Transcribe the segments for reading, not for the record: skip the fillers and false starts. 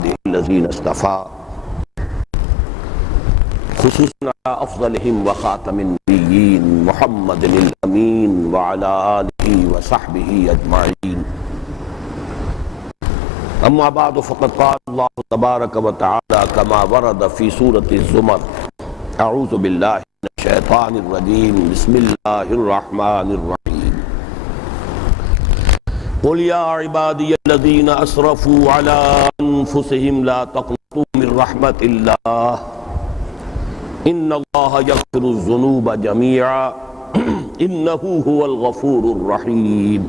الذين اصطفى خصوصا افضلهم وخاتم النبيين محمد الامين وعلى اله وصحبه اجمعين. اما بعد فقد قال الله تبارك وتعالى كما ورد في سورة الزمر: اعوذ بالله من الشيطان الرجيم بسم الله الرحمن الرحيم. قل يا عبادي الذين اسرفوا على انفسهم لا تقنطوا من رحمة الله ان الله يغفر الذنوب جميعا انه هو الغفور الرحيم.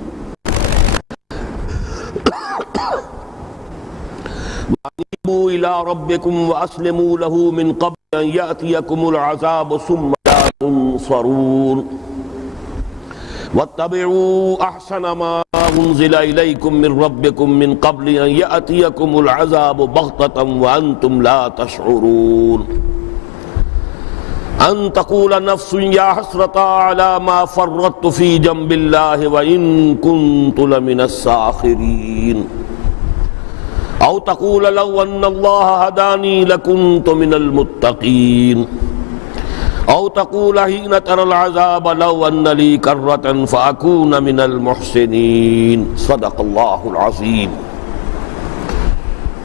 وانيبوا الى ربكم واسلموا له من قبل ان ياتيكم العذاب ثم لا تنصرون. واتبعوا احسن ما انزل اليكم من ربكم من قبل ان ياتيكم العذاب بغتة وانتم لا تشعرون. ان تقول نفس يا حسرة على ما فرطت في جنب الله وان كنت لمن الساخرين. او تقول لو ان الله هداني لكنت من المتقين. او تقول حين ترى العذاب لو ان لي كرة فاكون من المحسنين. صدق الله العظيم.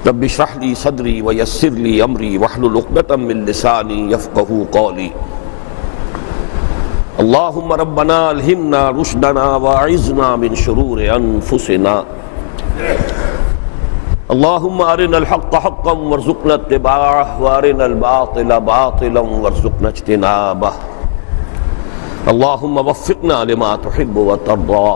رب اشرح لي صدري ويسر لي امري واحلل عقدة من لساني يفقهوا قولي. اللهم ربنا الهمنا رشدنا واعذنا من شرور انفسنا. اللهم ارنا الحق حقا وارزقنا اتباعه وارنا الباطل باطلا وارزقنا اجتنابه. اللهم وفقنا لما تحب وترضى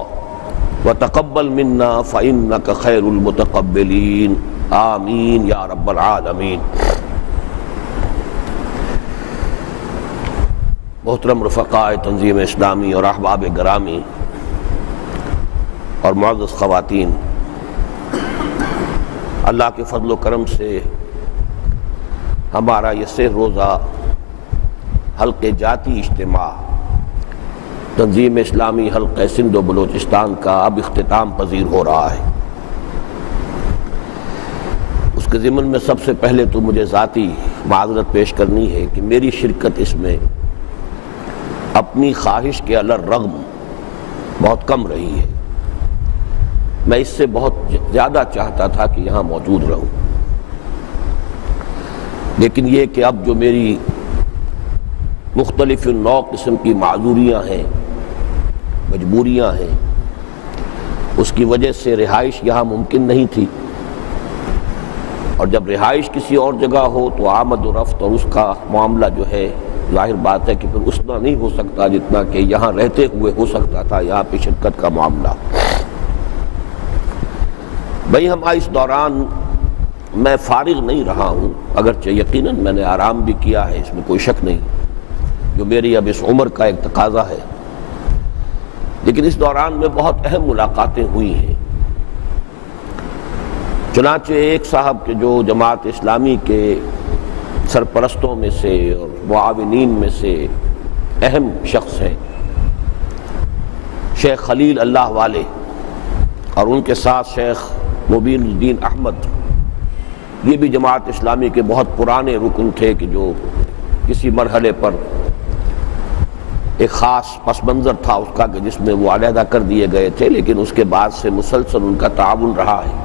وتقبل منا فانك خير المتقبلين. آمین یا رب العالمین. محترم رفقائے تنظیم اسلامی اور احباب گرامی اور معزز خواتین، اللہ کے فضل و کرم سے ہمارا یہ سہ روزہ حلقہ جاتی اجتماع تنظیم اسلامی حلقہ سندھ و بلوچستان کا اب اختتام پذیر ہو رہا ہے. اس کے ضمن میں سب سے پہلے تو مجھے ذاتی معذرت پیش کرنی ہے کہ میری شرکت اس میں اپنی خواہش کے علی الرغم بہت کم رہی ہے. میں اس سے بہت زیادہ چاہتا تھا کہ یہاں موجود رہوں، لیکن یہ کہ اب جو میری مختلف نوع قسم کی معذوریاں ہیں، مجبوریاں ہیں، اس کی وجہ سے رہائش یہاں ممکن نہیں تھی. اور جب رہائش کسی اور جگہ ہو تو آمد و رفت اور اس کا معاملہ جو ہے ظاہر بات ہے کہ پھر اتنا نہیں ہو سکتا جتنا کہ یہاں رہتے ہوئے ہو سکتا تھا یہاں پہ شرکت کا معاملہ. بھئی ہم اس دوران میں فارغ نہیں رہا ہوں، اگرچہ یقیناً میں نے آرام بھی کیا ہے، اس میں کوئی شک نہیں، جو میری اب اس عمر کا ایک تقاضا ہے. لیکن اس دوران میں بہت اہم ملاقاتیں ہوئی ہیں. چنانچہ ایک صاحب کے جو جماعت اسلامی کے سرپرستوں میں سے اور معاونین میں سے اہم شخص ہیں، شیخ خلیل اللہ والے، اور ان کے ساتھ شیخ مبین الدین احمد، یہ بھی جماعت اسلامی کے بہت پرانے رکن تھے کہ جو کسی مرحلے پر ایک خاص پس منظر تھا اس کا کہ جس میں وہ علیحدہ کر دیے گئے تھے، لیکن اس کے بعد سے مسلسل ان کا تعاون رہا ہے.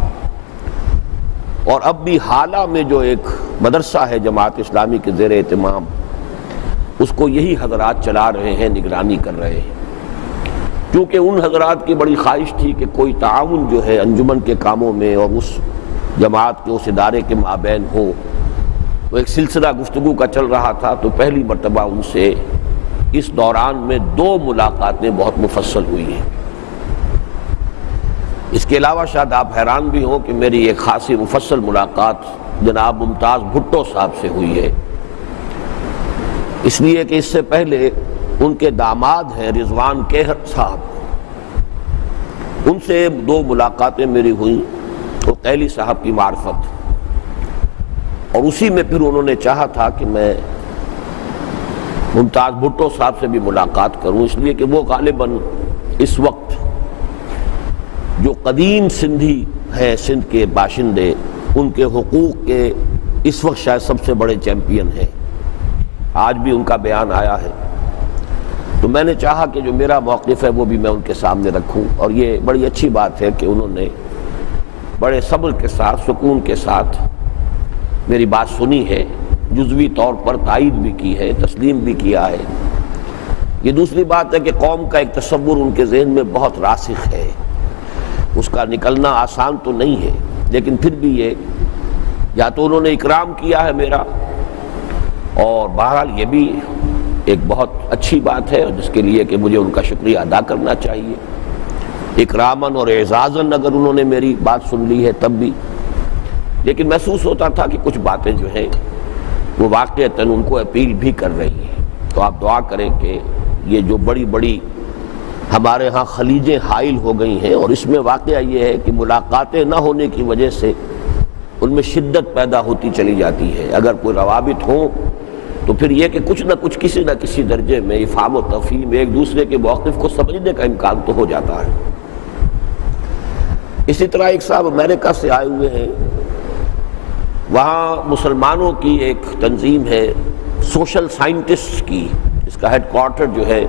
اور اب بھی حالہ میں جو ایک مدرسہ ہے جماعت اسلامی کے زیر اہتمام، اس کو یہی حضرات چلا رہے ہیں، نگرانی کر رہے ہیں. کیونکہ ان حضرات کی بڑی خواہش تھی کہ کوئی تعاون جو ہے انجمن کے کاموں میں اور اس جماعت کے اس ادارے کے مابین ہو. تو ایک سلسلہ گفتگو کا چل رہا تھا، تو پہلی مرتبہ ان سے اس دوران میں 2 ملاقاتیں بہت مفصل ہوئی ہیں. اس کے علاوہ شاید آپ حیران بھی ہوں کہ میری ایک خاصی مفصل ملاقات جناب ممتاز بھٹو صاحب سے ہوئی ہے، اس لیے کہ اس سے پہلے ان کے داماد ہیں رضوان کیہر صاحب، ان سے 2 ملاقاتیں میری ہوئیں، وہ قیلی صاحب کی معرفت، اور اسی میں پھر انہوں نے چاہا تھا کہ میں ممتاز بھٹو صاحب سے بھی ملاقات کروں، اس لیے کہ وہ غالباً اس وقت جو قدیم سندھی ہیں، سندھ کے باشندے، ان کے حقوق کے اس وقت شاید سب سے بڑے چیمپئن ہیں، آج بھی ان کا بیان آیا ہے، تو میں نے چاہا کہ جو میرا موقف ہے وہ بھی میں ان کے سامنے رکھوں، اور یہ بڑی اچھی بات ہے کہ انہوں نے بڑے صبر کے ساتھ، سکون کے ساتھ میری بات سنی ہے، جزوی طور پر تائید بھی کی ہے، تسلیم بھی کیا ہے۔ یہ دوسری بات ہے کہ قوم کا ایک تصور ان کے ذہن میں بہت راسخ ہے، اس کا نکلنا آسان تو نہیں ہے، لیکن پھر بھی یہ یا تو انہوں نے اکرام کیا ہے میرا، اور بہرحال یہ بھی ایک بہت اچھی بات ہے جس کے لیے کہ مجھے ان کا شکریہ ادا کرنا چاہیے، اکراماً اور اعزازاً اگر انہوں نے میری بات سن لی ہے تب بھی، لیکن محسوس ہوتا تھا کہ کچھ باتیں جو ہیں وہ واقعتاً ان کو اپیل بھی کر رہی ہیں۔ تو آپ دعا کریں کہ یہ جو بڑی بڑی ہمارے ہاں خلیجیں حائل ہو گئی ہیں، اور اس میں واقعہ یہ ہے کہ ملاقاتیں نہ ہونے کی وجہ سے ان میں شدت پیدا ہوتی چلی جاتی ہے، اگر کوئی روابط ہوں تو پھر یہ کہ کچھ نہ کچھ کسی نہ کسی درجے میں افہام و تفہیم، ایک دوسرے کے موقف کو سمجھنے کا امکان تو ہو جاتا ہے۔ اسی طرح ایک صاحب امریکہ سے آئے ہوئے ہیں، وہاں مسلمانوں کی ایک تنظیم ہے سوشل سائنٹسٹ کی، اس کا ہیڈ کوارٹر جو ہے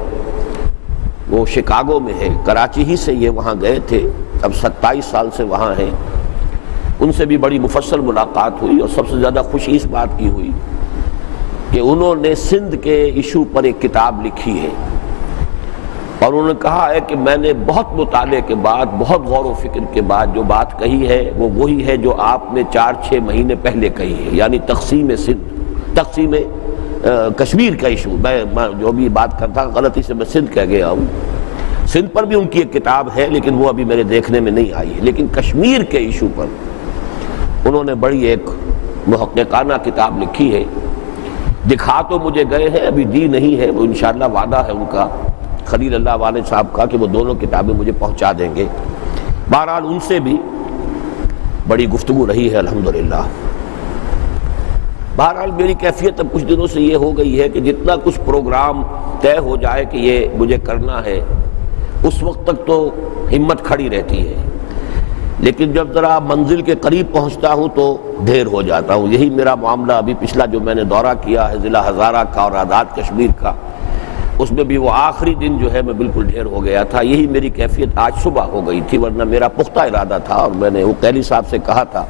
وہ شکاگو میں ہے، کراچی ہی سے یہ وہاں گئے تھے، اب 27 سال سے وہاں ہیں۔ ان سے بھی بڑی مفصل ملاقات ہوئی، اور سب سے زیادہ خوشی اس بات کی ہوئی کہ انہوں نے سندھ کے ایشو پر ایک کتاب لکھی ہے، اور انہوں نے کہا ہے کہ میں نے بہت مطالعے کے بعد، بہت غور و فکر کے بعد جو بات کہی ہے وہ وہی ہے جو آپ نے 4-6 مہینے پہلے کہی ہے، یعنی تقسیم سندھ، تقسیم کشمیر کا ایشو۔ میں جو بھی بات کرتا غلطی سے میں سندھ کہہ گیا ہوں، سندھ پر بھی ان کی ایک کتاب ہے لیکن وہ ابھی میرے دیکھنے میں نہیں آئی ہے، لیکن کشمیر کے ایشو پر انہوں نے بڑی ایک محققانہ کتاب لکھی ہے۔ دکھا تو مجھے گئے ہیں، ابھی دی نہیں ہے، وہ انشاءاللہ وعدہ ہے ان کا خلیل اللہ والد صاحب کا کہ وہ دونوں کتابیں مجھے پہنچا دیں گے۔ بہرحال ان سے بھی بڑی گفتگو رہی ہے الحمدللہ۔ بہرحال میری کیفیت اب کچھ دنوں سے یہ ہو گئی ہے کہ جتنا کچھ پروگرام طے ہو جائے کہ یہ مجھے کرنا ہے، اس وقت تک تو ہمت کھڑی رہتی ہے، لیکن جب ذرا منزل کے قریب پہنچتا ہوں تو دھیر ہو جاتا ہوں۔ یہی میرا معاملہ ابھی پچھلا جو میں نے دورہ کیا ہے ضلع ہزارہ کا اور آزاد کشمیر کا، اس میں بھی وہ آخری دن جو ہے میں بالکل ڈھیر ہو گیا تھا۔ یہی میری کیفیت آج صبح ہو گئی تھی، ورنہ میرا پختہ ارادہ تھا، اور میں نے وہ قیلی صاحب سے کہا تھا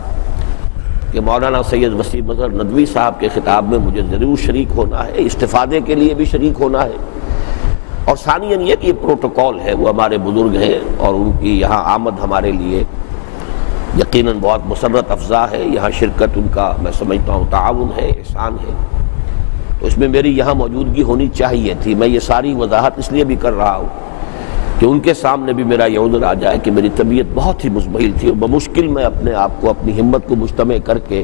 کہ مولانا سید وسیم اظہر ندوی صاحب کے خطاب میں مجھے ضرور شریک ہونا ہے، استفادے کے لیے بھی شریک ہونا ہے، اور ثانیاً یہ کہ یہ پروٹوکول ہے، وہ ہمارے بزرگ ہیں اور ان کی یہاں آمد ہمارے لیے یقیناً بہت مسرت افزا ہے۔ یہاں شرکت ان کا میں سمجھتا ہوں تعاون ہے، احسان ہے، تو اس میں میری یہاں موجودگی ہونی چاہیے تھی۔ میں یہ ساری وضاحت اس لیے بھی کر رہا ہوں کہ ان کے سامنے بھی میرا یہ عذر آ جائے کہ میری طبیعت بہت ہی مزمحل تھی، اور بمشکل میں اپنے آپ کو، اپنی ہمت کو مجتمع کر کے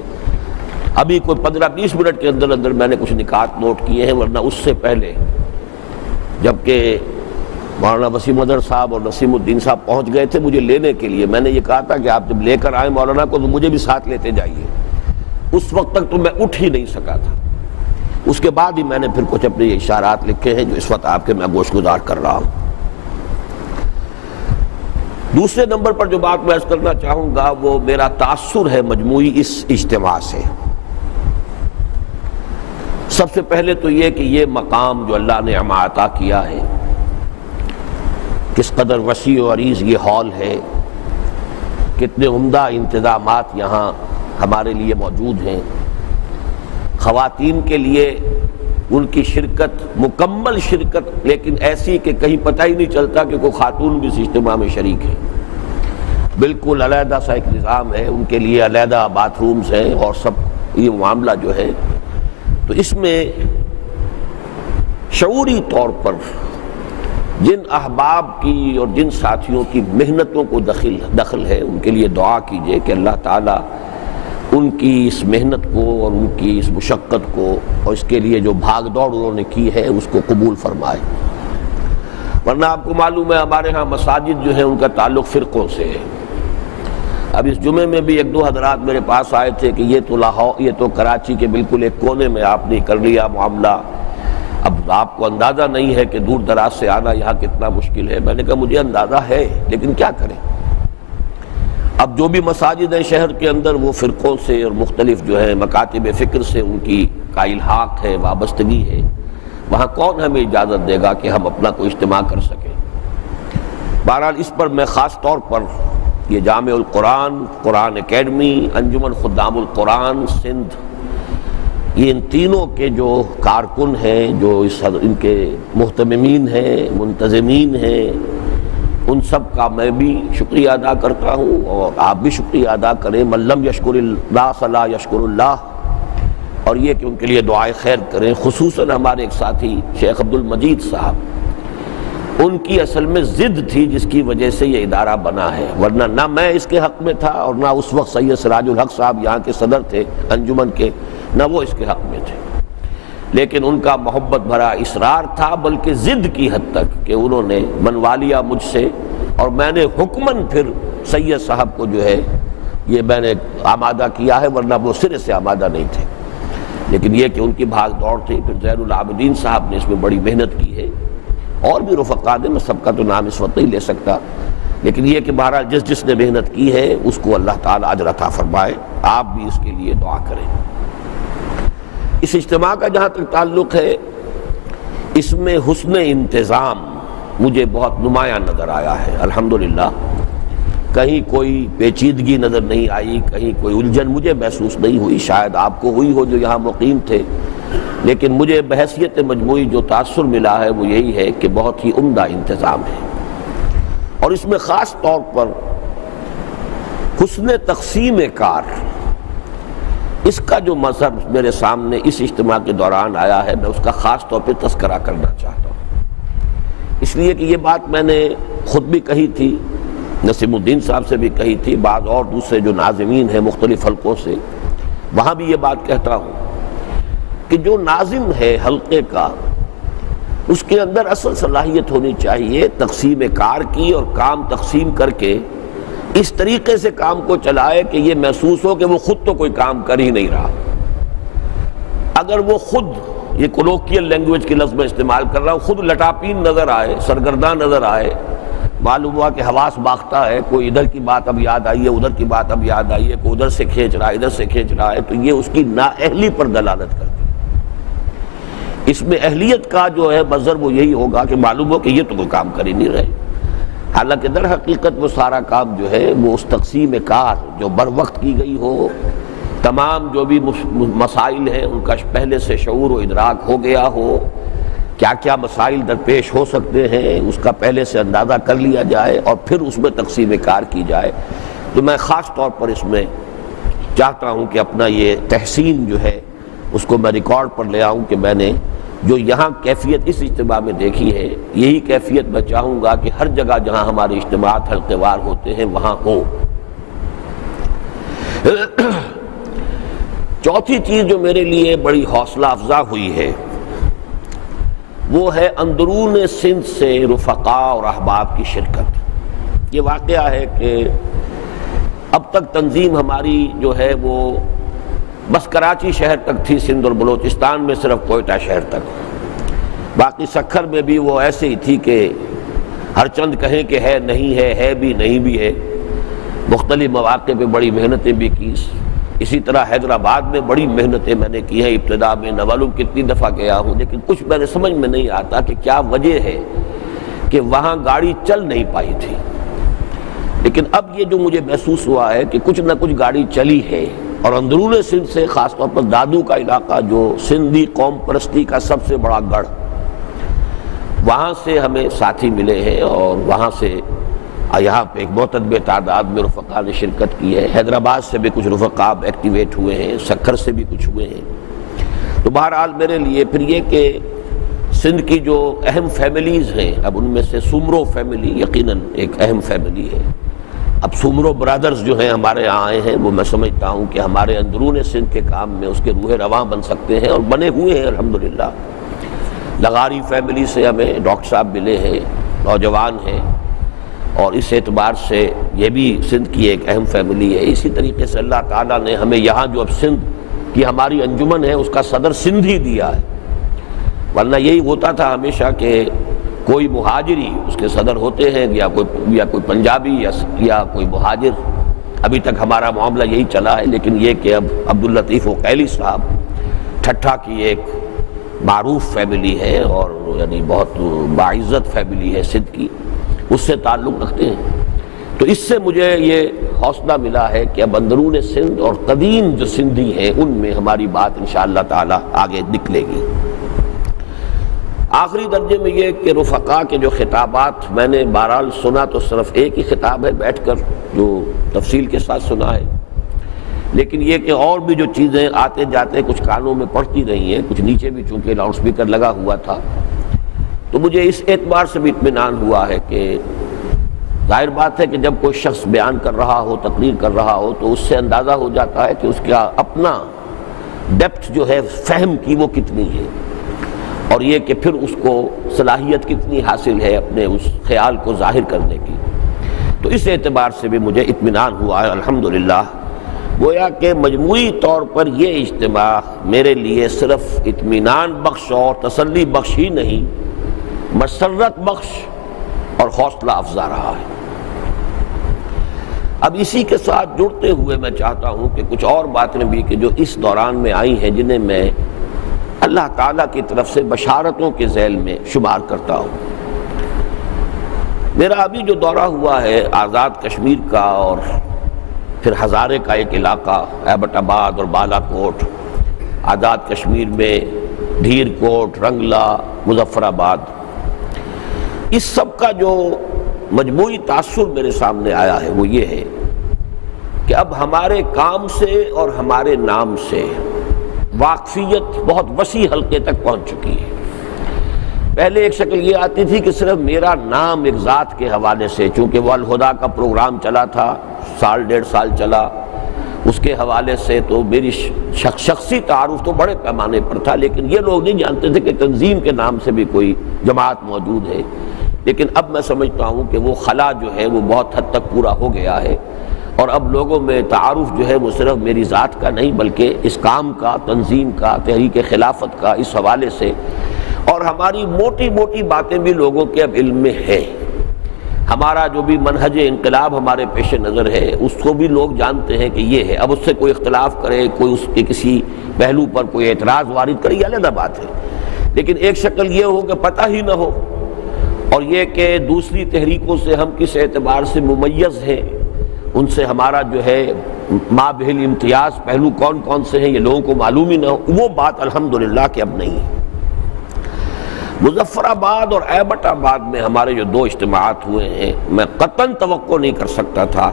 ابھی کوئی 15-20 منٹ کے اندر اندر میں نے کچھ نکات نوٹ کیے ہیں، ورنہ اس سے پہلے جبکہ مولانا وسیم اظہر صاحب اور نسیم الدین صاحب پہنچ گئے تھے مجھے لینے کے لیے، میں نے یہ کہا تھا کہ آپ جب لے کر آئیں مولانا کو تو مجھے بھی ساتھ لیتے جائیے۔ اس وقت تک تو میں اٹھ ہی نہیں سکا تھا، اس کے بعد ہی میں نے پھر کچھ اپنے اشارات لکھے ہیں جو اس وقت آپ کے میں گوش گزار کر رہا ہوں۔ دوسرے نمبر پر جو بات میں عرض کرنا چاہوں گا وہ میرا تاثر ہے مجموعی اس اجتماع سے۔ سب سے پہلے تو یہ کہ یہ مقام جو اللہ نے ہمیں عطا کیا ہے، کس قدر وسیع و عریض یہ ہال ہے، کتنے عمدہ انتظامات یہاں ہمارے لیے موجود ہیں، خواتین کے لیے ان کی شرکت، مکمل شرکت، لیکن ایسی کہ کہیں پتہ ہی نہیں چلتا کہ کوئی خاتون بھی اس اجتماع میں شریک ہے۔ بالکل علیحدہ سا ایک نظام ہے، ان کے لیے علیحدہ باتھ رومز ہیں اور سب یہ معاملہ جو ہے، تو اس میں شعوری طور پر جن احباب کی اور جن ساتھیوں کی محنتوں کو دخل ہے، ان کے لیے دعا کیجئے کہ اللہ تعالیٰ ان کی اس محنت کو اور ان کی اس مشقت کو اور اس کے لیے جو بھاگ دوڑ انہوں نے کی ہے اس کو قبول فرمائے۔ ورنہ آپ کو معلوم ہے ہمارے ہاں مساجد جو ہیں ان کا تعلق فرقوں سے ہے۔ اب اس جمعے میں بھی 1-2 حضرات میرے پاس آئے تھے کہ یہ تو کراچی کے بالکل ایک کونے میں آپ نے کر لیا معاملہ، اب آپ کو اندازہ نہیں ہے کہ دور دراز سے آنا یہاں کتنا مشکل ہے۔ میں نے کہا مجھے اندازہ ہے، لیکن کیا کریں، اب جو بھی مساجد ہیں شہر کے اندر وہ فرقوں سے اور مختلف جو ہے مکاتب فکر سے ان کی کا الحاق ہے، وابستگی ہے، وہاں کون ہمیں اجازت دے گا کہ ہم اپنا کوئی اجتماع کر سکیں؟ بہرحال اس پر میں خاص طور پر یہ جامع القرآن، قرآن اکیڈمی، انجمن خدام القرآن سندھ، یہ ان تینوں کے جو کارکن ہیں، جو ان کے محتممین ہیں، منتظمین ہیں، ان سب کا میں بھی شکریہ ادا کرتا ہوں، اور آپ بھی شکریہ ادا کریں۔ من لم یشکر اللہ فلا یشکر اللہ، اور یہ کہ ان کے لیے دعائے خیر کریں، خصوصاً ہمارے ایک ساتھی شیخ عبد المجید صاحب، ان کی اصل میں ضد تھی جس کی وجہ سے یہ ادارہ بنا ہے، ورنہ نہ میں اس کے حق میں تھا اور نہ اس وقت سید سراج الحق صاحب یہاں کے صدر تھے انجمن کے، نہ وہ اس کے حق میں تھے، لیکن ان کا محبت بھرا اصرار تھا، بلکہ ضد کی حد تک کہ انہوں نے منوا لیا مجھ سے، اور میں نے حکماً پھر سید صاحب کو جو ہے یہ میں نے آمادہ کیا ہے، ورنہ وہ سرے سے آمادہ نہیں تھے، لیکن یہ کہ ان کی بھاگ دوڑ تھی۔ پھر زین العابدین صاحب نے اس میں بڑی محنت کی ہے، اور بھی رفقا نے، میں سب کا تو نام اس وقت نہیں لے سکتا، لیکن یہ کہ بہرحال جس نے محنت کی ہے اس کو اللہ تعالیٰ اجر عطا فرمائے، آپ بھی اس کے لیے دعا کریں۔ اس اجتماع کا جہاں تک تعلق ہے، اس میں حسن انتظام مجھے بہت نمایاں نظر آیا ہے، الحمدللہ۔ کہیں کوئی پیچیدگی نظر نہیں آئی، کہیں کوئی الجھن مجھے محسوس نہیں ہوئی، شاید آپ کو ہوئی ہو جو یہاں مقیم تھے، لیکن مجھے بحیثیت مجموعی جو تاثر ملا ہے وہ یہی ہے کہ بہت ہی عمدہ انتظام ہے، اور اس میں خاص طور پر حسن تقسیم کار، اس کا جو مظہر میرے سامنے اس اجتماع کے دوران آیا ہے، میں اس کا خاص طور پہ تذکرہ کرنا چاہتا ہوں، اس لیے کہ یہ بات میں نے خود بھی کہی تھی، نسیم الدین صاحب سے بھی کہی تھی، بعض اور دوسرے جو ناظمین ہیں مختلف حلقوں سے، وہاں بھی یہ بات کہتا ہوں کہ جو ناظم ہے حلقے کا، اس کے اندر اصل صلاحیت ہونی چاہیے تقسیم کار کی، اور کام تقسیم کر کے اس طریقے سے کام کو چلائے کہ یہ محسوس ہو کہ وہ خود تو کوئی کام کر ہی نہیں رہا۔ اگر وہ خود، یہ کولوکیل لینگویج کی لفظ میں استعمال کر رہا ہوں، خود لٹاپین نظر آئے، سرگرداں نظر آئے، معلوم ہوا کہ حواس باختہ ہے، کوئی ادھر کی بات اب یاد آئی ہے، ادھر کی بات اب یاد آئی ہے، کوئی ادھر سے کھینچ رہا ہے، ادھر سے کھینچ رہا ہے، تو یہ اس کی نااہلی پر دلالت کرتی ہے۔ اس میں اہلیت کا جو ہے مظہر وہ یہی ہوگا کہ معلوم ہو کہ یہ تو کوئی کام کر ہی نہیں رہے، حالانکہ در حقیقت وہ سارا کام جو ہے وہ اس تقسیم کار جو بر وقت کی گئی ہو، تمام جو بھی مسائل ہیں ان کا پہلے سے شعور و ادراک ہو گیا ہو، کیا کیا مسائل درپیش ہو سکتے ہیں اس کا پہلے سے اندازہ کر لیا جائے، اور پھر اس میں تقسیم کار کی جائے۔ تو میں خاص طور پر اس میں چاہتا ہوں کہ اپنا یہ تحسین جو ہے اس کو میں ریکارڈ پر لے آؤں کہ میں نے جو یہاں کیفیت اس اجتماع میں دیکھی ہے، یہی کیفیت میں چاہوں گا کہ ہر جگہ جہاں ہمارے اجتماعات حلقے وار ہوتے ہیں وہاں ہو۔ چوتھی چیز جو میرے لیے بڑی حوصلہ افزا ہوئی ہے وہ ہے اندرون سندھ سے رفقاء اور احباب کی شرکت۔ یہ واقعہ ہے کہ اب تک تنظیم ہماری جو ہے وہ بس کراچی شہر تک تھی، سندھ اور بلوچستان میں صرف کوئٹہ شہر تک، باقی سکھر میں بھی وہ ایسے ہی تھی کہ ہر چند کہیں کہ ہے نہیں ہے بھی نہیں بھی ہے، مختلف مواقع پہ بڑی محنتیں بھی کی۔ اسی طرح حیدرآباد میں بڑی محنتیں میں نے کی ہیں، ابتدا میں نہ معلوم کتنی دفعہ گیا ہوں، لیکن کچھ میرے سمجھ میں نہیں آتا کہ کیا وجہ ہے کہ وہاں گاڑی چل نہیں پائی تھی، لیکن اب یہ جو مجھے محسوس ہوا ہے کہ کچھ نہ کچھ گاڑی چلی ہے، اور اندرون سندھ سے خاص طور پر دادو کا علاقہ جو سندھی قوم پرستی کا سب سے بڑا گڑھ، وہاں سے ہمیں ساتھی ملے ہیں، اور وہاں سے یہاں پہ ایک معتدب تعداد میں رفقا نے شرکت کی ہے۔ حیدرآباد سے بھی کچھ رفقا ایکٹیویٹ ہوئے ہیں، سکھر سے بھی کچھ ہوئے ہیں۔ تو بہرحال میرے لیے پھر یہ کہ سندھ کی جو اہم فیملیز ہیں، اب ان میں سے سومرو فیملی یقیناً ایک اہم فیملی ہے۔ اب سومرو برادرز جو ہیں ہمارے یہاں آئے ہیں، وہ میں سمجھتا ہوں کہ ہمارے اندرون سندھ کے کام میں اس کے روح رواں بن سکتے ہیں، اور بنے ہوئے ہیں الحمدللہ۔ لغاری فیملی سے ہمیں ڈاکٹر صاحب ملے ہیں، نوجوان ہیں، اور اس اعتبار سے یہ بھی سندھ کی ایک اہم فیملی ہے۔ اسی طریقے سے اللہ تعالیٰ نے ہمیں یہاں جو اب سندھ کی ہماری انجمن ہے اس کا صدر سندھ ہی دیا ہے، ورنہ یہی ہوتا تھا ہمیشہ کہ کوئی مہاجری اس کے صدر ہوتے ہیں، یا کوئی پنجابی یا کوئی مہاجر، ابھی تک ہمارا معاملہ یہی چلا ہے، لیکن یہ کہ اب عبداللطیف عقیلی صاحب ٹھٹھا کی ایک معروف فیملی ہے اور یعنی بہت باعزت فیملی ہے سندھ کی، اس سے تعلق رکھتے ہیں، تو اس سے مجھے یہ حوصلہ ملا ہے کہ اب اندرون سندھ اور قدیم جو سندھی ہیں ان میں ہماری بات انشاءاللہ تعالی آگے نکلے گی۔ آخری درجے میں یہ کہ رفقا کے جو خطابات میں نے بہرحال سنا تو صرف ایک ہی خطاب ہے بیٹھ کر جو تفصیل کے ساتھ سنا ہے، لیکن یہ کہ اور بھی جو چیزیں آتے جاتے کچھ کانوں میں پڑتی رہی ہیں، کچھ نیچے بھی چونکہ لاؤڈ سپیکر لگا ہوا تھا، تو مجھے اس اعتبار سے بھی اطمینان ہوا ہے کہ ظاہر بات ہے کہ جب کوئی شخص بیان کر رہا ہو، تقریر کر رہا ہو، تو اس سے اندازہ ہو جاتا ہے کہ اس کا اپنا ڈیپتھ جو ہے فہم کی وہ کتنی ہے، اور یہ کہ پھر اس کو صلاحیت کتنی حاصل ہے اپنے اس خیال کو ظاہر کرنے کی۔ تو اس اعتبار سے بھی مجھے اطمینان ہوا ہے الحمدللہ، گویا کہ مجموعی طور پر یہ اجتماع میرے لیے صرف اطمینان بخش اور تسلی بخش ہی نہیں، مسرت بخش اور حوصلہ افزا رہا ہے۔ اب اسی کے ساتھ جڑتے ہوئے میں چاہتا ہوں کہ کچھ اور باتیں بھی کہ جو اس دوران میں آئی ہیں جنہیں میں اللہ تعالیٰ کی طرف سے بشارتوں کے ذیل میں شمار کرتا ہوں۔ میرا ابھی جو دورہ ہوا ہے آزاد کشمیر کا اور پھر ہزارے کا ایک علاقہ ایبٹ آباد اور بالا کوٹ، آزاد کشمیر میں دھیر کوٹ، رنگلہ، مظفر آباد، اس سب کا جو مجموعی تاثر میرے سامنے آیا ہے وہ یہ ہے کہ اب ہمارے کام سے اور ہمارے نام سے واقفیت بہت وسیع حلقے تک پہنچ چکی ہے۔ پہلے ایک شکل یہ آتی تھی کہ صرف میرا نام ایک ذات کے حوالے سے، چونکہ وہ الہدا کا پروگرام چلا تھا، سال ڈیڑھ سال چلا، اس کے حوالے سے تو میری شخصی تعارف تو بڑے پیمانے پر تھا، لیکن یہ لوگ نہیں جانتے تھے کہ تنظیم کے نام سے بھی کوئی جماعت موجود ہے۔ لیکن اب میں سمجھتا ہوں کہ وہ خلا جو ہے وہ بہت حد تک پورا ہو گیا ہے، اور اب لوگوں میں تعارف جو ہے وہ صرف میری ذات کا نہیں بلکہ اس کام کا، تنظیم کا، تحریک خلافت کا، اس حوالے سے، اور ہماری موٹی موٹی باتیں بھی لوگوں کے اب علم میں ہے۔ ہمارا جو بھی منہج انقلاب ہمارے پیش نظر ہے اس کو بھی لوگ جانتے ہیں کہ یہ ہے۔ اب اس سے کوئی اختلاف کرے، کوئی اس کے کسی پہلو پر کوئی اعتراض وارد کرے، یہ علیحدہ بات ہے، لیکن ایک شکل یہ ہو کہ پتہ ہی نہ ہو، اور یہ کہ دوسری تحریکوں سے ہم کس اعتبار سے ممیز ہیں، ان سے ہمارا جو ہے مابہل امتیاز پہلو کون کون سے ہیں یہ لوگوں کو معلوم ہی نہ ہو، وہ بات الحمدللہ کہ اب نہیں ہے۔ مظفر آباد اور ایبٹ آباد میں ہمارے جو دو اجتماعات ہوئے ہیں، میں قطعاً توقع نہیں کر سکتا تھا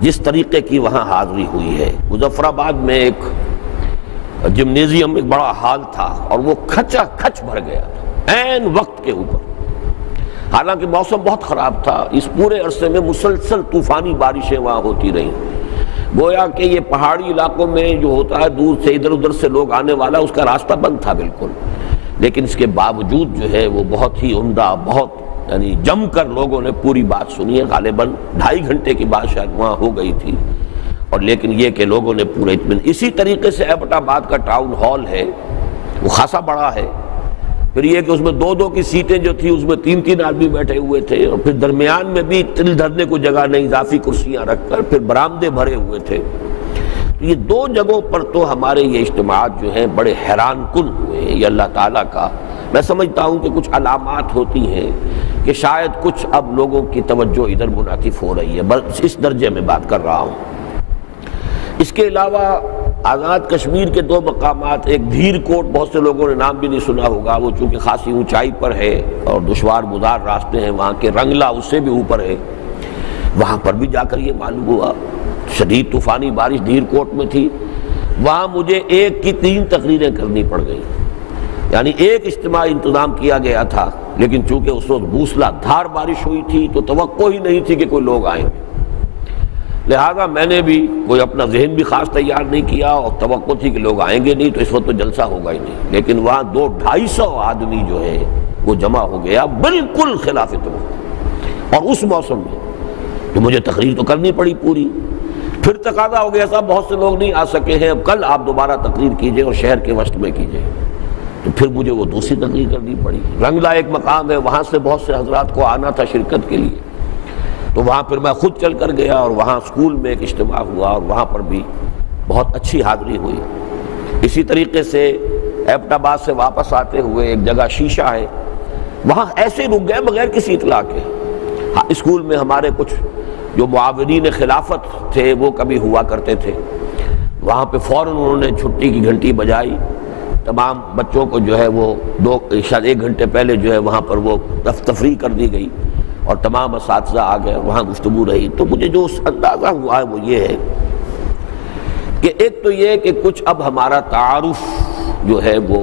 جس طریقے کی وہاں حاضری ہوئی ہے۔ مظفر آباد میں ایک جمنیزیم، ایک بڑا ہال تھا، اور وہ کھچا کھچ بھر گیا تھا عین وقت کے اوپر، حالانکہ موسم بہت خراب تھا۔ اس پورے عرصے میں مسلسل طوفانی بارشیں وہاں ہوتی رہیں، گویا کہ یہ پہاڑی علاقوں میں جو ہوتا ہے دور سے ادھر ادھر سے لوگ آنے والا، اس کا راستہ بند تھا بالکل، لیکن اس کے باوجود جو ہے وہ بہت ہی عمدہ، بہت یعنی جم کر لوگوں نے پوری بات سنی ہے۔ غالباً 2.5 گھنٹے کی بات شاید وہاں ہو گئی تھی، اور لیکن یہ کہ لوگوں نے پورے اطمینان۔ اسی طریقے سے ایبٹ آباد کا ٹاؤن ہال ہے، وہ خاصا بڑا ہے، پھر یہ کہ اس میں 2-2 کی سیٹیں جو تھی اس میں 3-3 آدمی بیٹھے ہوئے تھے، اور پھر درمیان میں بھی تل دھرنے کو جگہ نہیں، اضافی کرسیاں رکھ کر، پھر برآمدے بھرے ہوئے تھے۔ تو یہ 2 جگہوں پر تو ہمارے یہ اجتماعات جو ہیں بڑے حیران کن ہوئے ہیں۔ یہ اللہ تعالیٰ کا میں سمجھتا ہوں کہ کچھ علامات ہوتی ہیں کہ شاید کچھ اب لوگوں کی توجہ ادھر منعطف ہو رہی ہے، بس اس درجے میں بات کر رہا ہوں۔ اس کے علاوہ آزاد کشمیر کے 2 مقامات، ایک دھیر کوٹ، بہت سے لوگوں نے نام بھی نہیں سنا ہوگا، وہ چونکہ خاصی اونچائی پر ہے اور دشوار گزار راستے ہیں وہاں کے، رنگلہ اس سے بھی اوپر ہے، وہاں پر بھی جا کر یہ معلوم ہوا شدید طوفانی بارش دھیر کوٹ میں تھی، وہاں مجھے 1 کی 3 تقریریں کرنی پڑ گئیں، یعنی ایک اجتماع انتظام کیا گیا تھا، لیکن چونکہ اس وقت موسلا دھار بارش ہوئی تھی تو توقع ہی نہیں تھی کہ کوئی لوگ آئیں گے، لہذا میں نے بھی کوئی اپنا ذہن بھی خاص تیار نہیں کیا، اور توقع تھی کہ لوگ آئیں گے نہیں تو اس وقت تو جلسہ ہوگا ہی نہیں، لیکن وہاں 200-250 آدمی جو ہے وہ جمع ہو گیا بالکل خلاف توقع، اور اس موسم میں تو مجھے تقریر تو کرنی پڑی پوری۔ پھر تقاضا ہو گیا صاحب بہت سے لوگ نہیں آ سکے ہیں، اب کل آپ دوبارہ تقریر کیجئے اور شہر کے وسط میں کیجئے، تو پھر مجھے وہ دوسری تقریر کرنی پڑی۔ رنگلہ ایک مقام ہے، وہاں سے بہت سے حضرات کو آنا تھا شرکت کے لیے، تو وہاں پھر میں خود چل کر گیا اور وہاں اسکول میں ایک اجتماع ہوا اور وہاں پر بھی بہت اچھی حاضری ہوئی۔ اسی طریقے سے ایبٹ آباد سے واپس آتے ہوئے ایک جگہ شیشہ ہے، وہاں ایسے رک گئے بغیر کسی اطلاع کے۔ ہاں، اسکول میں ہمارے کچھ جو معاونین خلافت تھے وہ کبھی ہوا کرتے تھے، وہاں پہ فوراً انہوں نے چھٹی کی گھنٹی بجائی، تمام بچوں کو جو ہے وہ شاید 1 گھنٹے پہلے جو ہے وہاں پر وہ تفریح کر دی گئی اور تمام اساتذہ آ گئے، وہاں گفتگو رہی۔ تو مجھے جو اندازہ ہوا ہے وہ یہ ہے کہ ایک تو یہ کہ کچھ اب ہمارا تعارف جو ہے وہ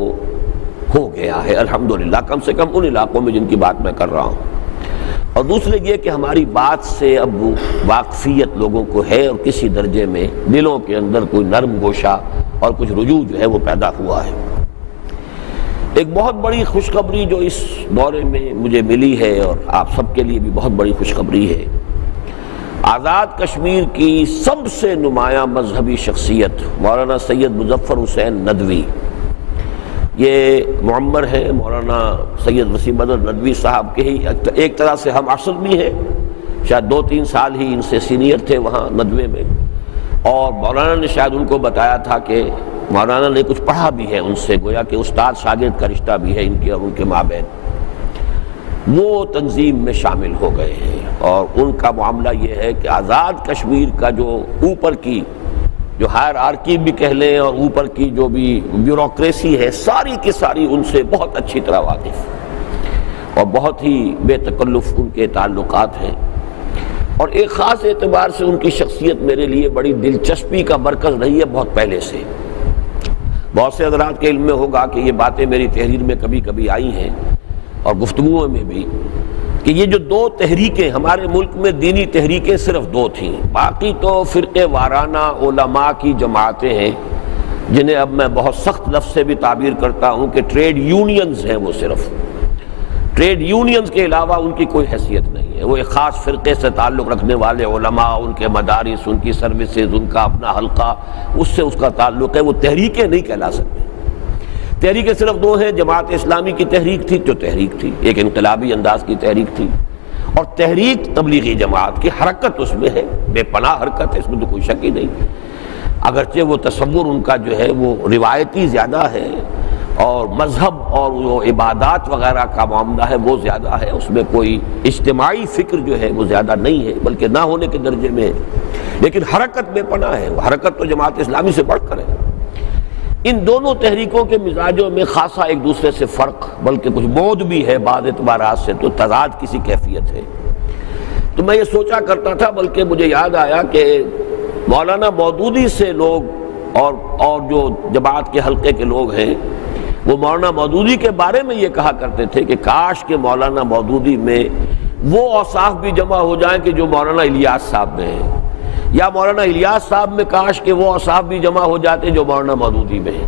ہو گیا ہے الحمدللہ، کم سے کم ان علاقوں میں جن کی بات میں کر رہا ہوں، اور دوسرے یہ کہ ہماری بات سے اب واقفیت لوگوں کو ہے اور کسی درجے میں دلوں کے اندر کوئی نرم گوشہ اور کچھ رجوع جو ہے وہ پیدا ہوا ہے۔ ایک بہت بڑی خوشخبری جو اس دورے میں مجھے ملی ہے اور آپ سب کے لیے بھی بہت بڑی خوشخبری ہے، آزاد کشمیر کی سب سے نمایاں مذہبی شخصیت مولانا سید مظفر حسین ندوی، یہ معمر ہے مولانا سید وسیم احمد ندوی صاحب کے ہی ایک طرح سے ہم عصر بھی ہیں، شاید 2-3 سال ہی ان سے سینئر تھے وہاں ندوے میں، اور مولانا نے شاید ان کو بتایا تھا کہ مولانا نے کچھ پڑھا بھی ہے ان سے، گویا کہ استاد شاگرد کا رشتہ بھی ہے ان کے اور ان کے مابین۔ وہ تنظیم میں شامل ہو گئے ہیں اور ان کا معاملہ یہ ہے کہ آزاد کشمیر کا جو اوپر کی جو ہائرارکی بھی کہہ لیں اور اوپر کی جو بھی بیوروکریسی ہے، ساری کی ساری ان سے بہت اچھی طرح واقف اور بہت ہی بے تکلف ان کے تعلقات ہیں، اور ایک خاص اعتبار سے ان کی شخصیت میرے لیے بڑی دلچسپی کا مرکز رہی ہے بہت پہلے سے۔ بہت سے حضرات کے علم میں ہوگا کہ یہ باتیں میری تحریر میں کبھی کبھی آئی ہیں اور گفتگوؤں میں بھی، کہ یہ جو 2 تحریکیں ہمارے ملک میں دینی تحریکیں صرف 2 تھیں، باقی تو فرقے وارانہ علماء کی جماعتیں ہیں جنہیں اب میں بہت سخت لفظ سے بھی تعبیر کرتا ہوں کہ ٹریڈ یونینز ہیں، وہ صرف ٹریڈ یونینز کے علاوہ ان کی کوئی حیثیت نہیں ہے۔ وہ ایک خاص فرقے سے تعلق رکھنے والے علماء، ان کے مدارس، ان کی سروسز، ان کا اپنا حلقہ، اس سے اس کا تعلق ہے، وہ تحریکیں نہیں کہلا سکتے۔ تحریکیں صرف 2 ہیں، جماعت اسلامی کی تحریک تھی جو تحریک تھی، ایک انقلابی انداز کی تحریک تھی، اور تحریک تبلیغی جماعت کی حرکت اس میں ہے، بے پناہ حرکت ہے، اس میں تو کوئی شک ہی نہیں، اگرچہ وہ تصور ان کا جو ہے وہ روایتی زیادہ ہے اور مذہب اور وہ عبادات وغیرہ کا معاملہ ہے وہ زیادہ ہے، اس میں کوئی اجتماعی فکر جو ہے وہ زیادہ نہیں ہے بلکہ نہ ہونے کے درجے میں ہے، لیکن حرکت بے پناہ ہے، حرکت تو جماعت اسلامی سے بڑھ کر ہے۔ ان دونوں تحریکوں کے مزاجوں میں خاصا ایک دوسرے سے فرق بلکہ کچھ بعد بھی ہے، بعض اعتبارات سے تو تضاد کسی کیفیت ہے۔ تو میں یہ سوچا کرتا تھا، بلکہ مجھے یاد آیا کہ مولانا مودودی سے لوگ اور جو جماعت کے حلقے کے لوگ ہیں وہ مولانا مودودی کے بارے میں یہ کہا کرتے تھے کہ کاش کہ مولانا مودودی میں وہ اوصاف بھی جمع ہو جائیں کہ جو مولانا الیاس صاحب میں ہیں، یا مولانا الیاس صاحب میں کاش کہ وہ اوصاف بھی جمع ہو جاتے جو مولانا مودودی میں ہیں۔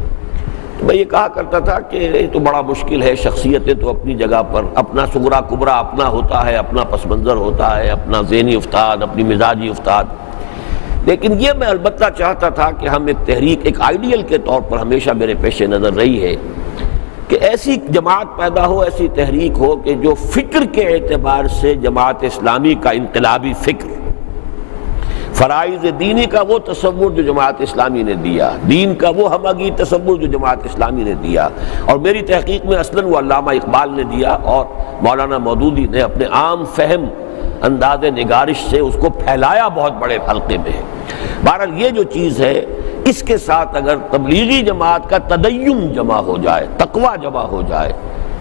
تو میں یہ کہا کرتا تھا کہ یہ تو بڑا مشکل ہے، شخصیتیں تو اپنی جگہ پر، اپنا صغرا کبرا اپنا ہوتا ہے، اپنا پس منظر ہوتا ہے، اپنا ذہنی افتاد، اپنی مزاجی افتاد، لیکن یہ میں البتہ چاہتا تھا کہ ہم ایک تحریک، ایک آئیڈیل کے طور پر ہمیشہ میرے پیش نظر رہی ہے کہ ایسی جماعت پیدا ہو، ایسی تحریک ہو کہ جو فکر کے اعتبار سے جماعت اسلامی کا انقلابی فکر، فرائض دینی کا وہ تصور جو جماعت اسلامی نے دیا، دین کا وہ ہمگیر تصور جو جماعت اسلامی نے دیا، اور میری تحقیق میں اصلاً وہ علامہ اقبال نے دیا اور مولانا مودودی نے اپنے عام فہم انداز نگارش سے اس کو پھیلایا بہت بڑے حلقے میں۔ بہرحال یہ جو چیز ہے، اس کے ساتھ اگر تبلیغی جماعت کا تدین جمع ہو جائے، تقویٰ جمع ہو جائے،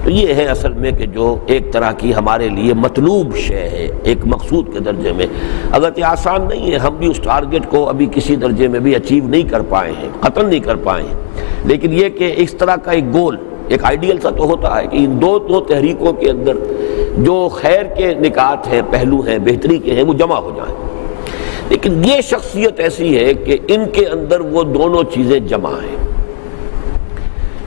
تو یہ ہے اصل میں کہ جو ایک طرح کی ہمارے لیے مطلوب شے ہے، ایک مقصود کے درجے میں۔ اگر یہ آسان نہیں ہے، ہم بھی اس ٹارگٹ کو ابھی کسی درجے میں بھی اچیو نہیں کر پائے ہیں، قطعاً نہیں کر پائے ہیں، لیکن یہ کہ اس طرح کا ایک گول، ایک آئیڈیل سا تو ہوتا ہے کہ ان دو تحریکوں کے اندر جو خیر کے نکات ہیں، پہلو ہیں، بہتری کے ہیں، وہ جمع ہو جائیں۔ لیکن یہ شخصیت ایسی ہے کہ ان کے اندر وہ دونوں چیزیں جمع ہیں۔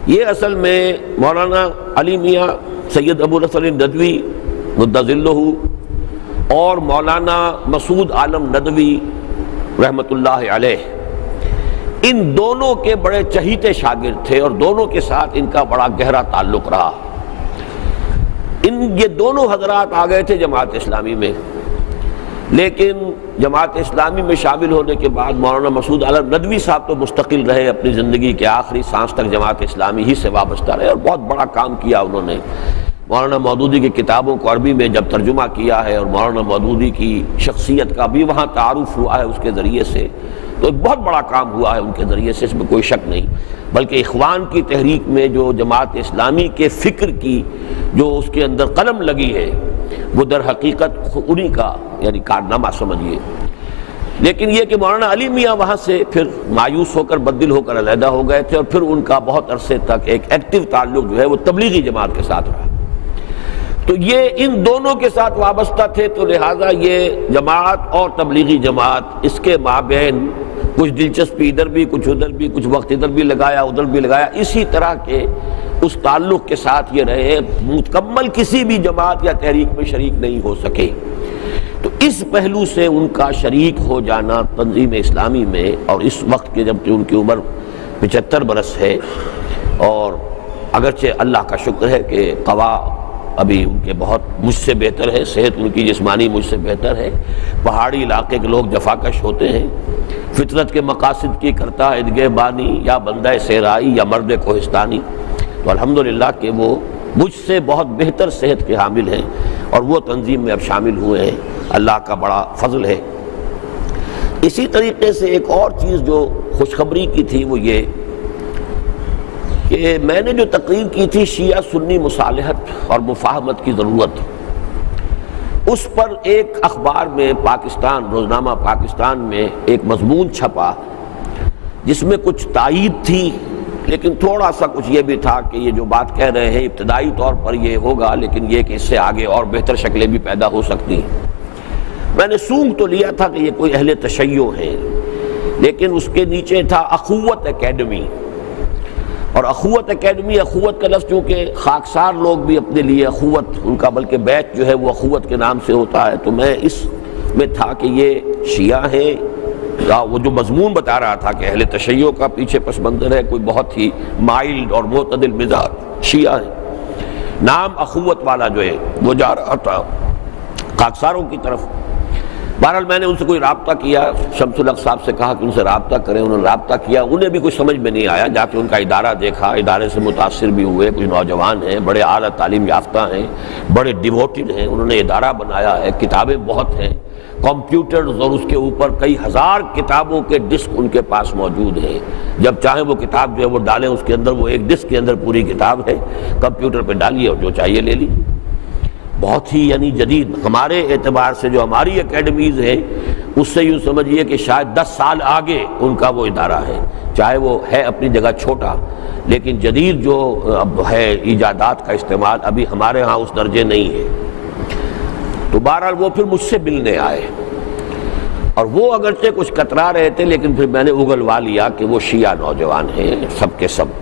یہ اصل میں مولانا علی میاں سید ابو نصر ندوی مدّ ظلہ اور مولانا مسعود عالم ندوی رحمۃ اللہ علیہ، ان دونوں کے بڑے چہیتے شاگرد تھے اور دونوں کے ساتھ ان کا بڑا گہرا تعلق رہا۔ یہ دونوں حضرات آ گئے تھے جماعت اسلامی میں، لیکن جماعت اسلامی میں شامل ہونے کے بعد مولانا مسعود عالم ندوی صاحب تو مستقل رہے، اپنی زندگی کے آخری سانس تک جماعت اسلامی ہی سے وابستہ رہے اور بہت بڑا کام کیا انہوں نے۔ مولانا مودودی کی کتابوں کو عربی میں جب ترجمہ کیا ہے اور مولانا مودودی کی شخصیت کا بھی وہاں تعارف ہوا ہے اس کے ذریعے سے، تو ایک بہت بڑا کام ہوا ہے ان کے ذریعے سے، اس میں کوئی شک نہیں۔ بلکہ اخوان کی تحریک میں جو جماعت اسلامی کے فکر کی جو اس کے اندر قلم لگی ہے وہ در حقیقت انہی کا یعنی کارنامہ سمجھیے۔ لیکن یہ کہ مولانا علی میاں وہاں سے پھر مایوس ہو کر بددل ہو کر علیحدہ ہو گئے تھے، اور پھر ان کا بہت عرصے تک ایک ایکٹیو تعلق جو ہے وہ تبلیغی جماعت کے ساتھ رہا۔ تو یہ ان دونوں کے ساتھ وابستہ تھے، تو لہٰذا یہ جماعت اور تبلیغی جماعت اس کے مابین کچھ دلچسپی ادھر بھی، کچھ ادھر بھی، کچھ وقت ادھر بھی لگایا ادھر بھی لگایا، اسی طرح کے اس تعلق کے ساتھ یہ رہے، مکمل کسی بھی جماعت یا تحریک میں شریک نہیں ہو سکے۔ تو اس پہلو سے ان کا شریک ہو جانا تنظیم اسلامی میں، اور اس وقت کے جب کہ ان کی عمر 75 برس ہے، اور اگرچہ اللہ کا شکر ہے کہ قوا ابھی ان کے بہت مجھ سے بہتر ہے، صحت ان کی جسمانی مجھ سے بہتر ہے، پہاڑی علاقے کے لوگ جفاکش ہوتے ہیں، فطرت کے مقاصد کی کرتا ہے ادگہ بانی، یا بندہ صحرائی یا مرد کوہستانی، تو الحمدللہ کہ وہ مجھ سے بہت بہتر صحت کے حامل ہیں اور وہ تنظیم میں اب شامل ہوئے ہیں، اللہ کا بڑا فضل ہے۔ اسی طریقے سے ایک اور چیز جو خوشخبری کی تھی وہ یہ کہ میں نے جو تقریر کی تھی شیعہ سنی مصالحت اور مفاہمت کی ضرورت، اس پر ایک اخبار میں پاکستان، روزنامہ پاکستان میں ایک مضمون چھپا جس میں کچھ تائید تھی، لیکن تھوڑا سا کچھ یہ بھی تھا کہ یہ جو بات کہہ رہے ہیں ابتدائی طور پر یہ ہوگا، لیکن یہ کہ اس سے آگے اور بہتر شکلیں بھی پیدا ہو سکتی ہیں۔ میں نے سونگ تو لیا تھا کہ یہ کوئی اہل تشیع ہے، لیکن اس کے نیچے تھا اخوت اکیڈمی، اور اخوت اکیڈمی، اخوت کا لفظ چونکہ خاکسار لوگ بھی اپنے لیے اخوت، ان کا بلکہ بیچ جو ہے وہ اخوت کے نام سے ہوتا ہے، تو میں اس میں تھا کہ یہ شیعہ ہیں، وہ جو مضمون بتا رہا تھا کہ اہل تشیع کا پیچھے پس منظر ہے، کوئی بہت ہی مائلڈ اور معتدل مزاج شیعہ ہے، نام اخوت والا جو ہے وہ جا رہا تھا خاکساروں کی طرف۔ بہرحال میں نے ان سے کوئی رابطہ کیا، شمس الحق صاحب سے کہا کہ ان سے رابطہ کریں، انہوں نے رابطہ کیا، انہیں بھی کچھ سمجھ میں نہیں آیا، جا کے ان کا ادارہ دیکھا، ادارے سے متاثر بھی ہوئے، کچھ نوجوان ہیں، بڑے اعلیٰ تعلیم یافتہ ہیں، بڑے ڈیووٹڈ ہیں، انہوں نے ادارہ بنایا ہے، کتابیں بہت ہیں، کمپیوٹرز، اور اس کے اوپر کئی ہزار کتابوں کے ڈسک ان کے پاس موجود ہیں، جب چاہیں وہ کتاب جو ہے وہ ڈالیں اس کے اندر، وہ ایک ڈسک کے اندر پوری کتاب ہے، کمپیوٹر پہ ڈالیے اور جو چاہیے لے لیجیے۔ بہت ہی یعنی جدید، ہمارے اعتبار سے جو ہماری اکیڈمیز ہیں اس سے یوں سمجھیے کہ شاید 10 سال آگے ان کا وہ ادارہ ہے، چاہے وہ ہے اپنی جگہ چھوٹا، لیکن جدید جو اب ہے ایجادات کا استعمال ابھی ہمارے ہاں اس درجے نہیں ہے۔ تو بہرحال وہ پھر مجھ سے ملنے آئے، اور وہ اگرچہ کچھ کترا رہے تھے، لیکن پھر میں نے اگلوا لیا کہ وہ شیعہ نوجوان ہیں سب کے سب۔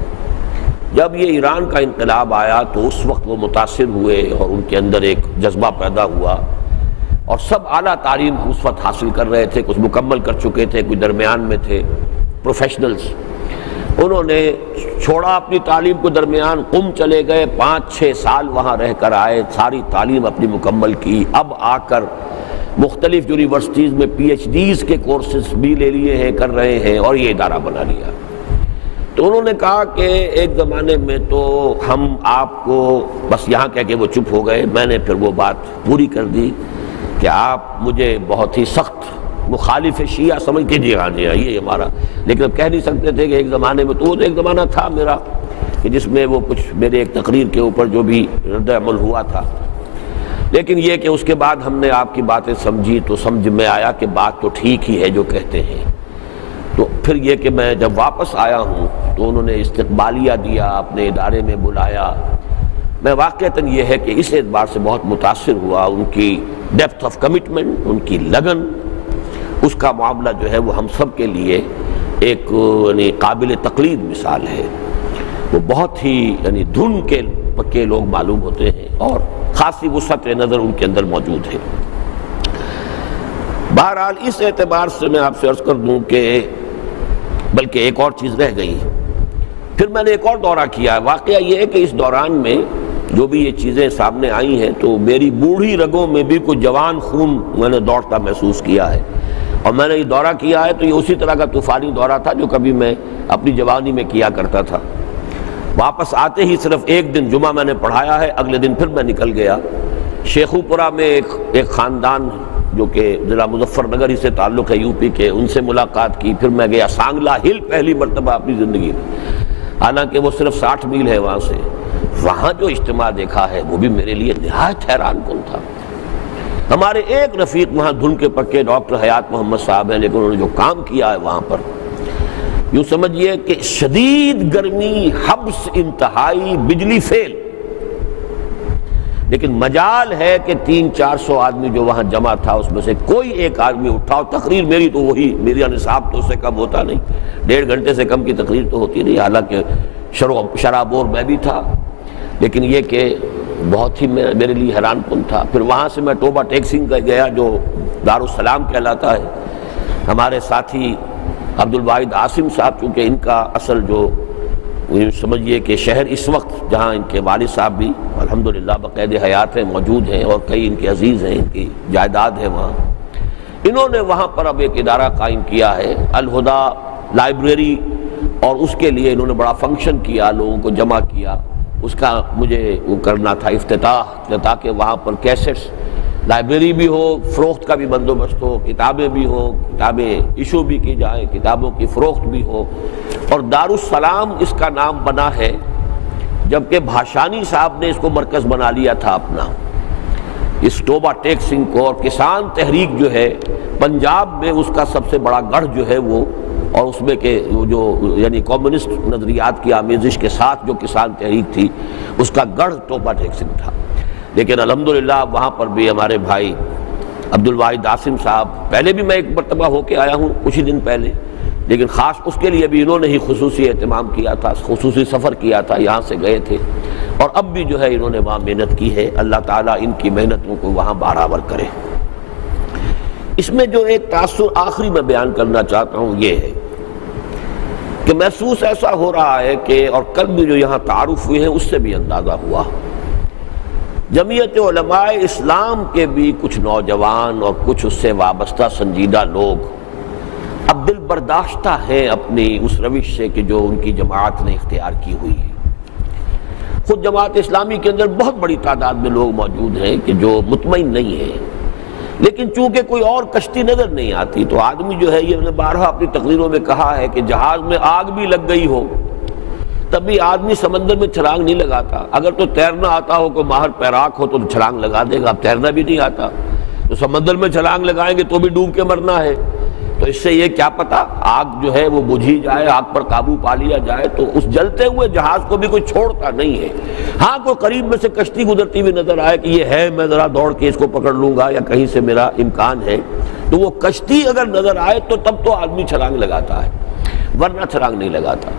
جب یہ ایران کا انقلاب آیا تو اس وقت وہ متاثر ہوئے اور ان کے اندر ایک جذبہ پیدا ہوا، اور سب اعلیٰ تعلیم اس وقت حاصل کر رہے تھے، کچھ مکمل کر چکے تھے، کچھ درمیان میں تھے، پروفیشنلز۔ انہوں نے چھوڑا اپنی تعلیم کو درمیان، قم چلے گئے، 5-6 سال وہاں رہ کر آئے، ساری تعلیم اپنی مکمل کی، اب آ کر مختلف یونیورسٹیز میں پی ایچ ڈیز کے کورسز بھی لے لیے ہیں، کر رہے ہیں، اور یہ ادارہ بنا لیا۔ تو انہوں نے کہا کہ ایک زمانے میں تو ہم آپ کو بس یہاں کہہ کے وہ چپ ہو گئے، میں نے پھر وہ بات پوری کر دی کہ آپ مجھے بہت ہی سخت مخالف شیعہ سمجھ کے جی ہاں یہ ہمارا، لیکن اب کہہ نہیں سکتے تھے کہ ایک زمانے میں، تو وہ ایک زمانہ تھا میرا کہ جس میں وہ کچھ میرے ایک تقریر کے اوپر جو بھی رد عمل ہوا تھا، لیکن یہ کہ اس کے بعد ہم نے آپ کی باتیں سمجھی تو سمجھ میں آیا کہ بات تو ٹھیک ہی ہے جو کہتے ہیں۔ تو پھر یہ کہ میں جب واپس آیا ہوں تو انہوں نے استقبالیہ دیا، اپنے ادارے میں بلایا، میں واقعتاً یہ ہے کہ اس اعتبار سے بہت متاثر ہوا، ان کی ڈیپتھ آف کمٹمنٹ، ان کی لگن، اس کا معاملہ جو ہے وہ ہم سب کے لیے ایک یعنی قابل تقلید مثال ہے۔ وہ بہت ہی یعنی دھن کے پکے لوگ معلوم ہوتے ہیں، اور خاصی وسعت نظر ان کے اندر موجود ہے۔ بہرحال اس اعتبار سے میں آپ سے عرض کر دوں کہ بلکہ ایک اور چیز رہ گئی، پھر میں نے ایک اور دورہ کیا ہے۔ واقعہ یہ ہے کہ اس دوران میں جو بھی یہ چیزیں سامنے آئی ہیں تو میری بوڑھی رگوں میں بھی کوئی جوان خون میں نے دوڑتا محسوس کیا ہے، اور میں نے یہ دورہ کیا ہے تو یہ اسی طرح کا طوفانی دورہ تھا جو کبھی میں اپنی جوانی میں کیا کرتا تھا۔ واپس آتے ہی صرف ایک دن جمعہ میں نے پڑھایا ہے، اگلے دن پھر میں نکل گیا۔ شیخو پورہ میں ایک خاندان جو کہ ضلع مظفر نگر ہی سے تعلق ہے یو پی کے، ان سے ملاقات کی۔ پھر میں گیا سانگلا ہل، پہلی مرتبہ اپنی زندگی میں، حالانکہ وہ صرف 60 میل ہے وہاں سے۔ وہاں جو اجتماع دیکھا ہے وہ بھی میرے لیے نہایت حیران کن تھا۔ ہمارے ایک رفیق وہاں دھن کے پکے ڈاکٹر حیات محمد صاحب ہیں، لیکن انہوں نے جو کام کیا ہے وہاں پر، یوں سمجھیے کہ شدید گرمی، حبس انتہائی، بجلی فیل، لیکن مجال ہے کہ 300-400 آدمی جو وہاں جمع تھا اس میں سے کوئی ایک آدمی اٹھا، اور تقریر میری تو وہی، میری نصاب تو اس سے کم ہوتا نہیں، 1.5 گھنٹے سے کم کی تقریر تو ہوتی نہیں، حالانکہ شرابور میں بھی تھا، لیکن یہ کہ بہت ہی میرے لیے حیران کن تھا۔ پھر وہاں سے میں ٹوبہ ٹیکسنگ کا گیا جو دارالسلام کہلاتا ہے۔ ہمارے ساتھی عبدالواحد عاصم صاحب، چونکہ ان کا اصل جو سمجھیے کہ شہر اس وقت جہاں ان کے والد صاحب بھی الحمدللہ بقید حیات ہیں، موجود ہیں، اور کئی ان کے عزیز ہیں، ان کی جائیداد ہے وہاں، انہوں نے وہاں پر اب ایک ادارہ قائم کیا ہے الہدا لائبریری، اور اس کے لیے انہوں نے بڑا فنکشن کیا، لوگوں کو جمع کیا۔ اس کا مجھے وہ کرنا تھا افتتاح، تاکہ وہاں پر کیسٹس، لائبریری بھی ہو، فروخت کا بھی بندوبست ہو، کتابیں بھی ہو، کتابیں ایشو بھی کی جائیں، کتابوں کی فروخت بھی ہو۔ اور دارالسلام اس کا نام بنا ہے، جبکہ بھاشانی صاحب نے اس کو مرکز بنا لیا تھا اپنا، اس ٹوبہ ٹیکسنگ کو۔ اور کسان تحریک جو ہے پنجاب میں، اس کا سب سے بڑا گڑھ جو ہے وہ، اور اس میں کہ جو یعنی کمیونسٹ نظریات کی آمیزش کے ساتھ جو کسان تحریک تھی، اس کا گڑھ ٹوبہ ٹیکسنگ تھا۔ لیکن الحمدللہ وہاں پر بھی ہمارے بھائی عبدالواحد عاصم صاحب، پہلے بھی میں ایک مرتبہ ہو کے آیا ہوں کچھ ہی دن پہلے، لیکن خاص اس کے لیے بھی انہوں نے ہی خصوصی اہتمام کیا تھا، خصوصی سفر کیا تھا، یہاں سے گئے تھے، اور اب بھی جو ہے انہوں نے وہاں محنت کی ہے۔ اللہ تعالیٰ ان کی محنتوں کو وہاں برابر کرے۔ اس میں جو ایک تاثر آخری میں بیان کرنا چاہتا ہوں یہ ہے کہ محسوس ایسا ہو رہا ہے کہ، اور کل بھی جو یہاں تعارف ہوئے ہیں اس سے بھی اندازہ ہوا، جمعیت علماء اسلام کے بھی کچھ نوجوان اور کچھ اس سے وابستہ سنجیدہ لوگ اب دل برداشتہ ہیں اپنی اس روش سے کہ جو ان کی جماعت نے اختیار کی ہوئی ہے۔ خود جماعت اسلامی کے اندر بہت بڑی تعداد میں لوگ موجود ہیں کہ جو مطمئن نہیں ہیں، لیکن چونکہ کوئی اور کشتی نظر نہیں آتی تو آدمی جو ہے، یہ میں نے بارہا اپنی تقریروں میں کہا ہے کہ جہاز میں آگ بھی لگ گئی ہو تب بھی آدمی سمندر میں چھلانگ نہیں لگاتا۔ اگر تو تیرنا آتا ہو، کوئی ماہر پیراک ہو تو چھلانگ لگا دے گا، اب تیرنا بھی نہیں آتا تو سمندر میں چھلانگ لگائیں گے تو بھی ڈوب کے مرنا ہے۔ تو اس سے یہ کیا پتا آگ جو ہے وہ بجھی جائے، آگ پر قابو پا لیا جائے، تو اس جلتے ہوئے جہاز کو بھی کوئی چھوڑتا نہیں ہے۔ ہاں کوئی قریب میں سے کشتی گزرتی ہوئی نظر آئے کہ یہ ہے، میں ذرا دوڑ کے اس کو پکڑ لوں گا یا کہیں سے میرا امکان ہے، تو وہ کشتی اگر نظر آئے تو تب تو آدمی چھلانگ لگاتا ہے، ورنہ چھلانگ نہیں لگاتا۔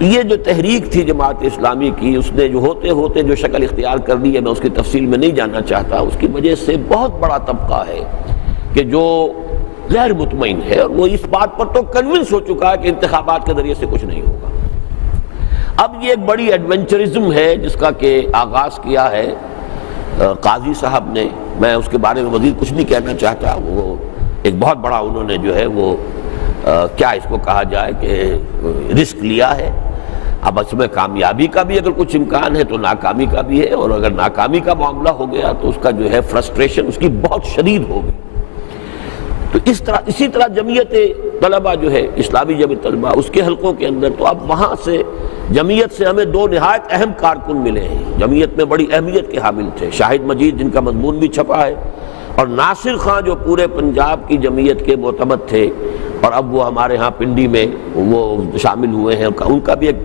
یہ جو تحریک تھی جماعت اسلامی کی، اس نے جو ہوتے ہوتے جو شکل اختیار کر لی ہے، میں اس کی تفصیل میں نہیں جاننا چاہتا، اس کی وجہ سے بہت بڑا طبقہ ہے کہ جو غیر مطمئن ہے، اور وہ اس بات پر تو کنونس ہو چکا ہے کہ انتخابات کے ذریعے سے کچھ نہیں ہوگا۔ اب یہ ایک بڑی ایڈونچرزم ہے جس کا کہ آغاز کیا ہے قاضی صاحب نے، میں اس کے بارے میں مزید کچھ نہیں کہنا چاہتا، وہ ایک بہت بڑا انہوں نے جو ہے وہ کیا اس کو کہا جائے کہ رسک لیا ہے۔ اب اس میں کامیابی کا بھی اگر کچھ امکان ہے تو ناکامی کا بھی ہے، اور اگر ناکامی کا معاملہ ہو گیا تو اس کا جو ہے فرسٹریشن اس کی بہت شدید ہوگی۔ تو اسی طرح جمعیت طلبہ جو ہے، اسلامی جمعیت طلبہ، اس کے حلقوں کے اندر تو اب وہاں سے جمعیت سے ہمیں 2 نہایت اہم کارکن ملے ہیں، جمعیت میں بڑی اہمیت کے حامل تھے، شاہد مجید جن کا مضمون بھی چھپا ہے، اور ناصر خان جو پورے پنجاب کی جمعیت کے معتمد تھے، اور اب وہ ہمارے ہاں پنڈی میں وہ شامل ہوئے ہیں، ان کا بھی ایک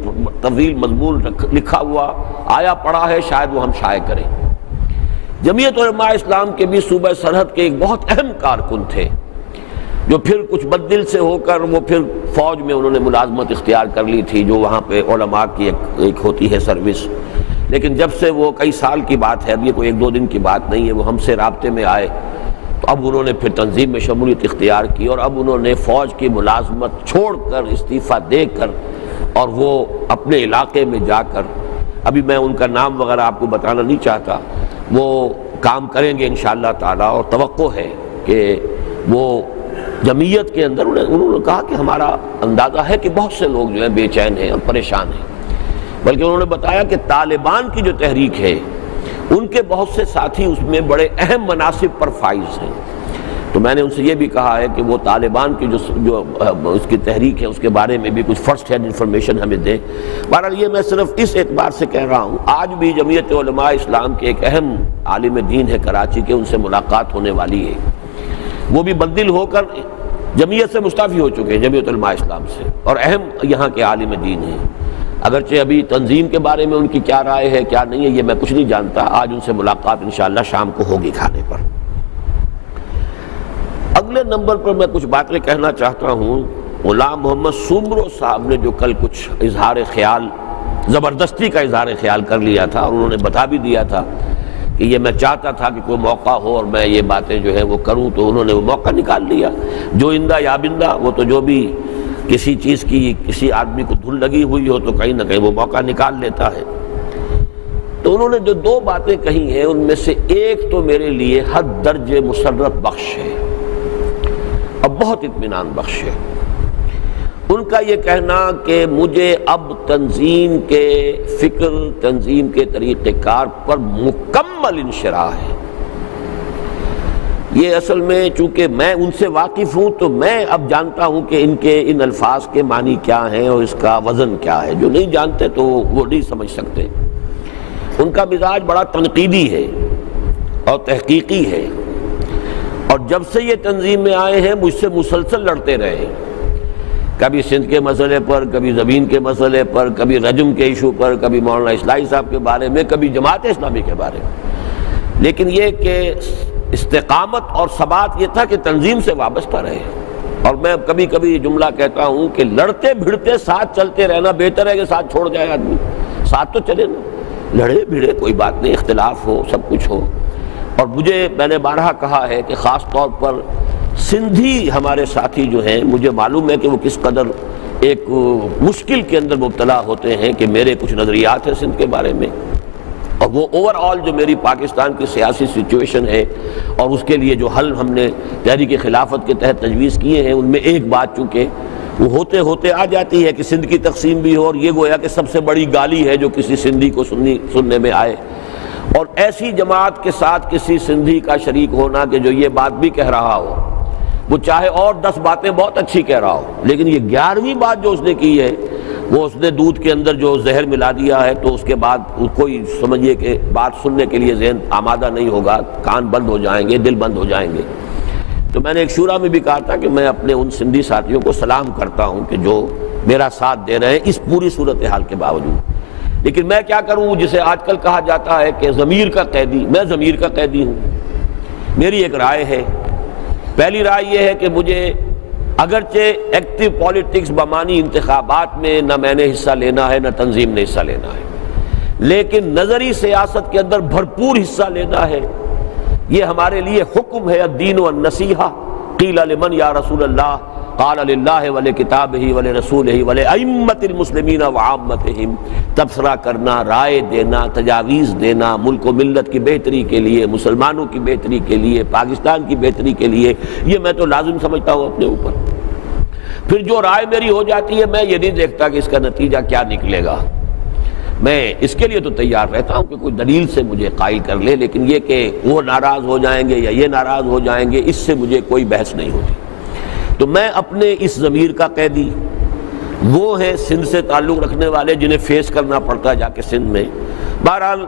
طویل مضمون لکھا ہوا آیا پڑا ہے، شاید وہ ہم شائع کریں۔ جمعیت علماء اسلام کے بھی صوبہ سرحد کے ایک بہت اہم کارکن تھے، جو پھر کچھ بددل سے ہو کر وہ پھر فوج میں انہوں نے ملازمت اختیار کر لی تھی، جو وہاں پہ علماء کی ایک ہوتی ہے سروس، لیکن جب سے وہ کئی سال کی بات ہے، اب یہ کوئی 1-2 دن کی بات نہیں ہے، وہ ہم سے رابطے میں آئے تو اب انہوں نے پھر تنظیم میں شمولیت اختیار کی، اور اب انہوں نے فوج کی ملازمت چھوڑ کر استعفیٰ دے کر اور وہ اپنے علاقے میں جا کر ابھی میں ان کا نام وغیرہ آپ کو بتانا نہیں چاہتا، وہ کام کریں گے انشاءاللہ تعالیٰ، اور توقع ہے کہ وہ جمعیت کے اندر انہوں نے کہا کہ ہمارا اندازہ ہے کہ بہت سے لوگ جو ہیں بے چین ہیں اور پریشان ہیں، بلکہ انہوں نے بتایا کہ طالبان کی جو تحریک ہے ان کے بہت سے ساتھی اس میں بڑے اہم مناصب پر فائز ہیں۔ تو میں نے ان سے یہ بھی کہا ہے کہ وہ طالبان کی جو اس کی تحریک ہے اس کے بارے میں بھی کچھ فرسٹ ہینڈ انفارمیشن ہمیں دیں۔ بہرحال یہ میں صرف اس اعتبار سے کہہ رہا ہوں، آج بھی جمعیت علماء اسلام کے ایک اہم عالم دین ہے کراچی کے، ان سے ملاقات ہونے والی ہے، وہ بھی بدل ہو کر جمعیت سے مستعفی ہو چکے ہیں، جمعیت علماء اسلام سے، اور اہم یہاں کے عالم دین ہیں۔ اگرچہ ابھی تنظیم کے بارے میں ان کی کیا رائے ہے کیا نہیں ہے یہ میں کچھ نہیں جانتا، آج ان سے ملاقات انشاءاللہ شام کو ہوگی کھانے پر۔ اگلے نمبر پر میں کچھ باتیں کہنا چاہتا ہوں۔ غلام محمد سومرو صاحب نے جو کل کچھ اظہار خیال، زبردستی کا اظہار خیال کر لیا تھا، اور انہوں نے بتا بھی دیا تھا کہ یہ میں چاہتا تھا کہ کوئی موقع ہو اور میں یہ باتیں جو ہے وہ کروں، تو انہوں نے وہ موقع نکال لیا۔ جو اندہ یا بندہ، وہ تو جو بھی کسی چیز کی کسی آدمی کو دھن لگی ہوئی ہو تو کہیں نہ کہیں وہ موقع نکال لیتا ہے۔ تو انہوں نے جو دو باتیں کہی ہیں ان میں سے ایک تو میرے لیے حد درجے مسرت بخش ہے اور بہت اطمینان بخش ہے۔ ان کا یہ کہنا کہ مجھے اب تنظیم کے فکر، تنظیم کے طریقہ کار پر مکمل انشراح ہے۔ یہ اصل میں چونکہ میں ان سے واقف ہوں تو میں اب جانتا ہوں کہ ان کے ان الفاظ کے معنی کیا ہیں اور اس کا وزن کیا ہے، جو نہیں جانتے تو وہ نہیں سمجھ سکتے۔ ان کا مزاج بڑا تنقیدی ہے اور تحقیقی ہے، اور جب سے یہ تنظیم میں آئے ہیں مجھ سے مسلسل لڑتے رہے ہیں، کبھی سندھ کے مسئلے پر، کبھی زمین کے مسئلے پر، کبھی رجم کے ایشو پر، کبھی مولانا اصلاحی صاحب کے بارے میں، کبھی جماعت اسلامی کے بارے میں۔ لیکن یہ کہ استقامت اور ثبات یہ تھا کہ تنظیم سے وابستہ رہے، اور میں کبھی کبھی یہ جملہ کہتا ہوں کہ لڑتے بھڑتے ساتھ چلتے رہنا بہتر ہے کہ ساتھ چھوڑ جائے آدمی، ساتھ تو چلے نا، لڑے بھڑے کوئی بات نہیں، اختلاف ہو، سب کچھ ہو۔ اور میں نے بارہا کہا ہے کہ خاص طور پر سندھی ہمارے ساتھی جو ہیں، مجھے معلوم ہے کہ وہ کس قدر ایک مشکل کے اندر مبتلا ہوتے ہیں کہ میرے کچھ نظریات ہیں سندھ کے بارے میں، اور وہ اوور آل جو میری پاکستان کی سیاسی سچویشن ہے اور اس کے لیے جو حل ہم نے تحریک خلافت کے تحت تجویز کیے ہیں، ان میں ایک بات چونکہ وہ ہوتے ہوتے آ جاتی ہے کہ سندھ کی تقسیم بھی ہو، اور یہ گویا کہ سب سے بڑی گالی ہے جو کسی سندھی کو سننے میں آئے، اور ایسی جماعت کے ساتھ کسی سندھی کا شریک ہونا کہ جو یہ بات بھی کہہ رہا ہو، وہ چاہے اور 10 باتیں بہت اچھی کہہ رہا ہو، لیکن یہ 11ویں بات جو اس نے کی ہے وہ اس نے دودھ کے اندر جو زہر ملا دیا ہے، تو اس کے بعد کوئی سمجھیے کہ بات سننے کے لیے ذہن آمادہ نہیں ہوگا، کان بند ہو جائیں گے، دل بند ہو جائیں گے۔ تو میں نے ایک شورا میں بھی کہا تھا کہ میں اپنے ان سندھی ساتھیوں کو سلام کرتا ہوں کہ جو میرا ساتھ دے رہے ہیں اس پوری صورتحال کے باوجود۔ لیکن میں کیا کروں، جسے آج کل کہا جاتا ہے کہ ضمیر کا قیدی، میں ضمیر کا قیدی ہوں۔ میری ایک رائے ہے، پہلی رائے یہ ہے کہ مجھے اگرچہ ایکٹیو پالیٹکس بمانی انتخابات میں نہ میں نے حصہ لینا ہے نہ تنظیم نے حصہ لینا ہے، لیکن نظری سیاست کے اندر بھرپور حصہ لینا ہے۔ یہ ہمارے لیے حکم ہے، الدین والنصیحہ، قیل لمن یا رسول اللہ، قال للہ ولکتابہ ولرسولہ ولائمۃ المسلمین وعامتہم۔ تبصرہ کرنا، رائے دینا، تجاویز دینا، ملک و ملت کی بہتری کے لیے، مسلمانوں کی بہتری کے لیے، پاکستان کی بہتری کے لیے، یہ میں تو لازم سمجھتا ہوں اپنے اوپر۔ پھر جو رائے میری ہو جاتی ہے میں یہ نہیں دیکھتا کہ اس کا نتیجہ کیا نکلے گا، میں اس کے لیے تو تیار رہتا ہوں کہ کوئی دلیل سے مجھے قائل کر لے، لیکن یہ کہ وہ ناراض ہو جائیں گے یا یہ ناراض ہو جائیں گے، اس سے مجھے کوئی بحث نہیں ہوتی۔ تو میں اپنے اس ضمیر کا قیدی، وہ ہیں سندھ سے تعلق رکھنے والے جنہیں فیس کرنا پڑتا ہے جا کے سندھ میں۔ بہرحال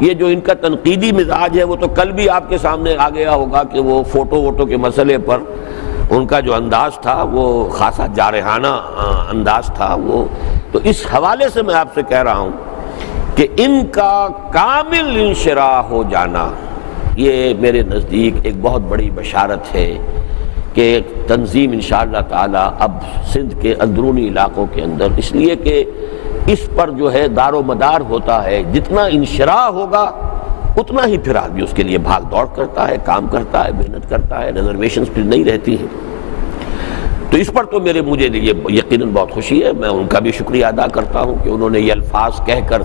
یہ جو ان کا تنقیدی مزاج ہے وہ تو کل بھی آپ کے سامنے آ گیا ہوگا کہ وہ فوٹو ووٹو کے مسئلے پر ان کا جو انداز تھا وہ خاصا جارحانہ انداز تھا۔ وہ تو اس حوالے سے میں آپ سے کہہ رہا ہوں کہ ان کا کامل انشراح ہو جانا یہ میرے نزدیک ایک بہت بڑی بشارت ہے کہ تنظیم انشاءاللہ تعالی اب سندھ کے اندرونی علاقوں کے اندر، اس لیے کہ اس پر جو ہے دار و مدار ہوتا ہے، جتنا انشراح ہوگا اتنا ہی پھر آدمی اس کے لیے بھاگ دوڑ کرتا ہے، کام کرتا ہے، محنت کرتا ہے، ریزرویشنز پھر نہیں رہتی ہیں۔ تو اس پر تو مجھے یہ یقیناً بہت خوشی ہے، میں ان کا بھی شکریہ ادا کرتا ہوں کہ انہوں نے یہ الفاظ کہہ کر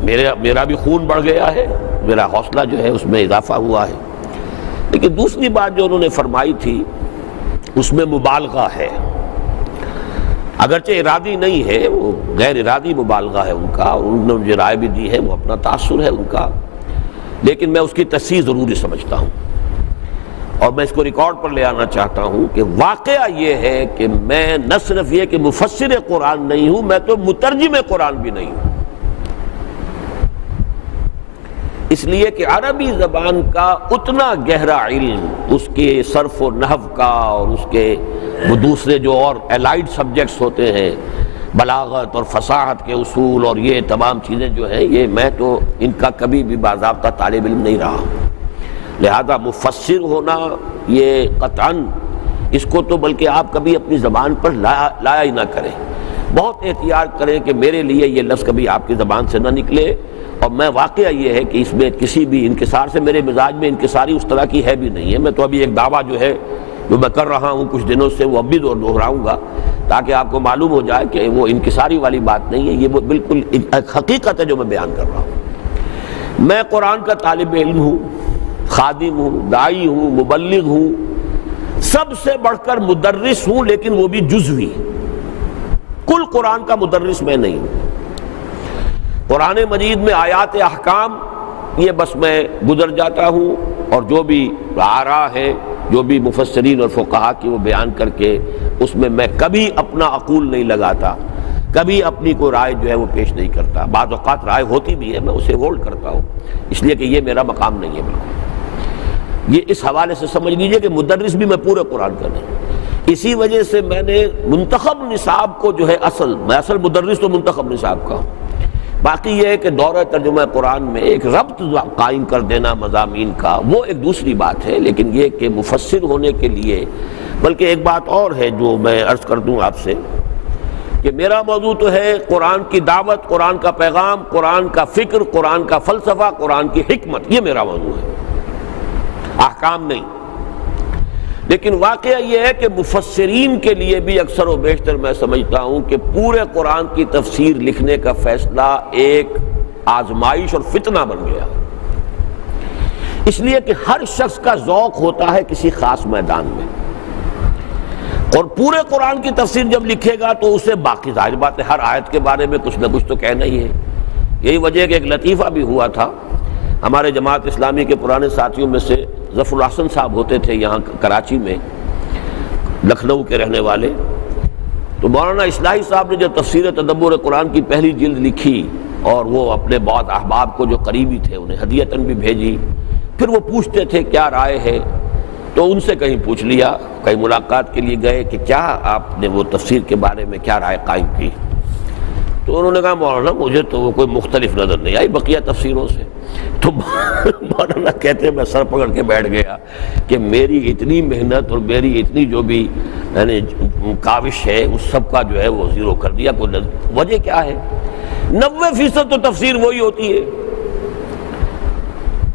میرا بھی خون بڑھ گیا ہے، میرا حوصلہ جو ہے اس میں اضافہ ہوا ہے۔ لیکن دوسری بات جو انہوں نے فرمائی تھی اس میں مبالغہ ہے، اگرچہ ارادی نہیں ہے، وہ غیر ارادی مبالغہ ہے ان کا، اور انہوں نے مجھے رائے بھی دی ہے، وہ اپنا تاثر ہے ان کا، لیکن میں اس کی تصحیح ضروری سمجھتا ہوں، اور میں اس کو ریکارڈ پر لے آنا چاہتا ہوں کہ واقعہ یہ ہے کہ میں نہ صرف یہ کہ مفسر قرآن نہیں ہوں، میں تو مترجم قرآن بھی نہیں ہوں، اس لیے کہ عربی زبان کا اتنا گہرا علم، اس کے صرف و نحو کا اور اس کے وہ دوسرے جو اور الائڈ سبجیکٹس ہوتے ہیں، بلاغت اور فصاحت کے اصول اور یہ تمام چیزیں جو ہیں، یہ میں تو ان کا کبھی بھی باضابطہ طالب علم نہیں رہا ہوں، لہذا مفسر ہونا یہ قطعاً اس کو تو بلکہ آپ کبھی اپنی زبان پر لایا ہی نہ کریں، بہت احتیاط کریں کہ میرے لیے یہ لفظ کبھی آپ کی زبان سے نہ نکلے، اور میں واقعہ یہ ہے کہ اس میں کسی بھی انکسار سے، میرے مزاج میں انکساری اس طرح کی ہے بھی نہیں ہے، میں تو ابھی ایک دعویٰ جو ہے جو میں کر رہا ہوں کچھ دنوں سے، وہ اب بھی دہراؤں گا تاکہ آپ کو معلوم ہو جائے کہ وہ انکساری والی بات نہیں ہے، یہ وہ بالکل ایک حقیقت ہے جو میں بیان کر رہا ہوں۔ میں قرآن کا طالب علم ہوں، خادم ہوں، داعی ہوں، مبلغ ہوں، سب سے بڑھ کر مدرس ہوں، لیکن وہ بھی جزوی، کل قرآن کا مدرس میں نہیں ہوں۔ قرآن مجید میں آیات احکام یہ بس میں گزر جاتا ہوں، اور جو بھی آراء ہے، جو بھی مفسرین اور فقہا کی وہ بیان کر کے اس میں کبھی اپنا عقول نہیں لگاتا، کبھی اپنی کوئی رائے جو ہے وہ پیش نہیں کرتا، بعض اوقات رائے ہوتی بھی ہے، میں اسے ہولڈ کرتا ہوں، اس لیے کہ یہ میرا مقام نہیں ہے بالکل۔ یہ اس حوالے سے سمجھ لیجئے کہ مدرس بھی میں پورے قرآن کا نہیں، اسی وجہ سے میں نے منتخب نصاب کو جو ہے میں اصل مدرس تو منتخب نصاب کا ہوں، باقی یہ ہے کہ دورہ ترجمہ قرآن میں ایک ربط قائم کر دینا مضامین کا، وہ ایک دوسری بات ہے، لیکن یہ کہ مفسر ہونے کے لیے، بلکہ ایک بات اور ہے جو میں عرض کر دوں آپ سے، کہ میرا موضوع تو ہے قرآن کی دعوت، قرآن کا پیغام، قرآن کا فکر، قرآن کا فلسفہ، قرآن کی حکمت، یہ میرا موضوع ہے، احکام نہیں۔ لیکن واقعہ یہ ہے کہ مفسرین کے لیے بھی اکثر و بیشتر میں سمجھتا ہوں کہ پورے قرآن کی تفسیر لکھنے کا فیصلہ ایک آزمائش اور فتنہ بن گیا، اس لیے کہ ہر شخص کا ذوق ہوتا ہے کسی خاص میدان میں، اور پورے قرآن کی تفسیر جب لکھے گا تو اسے باقی ظاہر بات ہے ہر آیت کے بارے میں کچھ نہ کچھ تو کہنا ہی ہے۔ یہی وجہ ہے کہ ایک لطیفہ بھی ہوا تھا، ہمارے جماعت اسلامی کے پرانے ساتھیوں میں سے ظفر الحسن صاحب ہوتے تھے یہاں کراچی میں، لکھنؤ کے رہنے والے، تو مولانا اصلاحی صاحب نے جب تفسیر تدبر قرآن کی پہلی جلد لکھی اور وہ اپنے بہت احباب کو جو قریبی تھے انہیں ہدیتاً بھی بھیجی، پھر وہ پوچھتے تھے کیا رائے ہے، تو ان سے کہیں پوچھ لیا، کہیں ملاقات کے لیے گئے کہ کیا آپ نے وہ تفسیر کے بارے میں کیا رائے قائم کی، تو انہوں نے کہا مولانا مجھے تو وہ کوئی مختلف نظر نہیں آئی بقیہ تفسیروں سے، تو مولانا کہتے ہیں میں سر پکڑ کے بیٹھ گیا کہ میری اتنی محنت اور میری اتنی جو بھی یعنی کاوش ہے اس سب کا جو ہے وہ زیرو کر دیا، کوئی وجہ کیا ہے؟ 90% تو تفسیر وہی ہوتی ہے،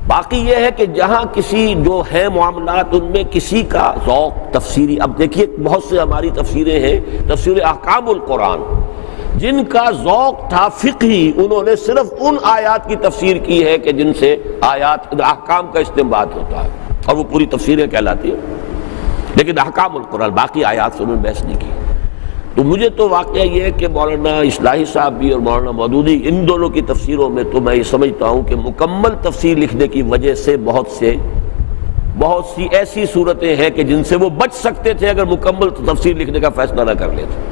باقی یہ ہے کہ جہاں کسی جو ہے معاملات ان میں کسی کا ذوق تفسیری، اب دیکھیے بہت سے ہماری تفسیریں ہیں، تفسیر احکام القرآن، جن کا ذوق تھا فقہی، انہوں نے صرف ان آیات کی تفسیر کی ہے کہ جن سے آیات احکام کا استنباط ہوتا ہے، اور وہ پوری تفسیریں کہلاتی ہیں، لیکن احکام القرآن باقی آیات سے انہوں نے بحث نہیں کی۔ تو مجھے تو واقعہ یہ ہے کہ مولانا اصلاحی صاحب بھی اور مولانا مودودی، ان دونوں کی تفسیروں میں تو میں یہ سمجھتا ہوں کہ مکمل تفسیر لکھنے کی وجہ سے بہت سی ایسی صورتیں ہیں کہ جن سے وہ بچ سکتے تھے اگر مکمل تفسیر لکھنے کا فیصلہ نہ کر لیتے۔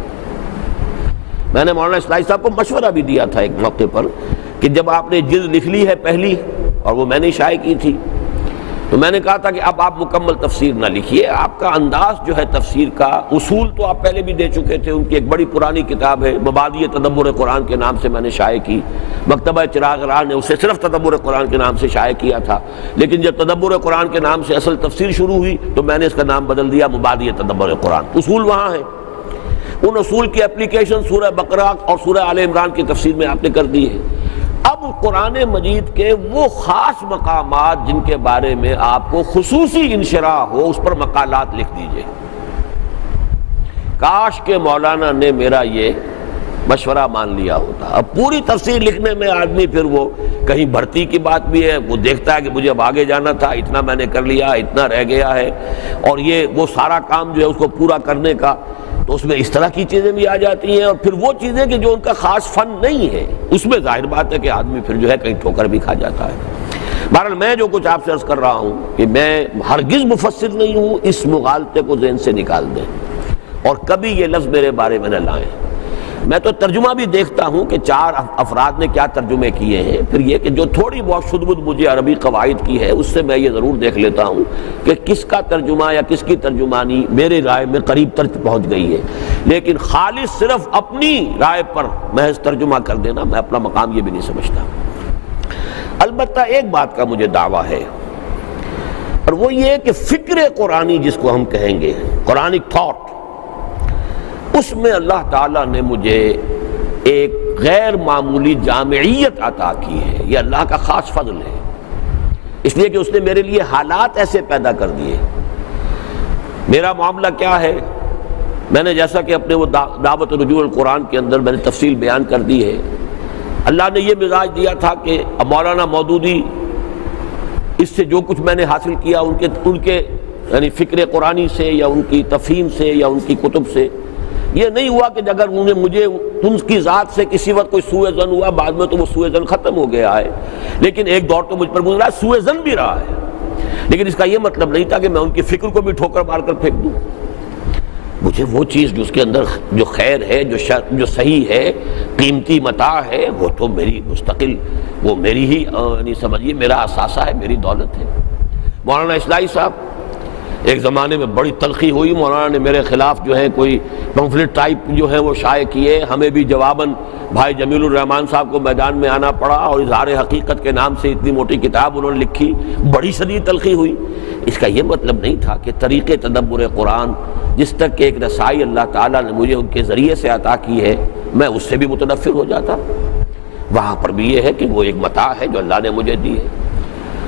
میں نے مولانا اصلاحی صاحب کو مشورہ بھی دیا تھا ایک موقع پر کہ جب آپ نے جلد لکھ لی ہے پہلی، اور وہ میں نے شائع کی تھی، تو میں نے کہا تھا کہ اب آپ مکمل تفسیر نہ لکھیے، آپ کا انداز جو ہے تفسیر کا، اصول تو آپ پہلے بھی دے چکے تھے، ان کی ایک بڑی پرانی کتاب ہے مبادئ تدبر قرآن کے نام سے میں نے شائع کی، مکتبہ چراغ راہ نے اسے صرف تدبر قرآن کے نام سے شائع کیا تھا، لیکن جب تدبر قرآن کے نام سے اصل تفسیر شروع ہوئی تو میں نے اس کا نام بدل دیا مبادئ تدبر قرآن۔ اصول وہاں ہیں، ان اصول کی اپلیکیشن سورہ بقرہ اور سورہ آل عمران کی تفسیر میں آپ نے کر دی ہے۔ اب قرآن مجید کے وہ خاص مقامات جن کے بارے میں آپ کو خصوصی انشراح ہو، اس پر مقالات لکھ دیجئے۔ کاش کہ مولانا نے میرا یہ مشورہ مان لیا ہوتا. اب پوری تفسیر لکھنے میں آدمی پھر وہ کہیں بھرتی کی بات بھی ہے، وہ دیکھتا ہے کہ مجھے اب آگے جانا تھا، اتنا میں نے کر لیا، اتنا رہ گیا ہے، اور یہ وہ سارا کام جو ہے اس کو پورا کرنے کا، تو اس میں اس طرح کی چیزیں بھی آ جاتی ہیں. اور پھر وہ چیزیں کہ جو ان کا خاص فن نہیں ہے، اس میں ظاہر بات ہے کہ آدمی پھر جو ہے کہیں ٹھوکر بھی کھا جاتا ہے. بہرحال میں جو کچھ آپ سے عرض کر رہا ہوں کہ میں ہرگز مفسر نہیں ہوں، اس مغالطے کو ذہن سے نکال دیں اور کبھی یہ لفظ میرے بارے میں نہ لائیں. میں تو ترجمہ بھی دیکھتا ہوں کہ 4 افراد نے کیا ترجمے کیے ہیں، پھر یہ کہ جو تھوڑی بہت شد بدھ مجھے عربی قواعد کی ہے اس سے میں یہ ضرور دیکھ لیتا ہوں کہ کس کا ترجمہ یا کس کی ترجمانی میرے رائے میں قریب تر پہنچ گئی ہے. لیکن خالص صرف اپنی رائے پر محض ترجمہ کر دینا، میں اپنا مقام یہ بھی نہیں سمجھتا. البتہ ایک بات کا مجھے دعویٰ ہے، اور وہ یہ کہ فکر قرآنی جس کو ہم کہیں گے، قرآنک تھاٹ، اس میں اللہ تعالیٰ نے مجھے ایک غیر معمولی جامعیت عطا کی ہے. یہ اللہ کا خاص فضل ہے، اس لیے کہ اس نے میرے لیے حالات ایسے پیدا کر دیے. میرا معاملہ کیا ہے، میں نے جیسا کہ اپنے وہ دعوت رجوع القرآن کے اندر میں نے تفصیل بیان کر دی ہے، اللہ نے یہ مزاج دیا تھا کہ مولانا مودودی، اس سے جو کچھ میں نے حاصل کیا ان کے یعنی فکر قرآنی سے یا ان کی تفہیم سے یا ان کی کتب سے، یہ نہیں ہوا کہ اگر انہوں نے مجھے ان کی ذات سے کسی وقت کوئی سوء ظن ہوا، بعد میں تو وہ سوء ظن ختم ہو گیا ہے، لیکن ایک دور تو مجھ پر گزرا ہے سوء ظن بھی رہا ہے. لیکن اس کا یہ مطلب نہیں تھا کہ میں ان کی فکر کو بھی ٹھوکر مار کر پھینک دوں. مجھے وہ چیز جو اس کے اندر جو خیر ہے، جو صحیح ہے، قیمتی متاع ہے، وہ تو میری مستقل، وہ میری ہی نہیں سمجھیے میرا اثاثہ ہے، میری دولت ہے. مولانا اصلاحی صاحب، ایک زمانے میں بڑی تلخی ہوئی، مولانا نے میرے خلاف جو ہے کوئی پمفلٹ ٹائپ جو ہے وہ شائع کیے، ہمیں بھی جواباً بھائی جمیل الرحمان صاحب کو میدان میں آنا پڑا اور اظہار حقیقت کے نام سے اتنی موٹی کتاب انہوں نے لکھی، بڑی شدید تلخی ہوئی. اس کا یہ مطلب نہیں تھا کہ طریقے تدبر قرآن جس تک کہ ایک رسائی اللہ تعالیٰ نے مجھے ان کے ذریعے سے عطا کی ہے میں اس سے بھی متنفر ہو جاتا. وہاں پر بھی یہ ہے کہ وہ ایک متاع ہے جو اللہ نے مجھے دی ہے.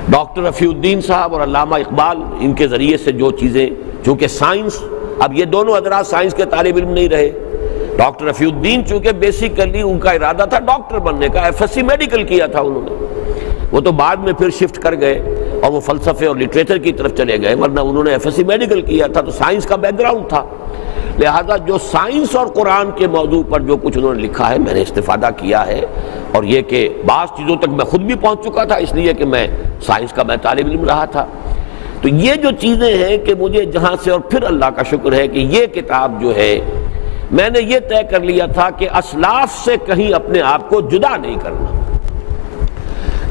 ڈاکٹر رفیع الدین صاحب اور علامہ اقبال، ان کے ذریعے سے جو چیزیں، چونکہ سائنس، اب یہ دونوں حضرات سائنس کے طالب علم نہیں رہے. ڈاکٹر رفیع الدین چونکہ بیسیکلی ان کا ارادہ تھا ڈاکٹر بننے کا، FSc میڈیکل کیا تھا انہوں نے، وہ تو بعد میں پھر شفٹ کر گئے اور وہ فلسفے اور لٹریچر کی طرف چلے گئے، ورنہ انہوں نے FSc میڈیکل کیا تھا تو سائنس کا بیک گراؤنڈ تھا. لہذا جو سائنس اور قرآن کے موضوع پر جو کچھ انہوں نے لکھا ہے میں نے استفادہ کیا ہے، اور یہ کہ بعض چیزوں تک میں خود بھی پہنچ چکا تھا اس لیے کہ میں سائنس کا میں طالب علم رہا تھا. تو یہ جو چیزیں ہیں کہ مجھے جہاں سے، اور پھر اللہ کا شکر ہے کہ یہ کتاب جو ہے میں نے یہ طے کر لیا تھا کہ اسلاف سے کہیں اپنے آپ کو جدا نہیں کرنا.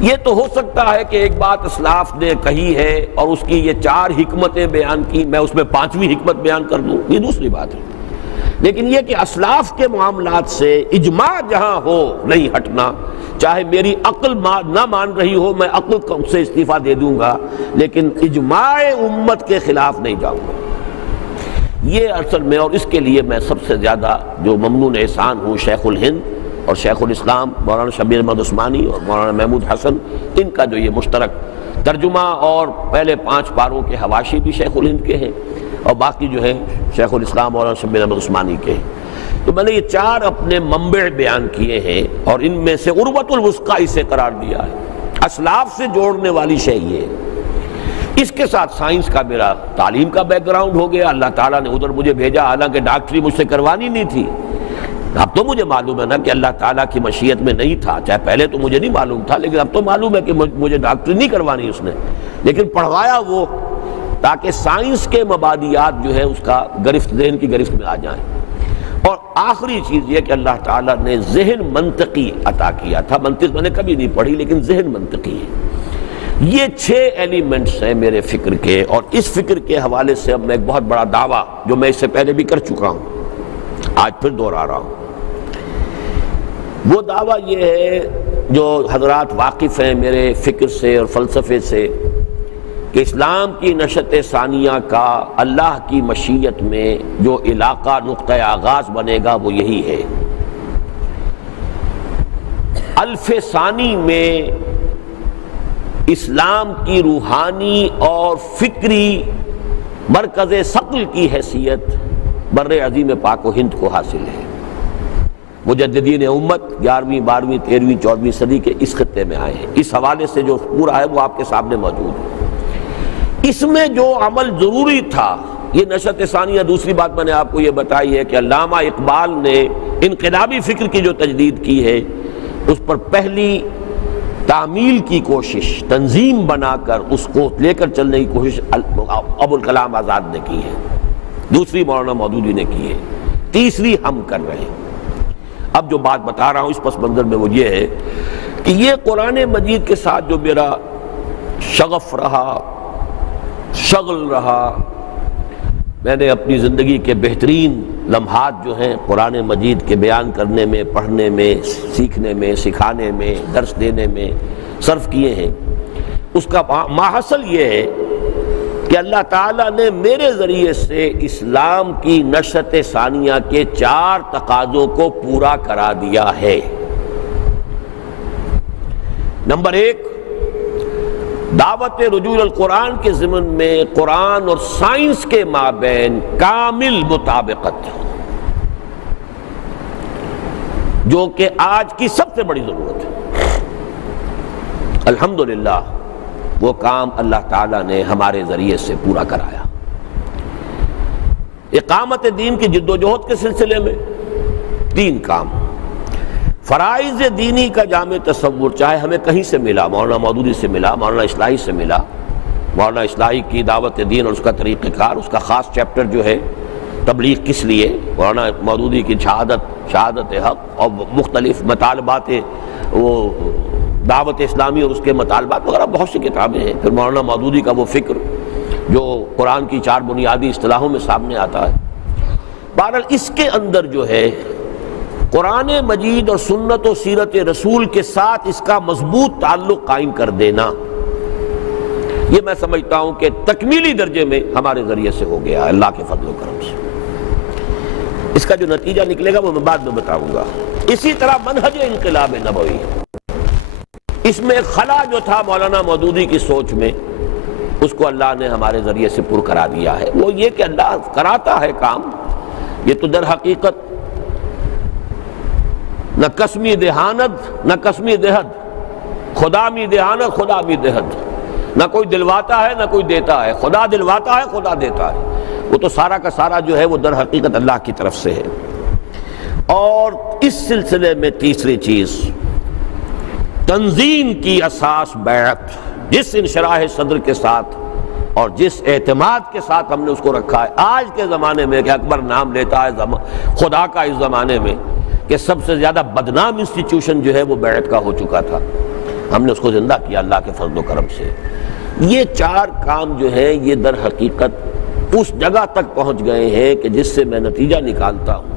یہ تو ہو سکتا ہے کہ ایک بات اسلاف نے کہی ہے اور اس کی یہ 4 حکمتیں بیان کی، میں اس میں 5ویں حکمت بیان کر دوں، یہ دوسری بات ہے. لیکن یہ کہ اسلاف کے معاملات سے اجماع جہاں ہو نہیں ہٹنا، چاہے میری عقل نہ مان رہی ہو، میں عقل سے استعفیٰ دے دوں گا لیکن اجماع امت کے خلاف نہیں جاؤں گا. یہ اصل میں، اور اس کے لیے میں سب سے زیادہ جو ممنون احسان ہوں شیخ الہند اور شیخ الاسلام مولانا شبیر احمد عثمانی اور مولانا محمود حسن، ان کا جو یہ مشترک ترجمہ اور پہلے 5 پاروں کے حواشی بھی شیخ الہند کے ہیں اور باقی جو ہے شیخ الاسلام مولانا شبیر احمد عثمانی کے ہیں. تو میں نے یہ 4 اپنے منبع بیان کیے ہیں اور ان میں سے عروۃ الوثقی اسے قرار دیا ہے. اسلاف سے جوڑنے والی شے یہ ہے. اس کے ساتھ سائنس کا میرا تعلیم کا بیک گراؤنڈ ہو گیا، اللہ تعالیٰ نے ادھر مجھے بھیجا، حالانکہ ڈاکٹری مجھ سے کروانی نہیں تھی. اب تو مجھے معلوم ہے نا کہ اللہ تعالیٰ کی مشیت میں نہیں تھا، چاہے پہلے تو مجھے نہیں معلوم تھا لیکن اب تو معلوم ہے کہ مجھے ڈاکٹری نہیں کروانی اس نے، لیکن پڑھوایا وہ تاکہ سائنس کے مبادیات جو ہے اس کا گرفت، ذہن کی گرفت میں آ جائیں. اور آخری چیز یہ کہ اللہ تعالیٰ نے ذہن منطقی عطا کیا تھا. منطق میں نے کبھی نہیں پڑھی لیکن ذہن منطقی ہے. یہ 6 ایلیمنٹس ہیں میرے فکر کے، اور اس فکر کے حوالے سے اب میں ایک بہت بڑا دعویٰ جو میں اس سے پہلے بھی کر چکا ہوں آج پھر دوہرا رہا ہوں. وہ دعویٰ یہ ہے جو حضرات واقف ہیں میرے فکر سے اور فلسفے سے کہ اسلام کی نشت ثانیہ کا اللہ کی مشیت میں جو علاقہ نقطہ آغاز بنے گا وہ یہی ہے. الف ثانی میں اسلام کی روحانی اور فکری مرکز ثقل کی حیثیت بر عظیم پاک و ہند کو حاصل ہے. مجددین امت 11ویں 12ویں 13ویں 14ویں صدی کے اس خطے میں آئے ہیں۔ اس حوالے سے جو پورا ہے وہ آپ کے سامنے موجود ہے۔ اس میں جو عمل ضروری تھا، یہ نشأت ثانیہ، دوسری بات میں نے آپ کو یہ بتائی ہے کہ علامہ اقبال نے انقلابی فکر کی جو تجدید کی ہے اس پر پہلی تعمیل کی کوشش، تنظیم بنا کر اس کو لے کر چلنے کی کوشش ابوالکلام آزاد نے کی ہے، دوسری مولانا مودودی نے کی ہے، تیسری ہم کر رہے ہیں۔ اب جو بات بتا رہا ہوں اس پس منظر میں وہ یہ ہے کہ یہ قرآن مجید کے ساتھ جو میرا شغف رہا، شغل رہا، میں نے اپنی زندگی کے بہترین لمحات جو ہیں قرآن مجید کے بیان کرنے میں، پڑھنے میں، سیکھنے میں، سکھانے میں، درس دینے میں صرف کیے ہیں، اس کا ماحصل یہ ہے کہ اللہ تعالیٰ نے میرے ذریعے سے اسلام کی نشأت ثانیہ کے 4 تقاضوں کو پورا کرا دیا ہے۔ نمبر 1، دعوت رجوع القرآن کے ضمن میں قرآن اور سائنس کے مابین کامل مطابقت، جو کہ آج کی سب سے بڑی ضرورت ہے۔ الحمدللہ وہ کام اللہ تعالیٰ نے ہمارے ذریعے سے پورا کرایا۔ اقامت دین کی جد و جہد کے سلسلے میں 3 کام، فرائض دینی کا جامع تصور، چاہے ہمیں کہیں سے ملا، مولانا مودودی سے ملا، مولانا اصلاحی سے ملا، مولانا اصلاحی کی دعوت دین اور اس کا طریقہ کار، اس کا خاص چیپٹر جو ہے تبلیغ کس لیے، مولانا مودودی کی شہادت حق اور مختلف مطالبات وہ دعوت اسلامی اور اس کے مطالبات وغیرہ بہت سی کتابیں ہیں۔ پھر مولانا مودودی کا وہ فکر جو قرآن کی 4 بنیادی اصطلاحوں میں سامنے آتا ہے۔ بہرحال اس کے اندر جو ہے قرآن مجید اور سنت و سیرت رسول کے ساتھ اس کا مضبوط تعلق قائم کر دینا، یہ میں سمجھتا ہوں کہ تکمیلی درجے میں ہمارے ذریعے سے ہو گیا اللہ کے فضل و کرم سے۔ اس کا جو نتیجہ نکلے گا وہ میں بعد میں بتاؤں گا۔ اسی طرح منہج انقلاب نبوی، اس میں خلا جو تھا مولانا مودودی کی سوچ میں، اس کو اللہ نے ہمارے ذریعے سے پر کرا دیا ہے۔ وہ یہ کہ اللہ کراتا ہے کام، یہ تو در حقیقت نہ قسمی دہانت نہ قسمی دہد، خدا می دہانت خدا می دہد، نہ کوئی دلواتا ہے نہ کوئی دیتا ہے، خدا دلواتا ہے خدا دیتا ہے، وہ تو سارا کا سارا جو ہے وہ در حقیقت اللہ کی طرف سے ہے۔ اور اس سلسلے میں تیسری چیز، تنظیم کی اساس بیعت، جس انشراح صدر کے ساتھ اور جس اعتماد کے ساتھ ہم نے اس کو رکھا ہے آج کے زمانے میں، کہ اکبر نام لیتا ہے خدا کا اس زمانے میں، کہ سب سے زیادہ بدنام انسٹیٹیوشن جو ہے وہ بیعت کا ہو چکا تھا، ہم نے اس کو زندہ کیا اللہ کے فضل و کرم سے۔ یہ 4 کام جو ہے یہ در حقیقت اس جگہ تک پہنچ گئے ہیں کہ جس سے میں نتیجہ نکالتا ہوں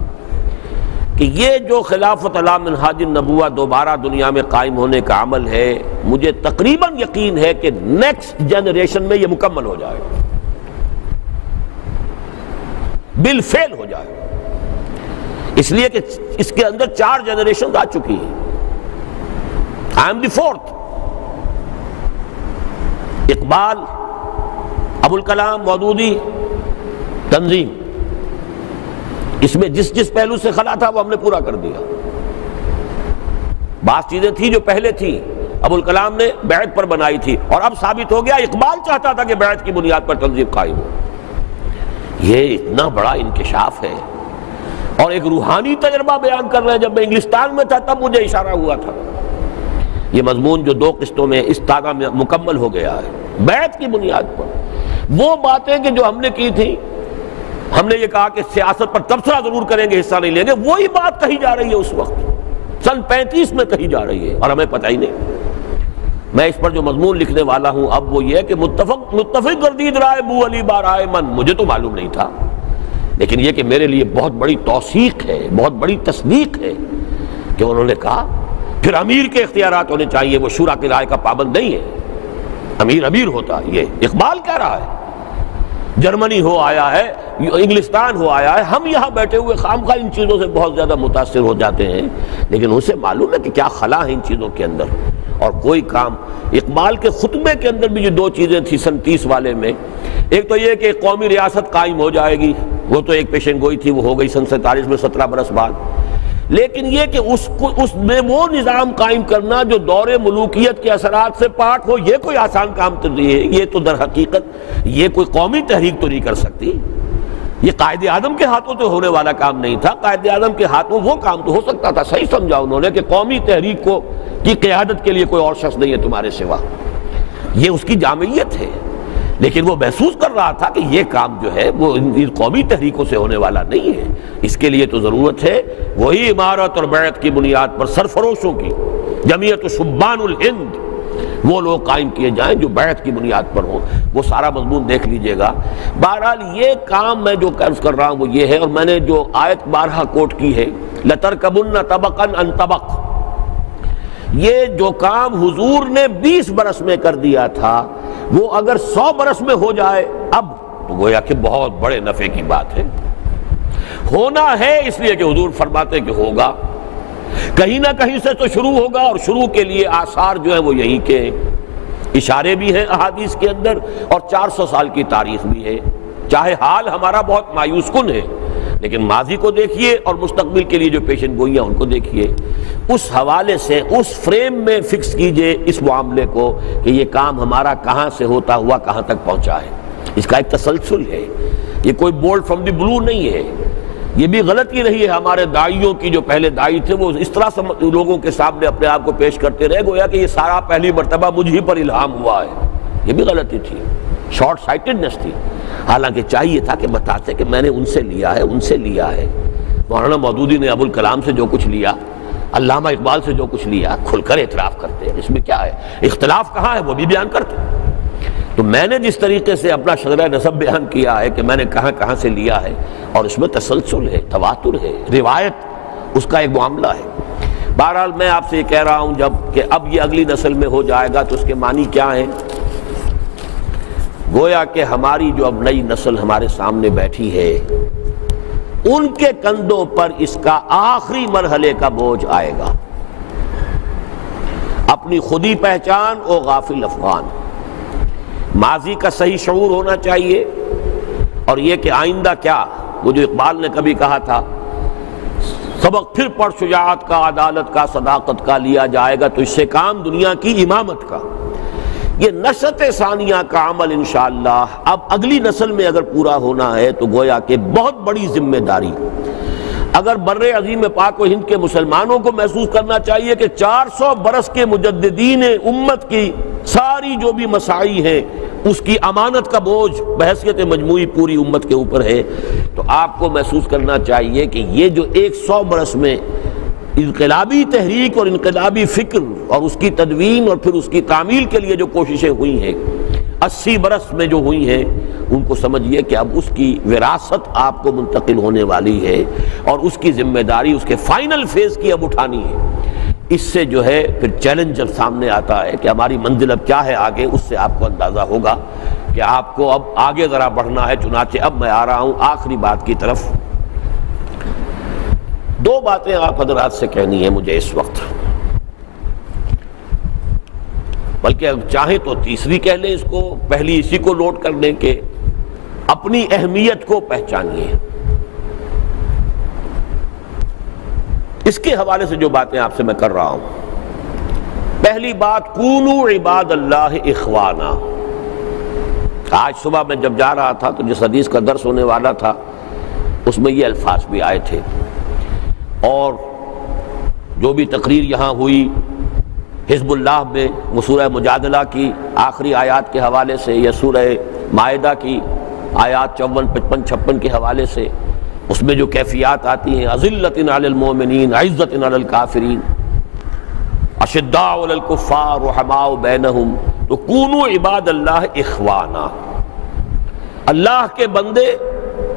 کہ یہ جو خلافت علی منہاج النبوہ دوبارہ دنیا میں قائم ہونے کا عمل ہے، مجھے تقریباً یقین ہے کہ نیکسٹ جنریشن میں یہ مکمل ہو جائے، بالفعل ہو جائے، اس لیے کہ اس کے اندر 4 جنریشن آ چکی ہیں۔ I am the 4th۔ Iqbal, Abul Kalam Maududi, تنظیم، اس میں جس پہلو سے خلا تھا وہ ہم نے پورا کر دیا۔ بعض چیزیں تھیں جو پہلے تھیں، ابوالکلام نے بیعت پر بنائی تھی، اور اب ثابت ہو گیا اقبال چاہتا تھا کہ بیعت کی بنیاد پر تنظیم قائم ہو۔ یہ اتنا بڑا انکشاف ہے، اور ایک روحانی تجربہ بیان کر رہے ہیں۔ جب میں انگلستان میں تھا تب مجھے اشارہ ہوا تھا، یہ مضمون جو 2 قسطوں میں اس تازہ میں مکمل ہو گیا ہے، بیعت کی بنیاد پر۔ وہ باتیں کہ جو ہم نے کی تھی، ہم نے یہ کہا کہ سیاست پر تبصرہ ضرور کریں گے، حصہ نہیں لیں گے، وہی بات کہی جا رہی ہے اس وقت، سن 35 میں کہی جا رہی ہے، اور ہمیں پتہ ہی نہیں۔ میں اس پر جو مضمون لکھنے والا ہوں اب وہ یہ ہے کہ متفق گردید رائے بو علی بارائے من، مجھے تو معلوم نہیں تھا، لیکن یہ کہ میرے لیے بہت بڑی توثیق ہے، بہت بڑی تصدیق ہے کہ انہوں نے کہا پھر امیر کے اختیارات ہونے چاہیے، وہ شورا کی رائے کا پابند نہیں ہے، امیر ہوتا ہے۔ یہ اقبال کہہ رہا ہے، جرمنی ہو آیا ہے، انگلستان ہو آیا ہے، ہم یہاں بیٹھے ہوئے خامخواہ ان چیزوں سے بہت زیادہ متاثر ہو جاتے ہیں، لیکن اسے معلوم ہے کہ کیا خلا ہے ان چیزوں کے اندر، اور کوئی کام۔ اقبال کے خطبے کے اندر بھی جو 2 چیزیں تھیں سن 30 والے میں، ایک تو یہ کہ قومی ریاست قائم ہو جائے گی، وہ تو ایک پیشن گوئی تھی، وہ ہو گئی سن 47 میں 17 برس بعد۔ لیکن یہ کہ اس میں وہ نظام قائم کرنا جو دور ملوکیت کے اثرات سے پاک ہو، یہ کوئی آسان کام تو نہیں ہے۔ یہ تو در حقیقت یہ کوئی قومی تحریک تو نہیں کر سکتی، یہ قائد اعظم کے ہاتھوں تو ہونے والا کام نہیں تھا۔ قائد اعظم کے ہاتھوں وہ کام تو ہو سکتا تھا، صحیح سمجھا انہوں نے کہ قومی تحریک کی قیادت کے لیے کوئی اور شخص نہیں ہے تمہارے سوا، یہ اس کی جامعیت ہے، لیکن وہ محسوس کر رہا تھا کہ یہ کام جو ہے وہ ان قومی تحریکوں سے ہونے والا نہیں ہے۔ اس کے لیے تو ضرورت ہے وہی امارت اور بیعت کی بنیاد پر سرفروشوں کی جمعیت شبان الہند، وہ لوگ قائم کیے جائیں جو بیعت کی بنیاد پر ہوں۔ وہ سارا مضمون دیکھ لیجئے گا۔ بہرحال یہ کام میں جو عرض کر رہا ہوں وہ یہ ہے، اور میں نے جو آیت بارہا کوٹ کی ہے لَتَرْكَبُنَّ طَبَقًا عَنْ طَبَقٍ، یہ جو کام حضور نے 20 برس میں کر دیا تھا وہ اگر 100 برس میں ہو جائے اب تو گویا کہ بہت بڑے نفع کی بات ہے۔ ہونا ہے اس لیے کہ حضور فرماتے کہ ہوگا، کہیں نہ کہیں سے تو شروع ہوگا، اور شروع کے لیے آثار جو ہیں وہ یہیں کے اشارے بھی ہیں احادیث کے اندر، اور 400 سال کی تاریخ بھی ہے۔ چاہے حال ہمارا بہت مایوس کن ہے، لیکن ماضی کو دیکھیے اور مستقبل کے لیے جو پیشن گوئیاں ان کو دیکھیے، اس حوالے سے اس فریم میں فکس کیجئے اس معاملے کو کہ یہ کام ہمارا کہاں سے ہوتا ہوا کہاں تک پہنچا ہے۔ اس کا ایک تسلسل ہے، یہ کوئی بولڈ فرام دی بلو نہیں ہے۔ یہ بھی غلطی رہی ہے ہمارے داعیوں کی، جو پہلے داعی تھے وہ اس طرح لوگوں کے سامنے اپنے آپ کو پیش کرتے رہے گویا کہ یہ سارا پہلی مرتبہ مجھ ہی پر الہام ہوا ہے۔ یہ بھی غلطی تھی، شارٹ سائٹڈنس تھی۔ حالانکہ چاہیے تھا کہ بتاتے کہ میں نے ان سے لیا ہے، ان سے لیا ہے۔ مولانا مودودی نے ابوالکلام سے جو کچھ لیا، علامہ اقبال سے جو کچھ لیا، کھل کر اعتراف کرتے ہیں۔ اس میں کیا ہے؟ اختلاف کہاں ہے وہ بھی بیان کرتے ہیں۔ تو میں نے جس طریقے سے اپنا شجرہ نسب بیان کیا ہے کہ میں نے کہاں کہاں سے لیا ہے، اور اس میں تسلسل ہے، تواتر ہے، روایت اس کا ایک معاملہ ہے۔ بہرحال میں آپ سے یہ کہہ رہا ہوں جب کہ اب یہ اگلی نسل میں ہو جائے گا تو اس کے معنی کیا ہیں؟ گویا کہ ہماری جو اب نئی نسل ہمارے سامنے بیٹھی ہے ان کے کندھوں پر اس کا آخری مرحلے کا بوجھ آئے گا۔ اپنی خودی پہچان او غافل افغان، ماضی کا صحیح شعور ہونا چاہیے، اور یہ کہ آئندہ کیا، وہ جو اقبال نے کبھی کہا تھا سبق پھر پڑھ شجاعت کا، عدالت کا، صداقت کا لیا جائے گا تو اس سے کام دنیا کی امامت کا۔ یہ نشأت ثانیہ کا عمل انشاءاللہ اب اگلی نسل میں اگر پورا ہونا ہے تو گویا کہ بہت بڑی ذمہ داری، اگر بر عظیم پاک و ہند کے مسلمانوں کو محسوس کرنا چاہیے کہ 400 برس کے مجددین امت کی ساری جو بھی مساعی ہیں اس کی امانت کا بوجھ بحیثیت مجموعی پوری امت کے اوپر ہے، تو آپ کو محسوس کرنا چاہیے کہ یہ جو 100 برس میں انقلابی تحریک اور انقلابی فکر اور اس کی تدوین اور پھر اس کی تعمیل کے لیے جو کوششیں ہوئی ہیں 80 برس میں جو ہوئی ہیں، ان کو سمجھیے کہ اب اس کی وراثت آپ کو منتقل ہونے والی ہے، اور اس کی ذمہ داری اس کے فائنل فیز کی اب اٹھانی ہے۔ اس سے جو ہے پھر چیلنج جب سامنے آتا ہے کہ ہماری منزل اب کیا ہے آگے، اس سے آپ کو اندازہ ہوگا کہ آپ کو اب آگے ذرا بڑھنا ہے۔ چنانچہ اب میں آ رہا ہوں آخری بات کی طرف۔ دو باتیں آپ حضرات سے کہنی ہے مجھے اس وقت، بلکہ چاہیں تو تیسری کہہ لیں اس کو، پہلی اسی کو نوٹ کر لیں کہ اپنی اہمیت کو پہچانیے۔ اس کے حوالے سے جو باتیں آپ سے میں کر رہا ہوں، پہلی بات کونوا عباد اللہ اخوانا۔ آج صبح میں جب جا رہا تھا تو جس حدیث کا درس ہونے والا تھا اس میں یہ الفاظ بھی آئے تھے، اور جو بھی تقریر یہاں ہوئی حزب اللہ میں وہ سورہ مجادلہ کی آخری آیات کے حوالے سے یا سورہ مائدہ کی آیات 54، 55، 56 کے حوالے سے، اس میں جو کیفیات آتی ہیں اذلۃ علی المؤمنین عزۃ علی الکافرین اشداء علی الکفار رحماء بینہم، تو کونوا عباد اللہ اخوانا، اللہ کے بندے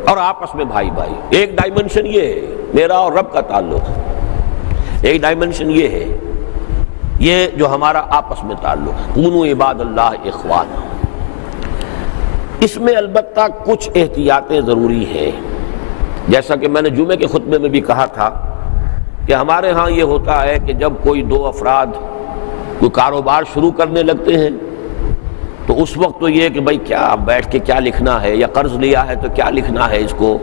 اور آپس میں بھائی بھائی۔ ایک ڈائمنشن یہ ہے میرا اور رب کا تعلق، ایک ڈائمنشن یہ ہے یہ جو ہمارا آپس میں تعلق، کونوا عباد اللہ اخوانا۔ اس میں البتہ کچھ احتیاطیں ضروری ہیں، جیسا کہ میں نے جمعے کے خطبے میں بھی کہا تھا کہ ہمارے ہاں یہ ہوتا ہے کہ جب کوئی دو افراد کوئی کاروبار شروع کرنے لگتے ہیں تو اس وقت تو یہ کہ بھائی کیا بیٹھ کے کیا لکھنا ہے، یا قرض لیا ہے تو کیا لکھنا ہے، اس کو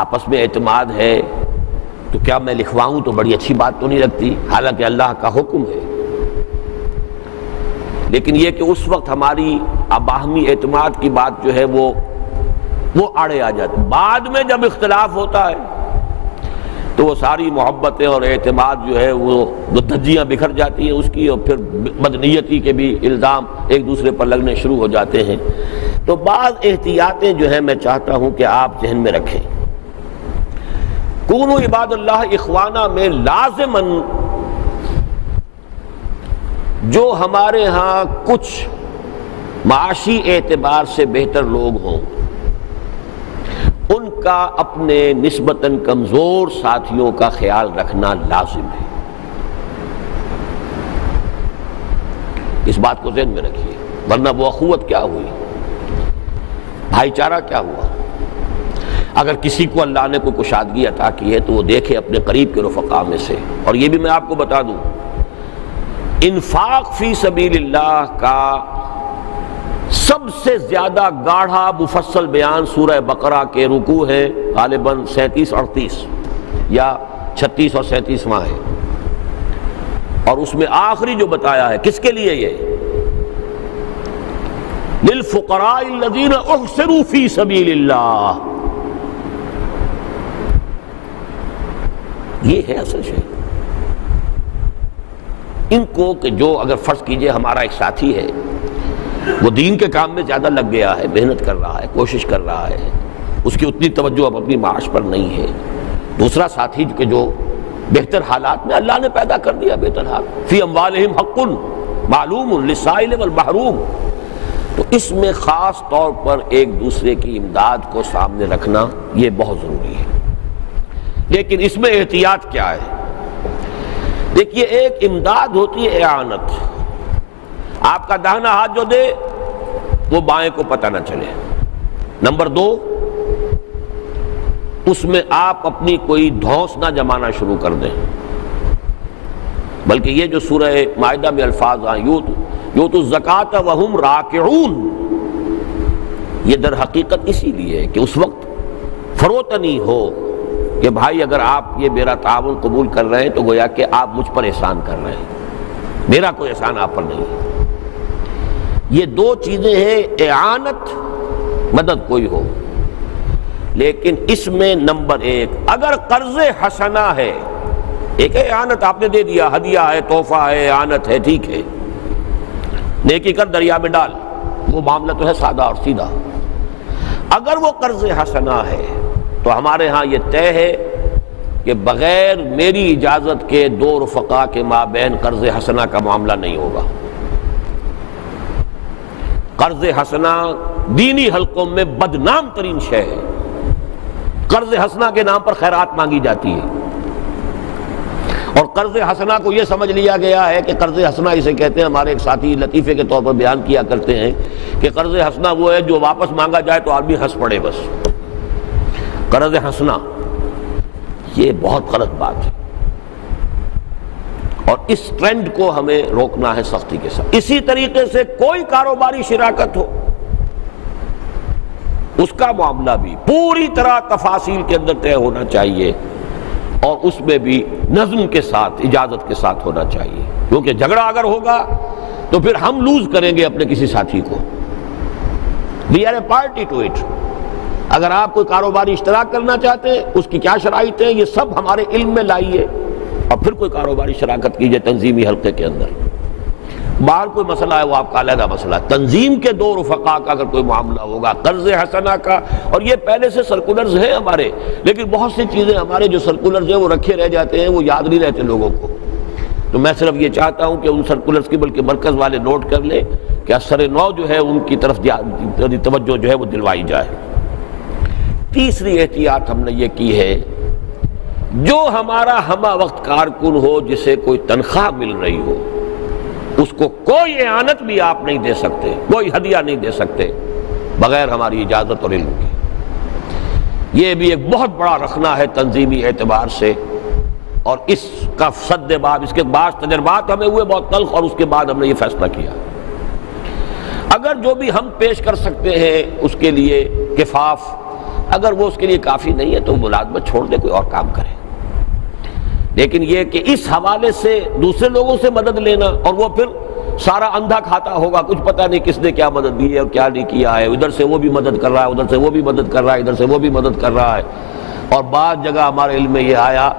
آپس میں اعتماد ہے، تو کیا میں لکھواؤں تو بڑی اچھی بات تو نہیں لگتی، حالانکہ اللہ کا حکم ہے، لیکن یہ کہ اس وقت ہماری باہمی اعتماد کی بات جو ہے وہ آڑے آ جاتی۔ بعد میں جب اختلاف ہوتا ہے تو وہ ساری محبتیں اور اعتماد جو ہے وہ دھجیاں بکھر جاتی ہیں اس کی، اور پھر بدنیتی کے بھی الزام ایک دوسرے پر لگنے شروع ہو جاتے ہیں۔ تو بعض احتیاطیں جو ہیں میں چاہتا ہوں کہ آپ ذہن میں رکھیں۔ کونوا عباد اللہ اخوانا میں لازماً جو ہمارے ہاں کچھ معاشی اعتبار سے بہتر لوگ ہوں، ان کا اپنے نسبتاً کمزور ساتھیوں کا خیال رکھنا لازم ہے۔ اس بات کو ذہن میں رکھیے، ورنہ وہ اخوت کیا ہوئی، بھائی چارہ کیا ہوا۔ اگر کسی کو اللہ نے کوئی کشادگی عطا کی ہے تو وہ دیکھے اپنے قریب کے رفقا میں سے۔ اور یہ بھی میں آپ کو بتا دوں، انفاق فی سبیل اللہ کا سب سے زیادہ گاڑھا مفصل بیان سورہ بقرہ کے رکوع ہے، غالباً 37-38 یا 36 اور 37واں ہے، اور اس میں آخری جو بتایا ہے کس کے لیے، یہ للفقراء الذین احصروا فی سبیل اللہ، یہ ہے اصل شے۔ ان کو کہ جو اگر فرض کیجئے ہمارا ایک ساتھی ہے، وہ دین کے کام میں زیادہ لگ گیا ہے، محنت کر رہا ہے، کوشش کر رہا ہے، اس کی اتنی توجہ اب اپنی معاش پر نہیں ہے، دوسرا ساتھی کہ جو بہتر حالات میں اللہ نے پیدا کر دیا، بہتر حال، فی اموالہم حق معلوم للسائل والمحروم، تو اس میں خاص طور پر ایک دوسرے کی امداد کو سامنے رکھنا یہ بہت ضروری ہے۔ لیکن اس میں احتیاط کیا ہے؟ دیکھیے، ایک امداد ہوتی ہے اعانت، آپ کا داہنا ہاتھ جو دے وہ بائیں کو پتہ نہ چلے۔ نمبر 2، اس میں آپ اپنی کوئی دھونس نہ جمانا شروع کر دیں، بلکہ یہ جو سورہ مائدہ میں الفاظ آئیں، یؤتوا الزکاۃ وہم راکعون، یہ در حقیقت اسی لیے ہے کہ اس وقت فروتنی ہو کہ بھائی اگر آپ یہ میرا تعاون قبول کر رہے ہیں تو گویا کہ آپ مجھ پر احسان کر رہے ہیں، میرا کوئی احسان آپ پر نہیں ہے۔ یہ دو چیزیں ہیں، اعانت، مدد کوئی ہو، لیکن اس میں نمبر 1 اگر قرض حسنہ ہے، ایک اعانت آپ نے دے دیا، ہدیہ ہے، تحفہ ہے، اعانت ہے، ٹھیک ہے، نیکی کر دریا میں ڈال، وہ معاملہ تو ہے سادہ اور سیدھا۔ اگر وہ قرض حسنہ ہے تو ہمارے ہاں یہ طے ہے کہ بغیر میری اجازت کے 2 رفقا کے مابین قرض حسنہ کا معاملہ نہیں ہوگا۔ قرض حسنہ دینی حلقوں میں بدنام ترین شے ہے، قرض حسنہ کے نام پر خیرات مانگی جاتی ہے، اور قرض حسنہ کو یہ سمجھ لیا گیا ہے کہ قرض حسنہ اسے کہتے ہیں، ہمارے ایک ساتھی لطیفے کے طور پر بیان کیا کرتے ہیں کہ قرض حسنہ وہ ہے جو واپس مانگا جائے تو آدمی ہنس پڑے بس۔ قرض حسنہ یہ بہت غلط بات ہے، اور اس ٹرینڈ کو ہمیں روکنا ہے سختی کے ساتھ۔ اسی طریقے سے کوئی کاروباری شراکت ہو، اس کا معاملہ بھی پوری طرح تفاصیل کے اندر طے ہونا چاہیے، اور اس میں بھی نظم کے ساتھ، اجازت کے ساتھ ہونا چاہیے، کیونکہ جھگڑا اگر ہوگا تو پھر ہم لوز کریں گے اپنے کسی ساتھی کو۔ We are a party to it. اگر آپ کوئی کاروباری اشتراک کرنا چاہتے ہیں، اس کی کیا شرائط ہیں، یہ سب ہمارے علم میں لائیے، اور پھر کوئی کاروباری شراکت کیجئے تنظیمی حلقے کے اندر۔ باہر کوئی مسئلہ ہے وہ آپ کا علیحدہ مسئلہ ہے، تنظیم کے 2 رفقا کا اگر کوئی معاملہ ہوگا، قرض حسنہ کا، اور یہ پہلے سے سرکولرز ہیں ہمارے، لیکن بہت سی چیزیں ہمارے جو سرکولرز ہیں وہ رکھے رہ جاتے ہیں، وہ یاد نہیں رہتے لوگوں کو۔ تو میں صرف یہ چاہتا ہوں کہ ان سرکولرز کی بلکہ مرکز والے نوٹ کر لیں کہ اثر نو جو ہے ان کی طرف توجہ جو ہے وہ دلوائی جائے۔ تیسری احتیاط ہم نے یہ کی ہے، جو ہمارا ہمہ وقت کارکن ہو جسے کوئی تنخواہ مل رہی ہو، اس کو کوئی اعانت بھی آپ نہیں دے سکتے، کوئی ہدیہ نہیں دے سکتے بغیر ہماری اجازت اور علم کی۔ یہ بھی ایک بہت بڑا رکھنا ہے تنظیمی اعتبار سے، اور اس کا سد باب، اس کے بعض تجربات ہمیں ہوئے بہت تلخ، اور اس کے بعد ہم نے یہ فیصلہ کیا اگر جو بھی ہم پیش کر سکتے ہیں اس کے لیے کفاف، اگر وہ اس کے لیے کافی نہیں ہے تو ملازمت چھوڑ دے، کوئی اور کام کرے۔ لیکن یہ کہ اس حوالے سے دوسرے لوگوں سے مدد لینا، اور وہ پھر سارا اندھا کھاتا ہوگا، کچھ پتہ نہیں کس نے کیا مدد دی ہے اور کیا نہیں کیا ہے، ادھر سے وہ بھی مدد کر رہا ہے، ادھر سے وہ بھی مدد کر رہا ہے، ادھر سے وہ بھی مدد کر رہا ہے۔ اور بعض جگہ ہمارے علم میں یہ آیا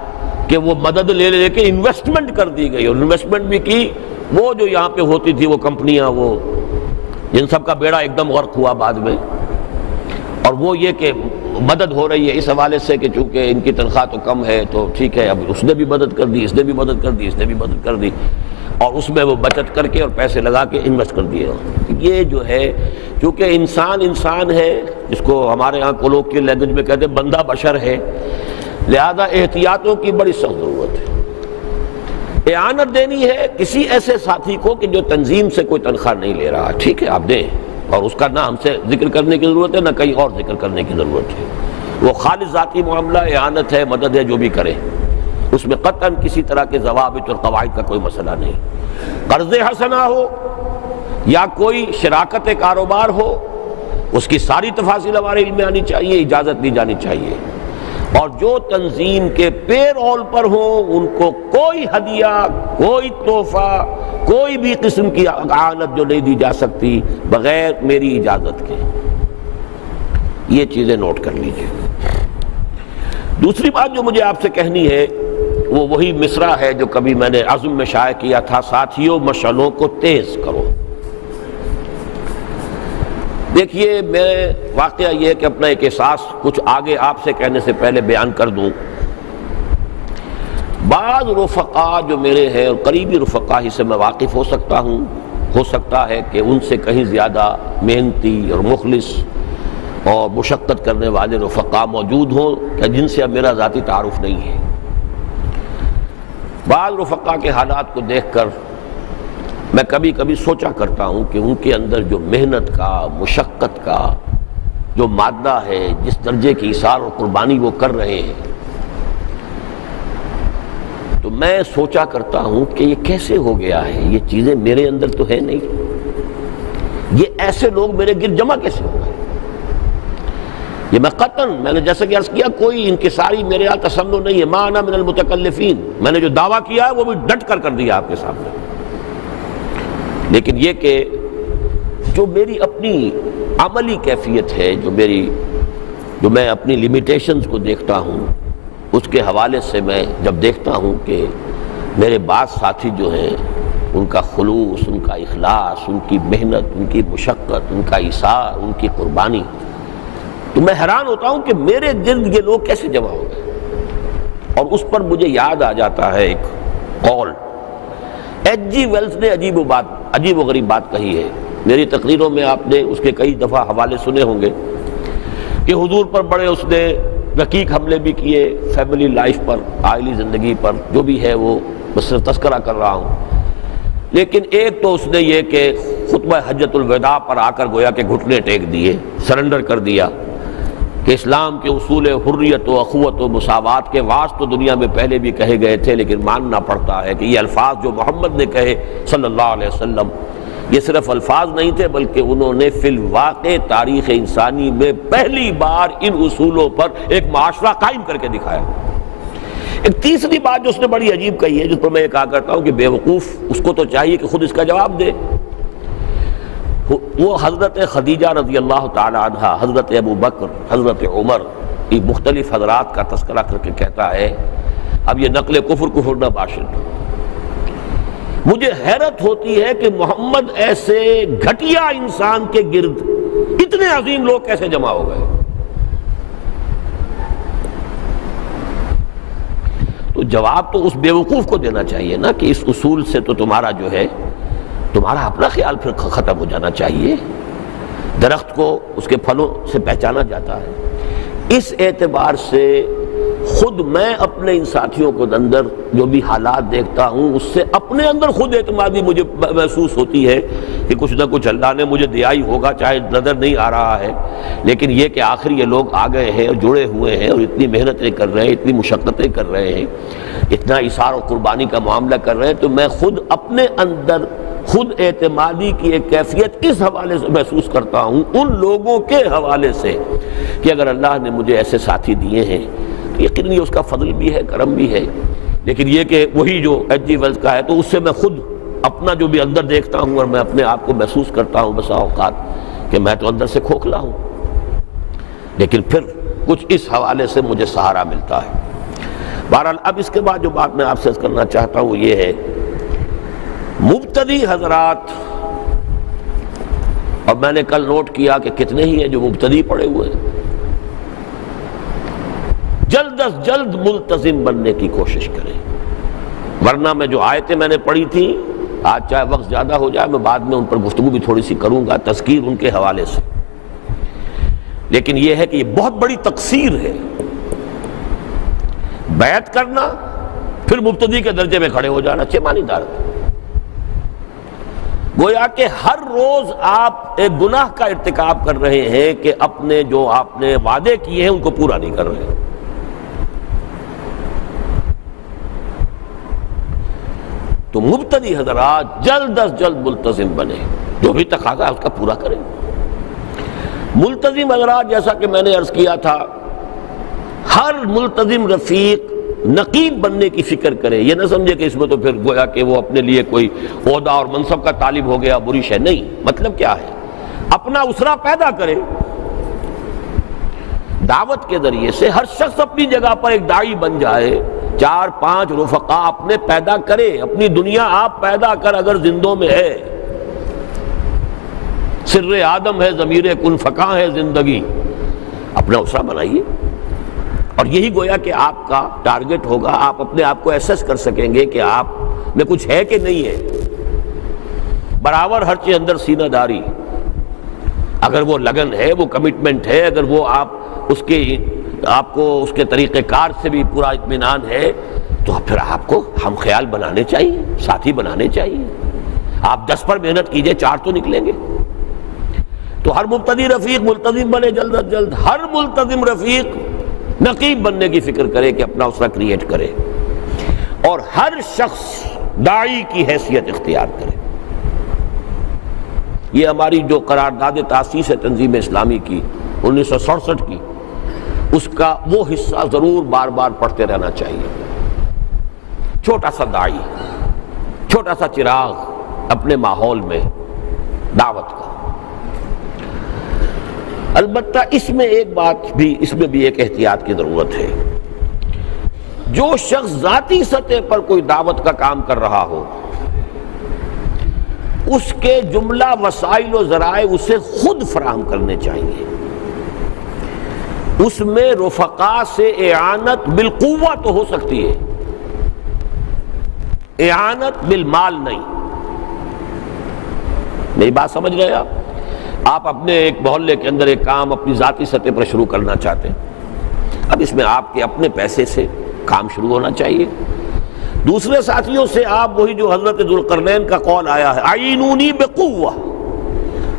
کہ وہ مدد لے لے کے انویسٹمنٹ کر دی گئی، اور انویسٹمنٹ بھی کی وہ جو یہاں پہ ہوتی تھی وہ کمپنیاں، وہ جن سب کا بیڑا ایک دم غرق ہوا بعد میں۔ اور وہ یہ کہ مدد ہو رہی ہے اس حوالے سے کہ چونکہ ان کی تنخواہ تو کم ہے تو ٹھیک ہے، اب اس نے بھی مدد کر دی، اس نے بھی مدد کر دی، اس نے بھی مدد کر دی، اور اس میں وہ بچت کر کے اور پیسے لگا کے انویسٹ کر دیے۔ یہ جو ہے چونکہ انسان ہے، جس کو ہمارے ہاں کولوکیل لینگویج میں کہتے ہیں بندہ بشر ہے، لہذا احتیاطوں کی بڑی سخت ضرورت ہے۔ اعانت دینی ہے کسی ایسے ساتھی کو کہ جو تنظیم سے کوئی تنخواہ نہیں لے رہا، ٹھیک ہے آپ دیں، اور اس کا نہ ہم سے ذکر کرنے کی ضرورت ہے نہ کہیں اور ذکر کرنے کی ضرورت ہے، وہ خالص ذاتی معاملہ اعانت ہے، مدد ہے، جو بھی کرے، اس میں قطعاً کسی طرح کے ضوابط اور قواعد کا کوئی مسئلہ نہیں۔ قرض حسنہ ہو یا کوئی شراکت کاروبار ہو، اس کی ساری تفاصیل ہمارے علم میں آنی چاہیے، اجازت دی جانی چاہیے، اور جو تنظیم کے پے رول پر ہوں ان کو کوئی ہدیہ، کوئی تحفہ، کوئی بھی قسم کی اعانت جو نہیں دی جا سکتی بغیر میری اجازت کے۔ یہ چیزیں نوٹ کر لیجیے۔ دوسری بات جو مجھے آپ سے کہنی ہے وہ وہی مصرع ہے جو کبھی میں نے عزم میں شائع کیا تھا، ساتھیوں مشعلوں کو تیز کرو۔ دیکھیے میں واقعہ یہ ہے کہ اپنا ایک احساس کچھ آگے آپ سے کہنے سے پہلے بیان کر دوں۔ بعض رفقا جو میرے ہیں اور قریبی رفقا ہی سے میں واقف ہو سکتا ہوں، ہو سکتا ہے کہ ان سے کہیں زیادہ محنتی اور مخلص اور مشقت کرنے والے رفقا موجود ہوں کہ جن سے اب میرا ذاتی تعارف نہیں ہے۔ بعض رفقا کے حالات کو دیکھ کر میں کبھی کبھی سوچا کرتا ہوں کہ ان کے اندر جو محنت کا، مشقت کا جو مادہ ہے، جس درجے کی ایثار اور قربانی وہ کر رہے ہیں، تو میں سوچا کرتا ہوں کہ یہ کیسے ہو گیا ہے، یہ چیزیں میرے اندر تو ہے نہیں، یہ ایسے لوگ میرے گرد جمع کیسے ہو گئے۔ یہ میں قطعاً، میں نے جیسا کہ عرض کیا، کوئی انکساری میرے یہاں تصنع نہیں ہے، ما انا من المتکلفین، میں نے جو دعویٰ کیا ہے وہ بھی ڈٹ کر دیا آپ کے سامنے۔ لیکن یہ کہ جو میری اپنی عملی کیفیت ہے، جو میں اپنی لیمیٹیشنز کو دیکھتا ہوں، اس کے حوالے سے میں جب دیکھتا ہوں کہ میرے بعض ساتھی جو ہیں ان کا خلوص، ان کا اخلاص، ان کی محنت، ان کی مشقت، ان کا ایثار، ان کی قربانی، تو میں حیران ہوتا ہوں کہ میرے گرد یہ لوگ کیسے جمع ہو گئے۔ اور اس پر مجھے یاد آ جاتا ہے ایک قول، ایچ جی ویلز نے عجیب و غریب بات کہی ہے، میری تقریروں میں آپ نے اس کے کئی دفعہ حوالے سنے ہوں گے کہ حضور پر بڑے اس نے رقیق حملے بھی کیے، فیملی لائف پر، عائلی زندگی پر، جو بھی ہے وہ بس صرف تذکرہ کر رہا ہوں۔ لیکن ایک تو اس نے یہ کہ خطبہ حجۃ الوداع پر آ کر گویا کہ گھٹنے ٹیک دیے، سرنڈر کر دیا کہ اسلام کے اصول حریت و اخوت و مساوات کے واعظ تو دنیا میں پہلے بھی کہے گئے تھے، لیکن ماننا پڑتا ہے کہ یہ الفاظ جو محمد نے کہے صلی اللہ علیہ وسلم، یہ صرف الفاظ نہیں تھے بلکہ انہوں نے فی الواقع تاریخ انسانی میں پہلی بار ان اصولوں پر ایک معاشرہ قائم کر کے دکھایا۔ ایک تیسری بات جو اس نے بڑی عجیب کہی ہے، جس پر میں یہ کہا کرتا ہوں کہ بے وقوف اس کو تو چاہیے کہ خود اس کا جواب دے۔ وہ حضرت خدیجہ رضی اللہ تعالی عنہ، حضرت ابو بکر، حضرت عمر، یہ مختلف حضرات کا تذکرہ کر کے کہتا ہے، اب یہ نقل کفر نہ باشد، مجھے حیرت ہوتی ہے کہ محمد ایسے گھٹیا انسان کے گرد اتنے عظیم لوگ کیسے جمع ہو گئے۔ تو جواب تو اس بیوقوف کو دینا چاہیے نا کہ اس اصول سے تو تمہارا جو ہے، تمہارا اپنا خیال پھر ختم ہو جانا چاہیے۔ درخت کو اس کے پھلوں سے پہچانا جاتا ہے۔ اس اعتبار سے خود میں اپنے ان ساتھیوں کو اندر جو بھی حالات دیکھتا ہوں، اس سے اپنے اندر خود اعتمادی مجھے محسوس ہوتی ہے کہ کچھ نہ کچھ اللہ نے مجھے دیا ہی ہوگا، چاہے نظر نہیں آ رہا ہے، لیکن یہ کہ آخر یہ لوگ آ گئے ہیں اور جڑے ہوئے ہیں اور اتنی محنتیں کر رہے ہیں، اتنی مشقتیں کر رہے ہیں، اتنا ایثار و قربانی کا معاملہ کر رہے ہیں، تو میں خود اپنے اندر خود اعتمادی کی ایک کیفیت اس حوالے سے محسوس کرتا ہوں، ان لوگوں کے حوالے سے کہ اگر اللہ نے مجھے ایسے ساتھی دیے ہیں تو یقیناً اس کا فضل بھی ہے، کرم بھی ہے۔ لیکن یہ کہ وہی جو ایچ جی ویلز کا ہے تو اس سے میں خود اپنا جو بھی اندر دیکھتا ہوں اور میں اپنے آپ کو محسوس کرتا ہوں بسا اوقات کہ میں تو اندر سے کھوکھلا ہوں، لیکن پھر کچھ اس حوالے سے مجھے سہارا ملتا ہے۔ بہرحال اب اس کے بعد جو بات میں آپ سے کرنا چاہتا ہوں وہ یہ ہے، مبتدی حضرات، اور میں نے کل نوٹ کیا کہ کتنے ہی ہیں جو مبتدی پڑے ہوئے ہیں، جلد از جلد ملتزم بننے کی کوشش کریں، ورنہ میں جو آیتیں میں نے پڑھی تھیں، آج چاہے وقت زیادہ ہو جائے میں بعد میں ان پر گفتگو بھی تھوڑی سی کروں گا، تذکیر ان کے حوالے سے، لیکن یہ ہے کہ یہ بہت بڑی تقصیر ہے بیعت کرنا پھر مبتدی کے درجے میں کھڑے ہو جانا، چمانی دارت، گویا کہ ہر روز آپ ایک گناہ کا ارتکاب کر رہے ہیں کہ اپنے جو آپ نے وعدے کیے ہیں ان کو پورا نہیں کر رہے۔ تو مبتدی حضرات جلد از جلد ملتزم بنے، جو بھی تقاضا ہے اس کا پورا کریں۔ ملتزم حضرات جیسا کہ میں نے عرض کیا تھا، ہر ملتزم رفیق نقیب بننے کی فکر کرے، یہ نہ سمجھے کہ اس میں تو پھر گویا کہ وہ اپنے لیے کوئی عہدہ اور منصب کا طالب ہو گیا، بری شے نہیں۔ مطلب کیا ہے، اپنا اسرہ پیدا کرے، دعوت کے ذریعے سے ہر شخص اپنی جگہ پر ایک داعی بن جائے، 4-5 رفقا اپنے پیدا کرے، اپنی دنیا آپ پیدا کر اگر زندوں میں ہے، سر آدم ہے ضمیر کن فکاں ہے زندگی، اپنا اسرہ بنائیے، اور یہی گویا کہ آپ کا ٹارگٹ ہوگا۔ آپ اپنے آپ کو ایسس کر سکیں گے کہ آپ میں کچھ ہے کہ نہیں ہے، برابر ہر چیز اندر سینہ داری، اگر وہ لگن ہے، وہ کمٹمنٹ ہے، اگر وہ آپ کو اس کے طریقہ کار سے بھی پورا اطمینان ہے، تو پھر آپ کو ہم خیال بنانے چاہیے، ساتھی بنانے چاہیے۔ آپ 10 پر محنت کیجئے، 4 تو نکلیں گے۔ تو ہر مبتدی رفیق ملتزم بنے جلد از جلد، ہر ملتزم رفیق نقیب بننے کی فکر کرے کہ اپنا اسرہ کریٹ کرے، اور ہر شخص داعی کی حیثیت اختیار کرے۔ یہ ہماری جو قرارداد تاسیس ہے تنظیم اسلامی کی 1967 کی، اس کا وہ حصہ ضرور بار بار پڑھتے رہنا چاہیے۔ چھوٹا سا داعی، چھوٹا سا چراغ اپنے ماحول میں دعوت کا۔ البتہ اس میں ایک بات بھی، اس میں بھی ایک احتیاط کی ضرورت ہے۔ جو شخص ذاتی سطح پر کوئی دعوت کا کام کر رہا ہو، اس کے جملہ وسائل و ذرائع اسے خود فراہم کرنے چاہیے۔ اس میں رفقا سے اعانت بالقوہ تو ہو سکتی ہے، اعانت بالمال نہیں۔ میری بات سمجھ رہے آپ؟ آپ اپنے ایک محلے کے اندر ایک کام اپنی ذاتی سطح پر شروع کرنا چاہتے ہیں، اب اس میں آپ کے اپنے پیسے سے کام شروع ہونا چاہیے۔ دوسرے ساتھیوں سے آپ وہی جو حضرت ذوالقرنین کا قول آیا ہے، اعینونی بقوہ،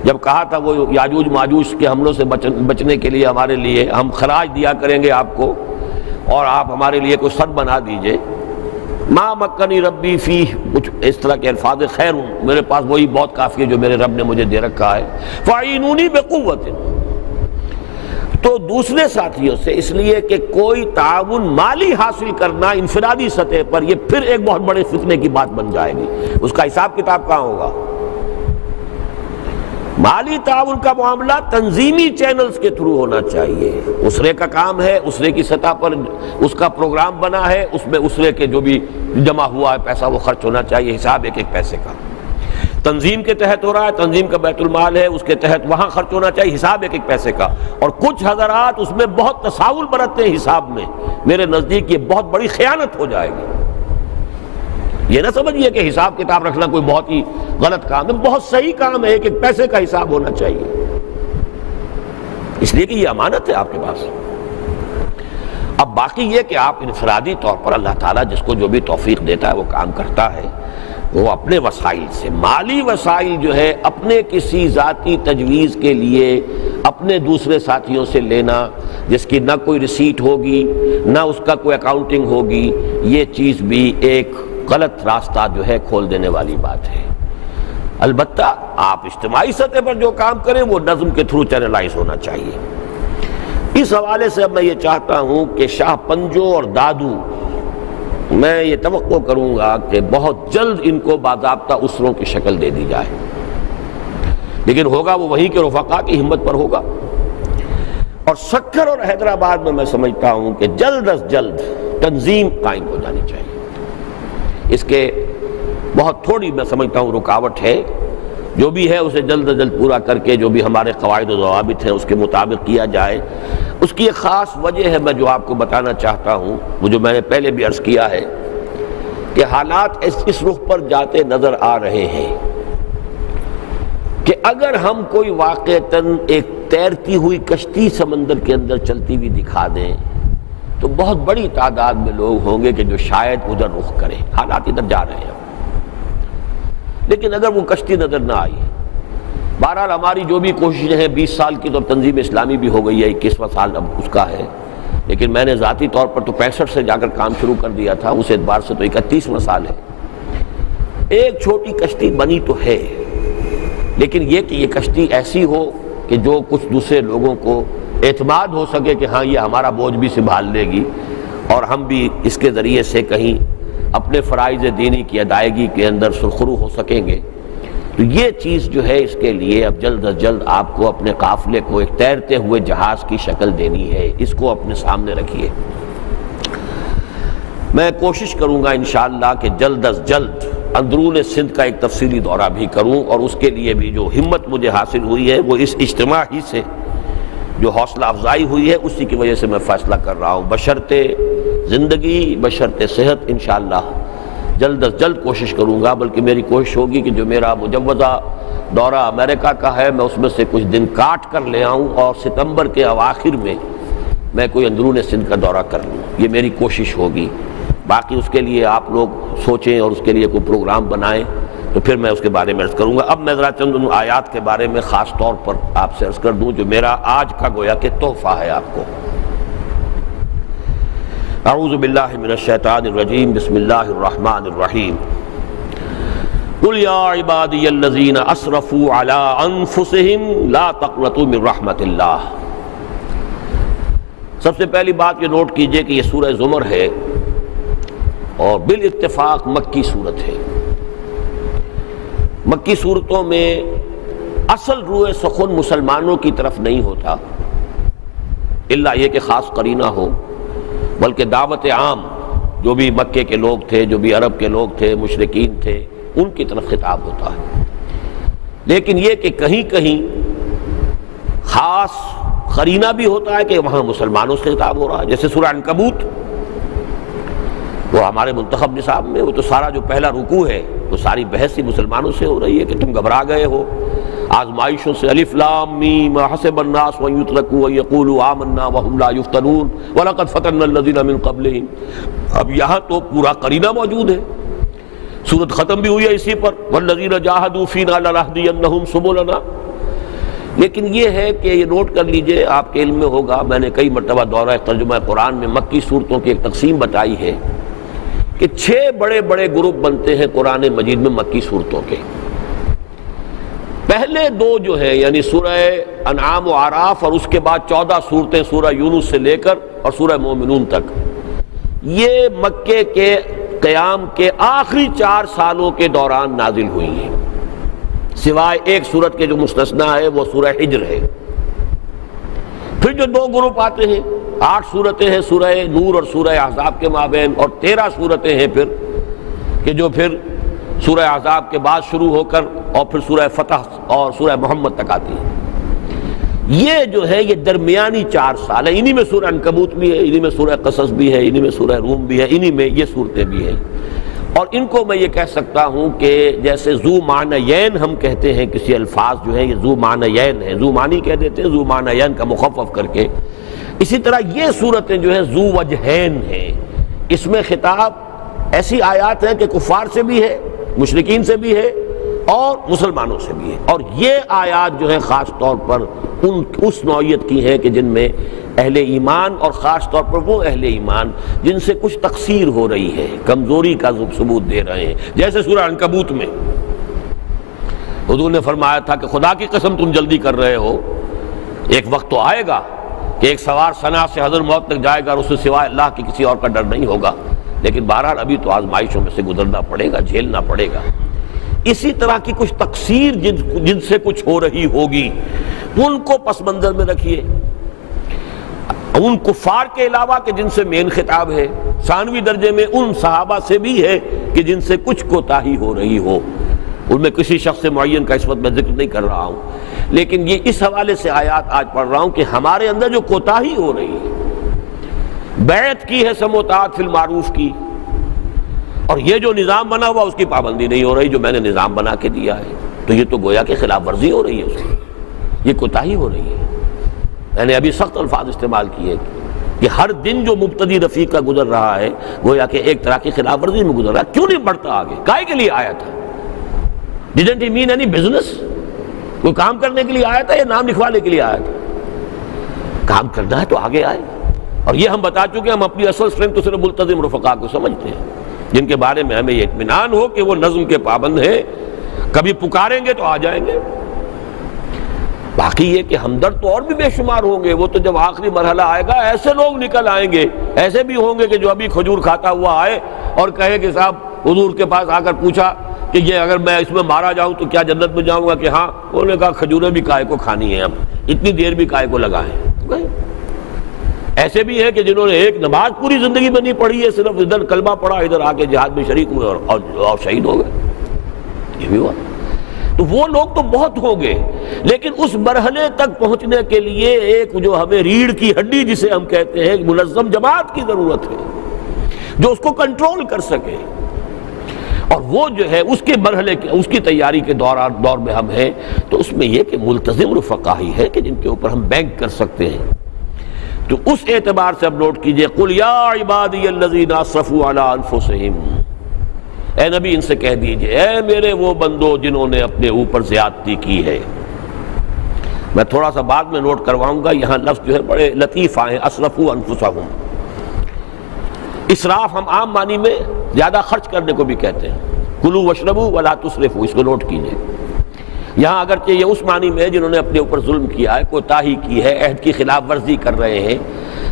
جب کہا تھا وہ یاجوج ماجوج کے حملوں سے بچنے کے لیے ہمارے لیے ہم خراج دیا کریں گے آپ کو، اور آپ ہمارے لیے کوئی سد بنا دیجئے، ما مکنی ربی فی، کچھ اس طرح کے الفاظ، خیر میرے پاس وہی بہت کافی ہے جو میرے رب نے مجھے دے رکھا ہے، فاعینونی بقوت۔ تو دوسرے ساتھیوں سے اس لیے کہ کوئی تعاون مالی حاصل کرنا انفرادی سطح پر، یہ پھر ایک بہت بڑے فتنے کی بات بن جائے گی، اس کا حساب کتاب کہاں ہوگا؟ مالی تعاون کا معاملہ تنظیمی چینلز کے تھرو ہونا چاہیے۔ اسرے کا کام ہے، اسرے کی سطح پر اس کا پروگرام بنا ہے، اس میں اسرے کے جو بھی جمع ہوا ہے پیسہ وہ خرچ ہونا چاہیے، حساب ایک ایک پیسے کا۔ تنظیم کے تحت ہو رہا ہے، تنظیم کا بیت المال ہے، اس کے تحت وہاں خرچ ہونا چاہیے، حساب ایک ایک پیسے کا۔ اور کچھ حضرات اس میں بہت تساہل برتتے ہیں حساب میں، میرے نزدیک یہ بہت بڑی خیانت ہو جائے گی۔ یہ نہ سمجھیے کہ حساب کتاب رکھنا کوئی بہت ہی غلط کام ہے، بہت صحیح کام ہے، ایک ایک پیسے کا حساب ہونا چاہیے، اس لیے کہ یہ امانت ہے آپ کے پاس۔ اب باقی یہ کہ آپ انفرادی طور پر اللہ تعالیٰ جس کو جو بھی توفیق دیتا ہے وہ کام کرتا ہے، وہ اپنے وسائل سے، مالی وسائل جو ہے اپنے کسی ذاتی تجویز کے لیے اپنے دوسرے ساتھیوں سے لینا، جس کی نہ کوئی ریسیٹ ہوگی نہ اس کا کوئی اکاؤنٹنگ ہوگی، یہ چیز بھی ایک غلط راستہ جو ہے کھول دینے والی بات ہے۔ البتہ آپ اجتماعی سطح پر جو کام کریں وہ نظم کے تھرو چینلائز ہونا چاہیے۔ اس حوالے سے اب میں یہ چاہتا ہوں کہ شاہ پنجو اور دادو میں یہ توقع کروں گا کہ بہت جلد ان کو باضابطہ اسروں کی شکل دے دی جائے، لیکن ہوگا وہ وہیں کے رفقا کی ہمت پر ہوگا۔ اور سکھر اور حیدرآباد میں سمجھتا ہوں کہ جلد از جلد تنظیم قائم ہو جانی چاہیے۔ اس کے بہت تھوڑی میں سمجھتا ہوں رکاوٹ ہے، جو بھی ہے اسے جلد از جلد پورا کر کے جو بھی ہمارے قواعد و ضوابط ہیں اس کے مطابق کیا جائے۔ اس کی ایک خاص وجہ ہے میں جو آپ کو بتانا چاہتا ہوں، وہ جو میں نے پہلے بھی عرض کیا ہے کہ حالات اس رخ پر جاتے نظر آ رہے ہیں کہ اگر ہم کوئی واقعتاً ایک تیرتی ہوئی کشتی سمندر کے اندر چلتی ہوئی دکھا دیں تو بہت بڑی تعداد میں لوگ ہوں گے کہ جو شاید ادھر رخ کریں۔ حالات ادھر جا رہے ہیں، لیکن اگر وہ کشتی نظر نہ آئی، بہرحال ہماری جو بھی کوششیں ہیں 20 سال کی تو تنظیم اسلامی بھی ہو گئی ہے، 21واں سال اب اس کا ہے، لیکن میں نے ذاتی طور پر تو 65 سے جا کر کام شروع کر دیا تھا، اس اعتبار سے تو 31واں سال ہے۔ ایک چھوٹی کشتی بنی تو ہے، لیکن یہ کہ یہ کشتی ایسی ہو کہ جو کچھ دوسرے لوگوں کو اعتماد ہو سکے کہ ہاں یہ ہمارا بوجھ بھی سنبھال لے گی اور ہم بھی اس کے ذریعے سے کہیں اپنے فرائض دینی کی ادائیگی کے اندر سرخرو ہو سکیں گے۔ تو یہ چیز جو ہے اس کے لیے اب جلد از جلد آپ کو اپنے قافلے کو ایک تیرتے ہوئے جہاز کی شکل دینی ہے، اس کو اپنے سامنے رکھیے۔ میں کوشش کروں گا انشاءاللہ کہ جلد از جلد اندرون سندھ کا ایک تفصیلی دورہ بھی کروں، اور اس کے لیے بھی جو ہمت مجھے حاصل ہوئی ہے وہ اس اجتماع ہی سے جو حوصلہ افزائی ہوئی ہے اسی کی وجہ سے میں فیصلہ کر رہا ہوں، بشرط زندگی، بشرط صحت، انشاءاللہ جلد از جلد کوشش کروں گا۔ بلکہ میری کوشش ہوگی کہ جو میرا مجوزہ دورہ امریکہ کا ہے میں اس میں سے کچھ دن کاٹ کر لے آؤں اور ستمبر کے اواخر میں کوئی اندرون سندھ کا دورہ کر لوں، یہ میری کوشش ہوگی۔ باقی اس کے لیے آپ لوگ سوچیں اور اس کے لیے کوئی پروگرام بنائیں تو پھر میں اس کے بارے میں عرض کروں گا۔ اب میں ذرا چند ان آیات کے بارے میں خاص طور پر آپ سے عرض کر دوں جو میرا آج کا گویا کہ تحفہ ہے آپ کو۔ اعوذ باللہ من الشیطان الرجیم، بسم اللہ الرحمن الرحیم۔ قل یا عبادی الذین اسرفوا علی انفسہم لا تقنطوا من رحمت اللہ۔ سب سے پہلی بات یہ نوٹ کیجئے کہ یہ سورہ زمر ہے اور بالاتفاق مکی صورت ہے۔ مکی صورتوں میں اصل روح سخن مسلمانوں کی طرف نہیں ہوتا الا یہ کہ خاص قرینہ ہو، بلکہ دعوت عام جو بھی مکے کے لوگ تھے، جو بھی عرب کے لوگ تھے، مشرکین تھے، ان کی طرف خطاب ہوتا ہے۔ لیکن یہ کہ کہیں کہیں خاص قرینہ بھی ہوتا ہے کہ وہاں مسلمانوں سے خطاب ہو رہا ہے، جیسے سورہ عنکبوت، وہ ہمارے منتخب نصاب میں وہ تو سارا جو پہلا رکوع ہے وہ ساری بحث ہی مسلمانوں سے ہو رہی ہے کہ تم گھبرا گئے ہو آزمائشوں سے۔ الف لام میم حسب الناس ان یترکوا ان یقولوا آمنا وهم لا یفتنون ولقد فتنا الذین من قبلهم۔ اب یہاں تو پورا قرینہ موجود ہے، سورت ختم بھی ہوئی ہے اسی پر، والذین جاہدوا فینا لنہدینہم سبلنا۔ لیکن یہ ہے کہ یہ نوٹ کر لیجئے، آپ کے علم میں ہوگا، میں نے کئی مرتبہ دورہ ترجمہ قرآن میں مکی صورتوں کی ایک تقسیم بتائی ہے کہ 6 بڑے بڑے گروپ بنتے ہیں قرآن مجید میں مکی صورتوں کے۔ پہلے 2 جو ہیں یعنی سورہ انعام و اعراف اور اس کے بعد 14 صورتیں سورہ یونس سے لے کر اور سورہ مومنون تک، یہ مکے کے قیام کے آخری 4 سالوں کے دوران نازل ہوئی ہیں، سوائے ایک صورت کے جو مستثنیٰ ہے وہ سورہ حجر ہے۔ پھر جو 2 گروپ آتے ہیں، 8 صورتیں ہیں سورہ نور اور سورہ احزاب کے مابین، اور 13 صورتیں ہیں پھر کہ جو پھر سورہ احزاب کے بعد شروع ہو کر اور پھر سورہ فتح اور سورہ محمد تک آتی ہیں۔ یہ جو ہے یہ درمیانی 4 سال ہے، انہی میں سورہ عنکبوت بھی ہے، انہی میں سورہ قصص بھی ہے، انہی میں سورہ روم بھی ہے، انہی میں یہ صورتیں بھی ہیں۔ اور ان کو میں یہ کہہ سکتا ہوں کہ جیسے ذو معنیین ہم کہتے ہیں کسی الفاظ جو ہیں یہ ذو معنیین ہیں، ذو معنی کہہ دیتے ہیں ذو معنیین کا مخفف کر کے، اسی طرح یہ صورتیں جو ہیں ذو وجہین ہیں، اس میں خطاب ایسی آیات ہیں کہ کفار سے بھی ہے، مشرکین سے بھی ہے اور مسلمانوں سے بھی ہے، اور یہ آیات جو ہیں خاص طور پر اس نوعیت کی ہیں کہ جن میں اہل ایمان اور خاص طور پر وہ اہل ایمان جن سے کچھ تقصیر ہو رہی ہے، کمزوری کا ثبوت دے رہے ہیں، جیسے سورہ عنکبوت میں حضور نے فرمایا تھا کہ خدا کی قسم تم جلدی کر رہے ہو، ایک وقت تو آئے گا کہ ایک سوار صنع سے حضر موت تک جائے گا اور اس سے سوائے اللہ کی کسی اور کا ڈر نہیں ہوگا، لیکن بہرحال ابھی تو آزمائشوں میں سے گزرنا پڑے گا، جھیلنا پڑے گا۔ اسی طرح کی کچھ تقصیر جن سے کچھ ہو رہی ہوگی ان کو پس منظر میں رکھیے، ان کفار کے علاوہ کہ جن سے مین خطاب ہے، ثانوی درجے میں ان صحابہ سے بھی ہے کہ جن سے کچھ کوتاہی ہو رہی ہو، ان میں کسی شخص معین کا اس وقت میں ذکر نہیں کر رہا ہوں، لیکن یہ اس حوالے سے آیات آج پڑھ رہا ہوں کہ ہمارے اندر جو کوتاہی ہو رہی ہے، بیعت کی ہے سمع و طاعت فی المعروف کی، اور یہ جو نظام بنا ہوا اس کی پابندی نہیں ہو رہی جو میں نے نظام بنا کے دیا ہے، تو یہ تو گویا کہ خلاف ورزی ہو رہی ہے، اس کی یہ کوتاہی ہو رہی ہے۔ میں نے ابھی سخت الفاظ استعمال کیے کہ ہر دن جو مبتدی رفیق کا گزر رہا ہے گویا کہ ایک طرح کی خلاف ورزی میں گزر رہا ہے۔ کیوں نہیں بڑھتا آگے؟ کائے کے لیے آیا تھا؟ Didn't he mean any business؟ کوئی کام کرنے کے لیے آیا تھا یا نام لکھوانے کے لیے آیا تھا؟ کام کرنا ہے تو آگے آئے، اور یہ ہم بتا چکے ہم اپنی اصل اسٹرینتھ تو صرف ملتزم رفقا کو سمجھتے ہیں، جن کے بارے میں ہمیں یہ اطمینان ہو کہ وہ نظم کے پابند ہیں، کبھی پکاریں گے تو آ جائیں گے۔ باقی یہ کہ ہمدرد تو اور بھی بے شمار ہوں گے، وہ تو جب آخری مرحلہ آئے گا ایسے لوگ نکل آئیں گے، ایسے بھی ہوں گے کہ جو ابھی کھجور کھاتا ہوا آئے اور کہے کہ صاحب حضور کے پاس آ کر پوچھا کہ یہ اگر میں اس میں مارا جاؤں تو کیا جنت میں جاؤں گا؟ کہ ہاں۔ انہوں نے کہا کھجوریں بھی کائے کو کھانی ہیں، اب اتنی دیر بھی کائے کو لگائیں۔ ایسے بھی ہیں کہ جنہوں نے ایک نماز پوری زندگی میں نہیں پڑھی ہے، صرف ادھر کلمہ پڑھا، ادھر آ کے جہاد میں شریک ہوئے اور شہید ہو گئے، یہ بھی ہوا۔ تو وہ لوگ تو بہت ہوں گے، لیکن اس مرحلے تک پہنچنے کے لیے ایک جو ہمیں ریڑھ کی ہڈی جسے ہم کہتے ہیں منظم جماعت کی ضرورت ہے جو اس کو کنٹرول کر سکے، اور وہ جو ہے اس کے مرحلے اس کی تیاری کے دور میں ہم ہیں، تو اس میں یہ کہ ملتزم رفقا ہی ہے کہ جن کے اوپر ہم بینک کر سکتے ہیں۔ تو اس اعتبار سے اب نوٹ کیجئے، قُلْ يَا عِبَادِيَ الَّذِينَ أَسْرَفُوا عَلَىٰ أَنفُسِهِمْ، اے نبی ان سے کہہ دیجئے اے میرے وہ بندو جنہوں نے اپنے اوپر زیادتی کی ہے۔ میں تھوڑا سا بعد میں نوٹ کرواؤں گا، یہاں لفظ جو ہے بڑے لطیف آئے ہیں، اسرفوا انفسہم۔ اسراف ہم عام معنی میں زیادہ خرچ کرنے کو بھی کہتے ہیں، کلوا واشربوا ولا تسرفوا، اس کو نوٹ کیجئے۔ یہاں اگرچہ یہ اس معنی میں ہے جنہوں نے اپنے اوپر ظلم کیا ہے، کوتاہی کی ہے، عہد کی خلاف ورزی کر رہے ہیں،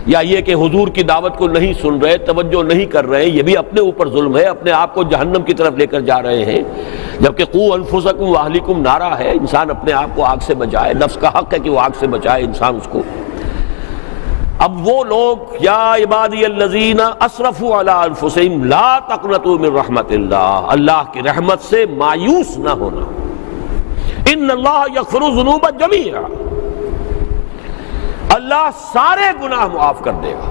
یا یہ کہ حضور کی دعوت کو نہیں سن رہے، توجہ نہیں کر رہے ہیں، یہ بھی اپنے اوپر ظلم ہے، اپنے آپ کو جہنم کی طرف لے کر جا رہے ہیں، جبکہ قوا انفسکم واہلیکم نارا ہے، انسان اپنے آپ کو آگ سے بچائے، نفس کا حق ہے کہ وہ آگ سے بچائے انسان اس کو۔ اب وہ لوگ یا عبادی الذین اسرفوا علی انفسہم لا تقنطوا من رحمت اللہ، اللہ کی رحمت سے مایوس نہ ہونا، ان اللہ یغفر الذنوب جمیعا، اللہ سارے گناہ معاف کر دے گا۔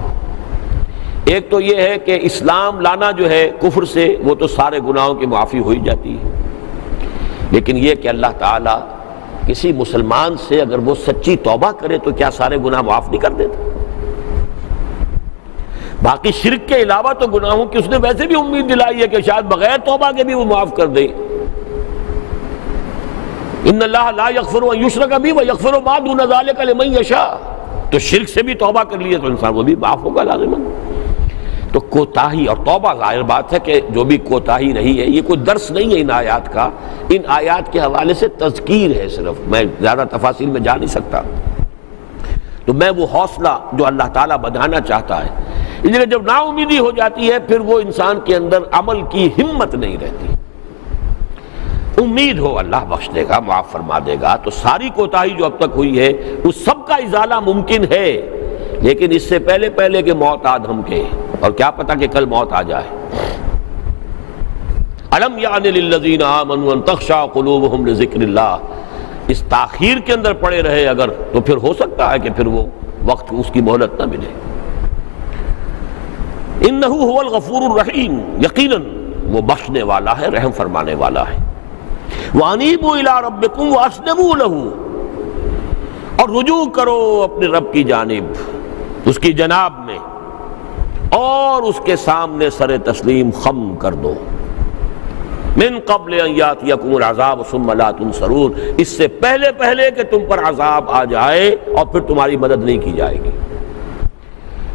ایک تو یہ ہے کہ اسلام لانا جو ہے کفر سے، وہ تو سارے گناہوں کی معافی ہو ہی جاتی ہے، لیکن یہ کہ اللہ تعالیٰ کسی مسلمان سے اگر وہ سچی توبہ کرے تو کیا سارے گناہ معاف نہیں کر دیتا؟ باقی شرک کے علاوہ تو گناہوں کی اس نے ویسے بھی امید دلائی ہے کہ شاید بغیر توبہ کے بھی وہ معاف کر دے۔ ان اللہ لا یغفر ان یشرک بہ ویغفر ما دون ذلک لمن یشاء، تو شرک سے بھی توبہ کر لیے تو انسان وہ بھی معاف ہوگا لازماً۔ تو کوتاہی اور توبہ، ظاہر بات ہے کہ جو بھی کوتاہی رہی ہے، یہ کوئی درس نہیں ہے ان آیات کا، ان آیات کے حوالے سے تذکیر ہے صرف، میں زیادہ تفاصیل میں جا نہیں سکتا۔ تو میں وہ حوصلہ جو اللہ تعالیٰ بڑھانا چاہتا ہے، اس لیے جب نا امیدی ہو جاتی ہے پھر وہ انسان کے اندر عمل کی ہمت نہیں رہتی۔ امید ہو اللہ بخش دے گا، معاف فرما دے گا، تو ساری کوتاہی جو اب تک ہوئی ہے اس سب کا ازالہ ممکن ہے، لیکن اس سے پہلے پہلے کہ موت آ ہم کے، اور کیا پتہ کہ کل موت آ جائے۔ الم یعن للذین آمنوا ان تخشع قلوبہم لذکر اللہ، اس تاخیر کے اندر پڑے رہے اگر تو پھر ہو سکتا ہے کہ پھر وہ وقت اس کی مہلت نہ ملے۔ انہ هو الغفور الرحیم، یقیناً وہ بخشنے والا ہے، رحم فرمانے والا ہے۔ وَأَنِيبُوا إِلَىٰ رَبِّكُمْ وَأَسْلِمُوا لَهُ، اور رجوع کرو اپنے رب کی جانب، اس کی جناب میں، اور اس کے سامنے سر تسلیم خم کر دو۔ من قبل ان یاتیکم العذاب ثم لا تنصرون، اس سے پہلے پہلے کہ تم پر عذاب آ جائے اور پھر تمہاری مدد نہیں کی جائے گی۔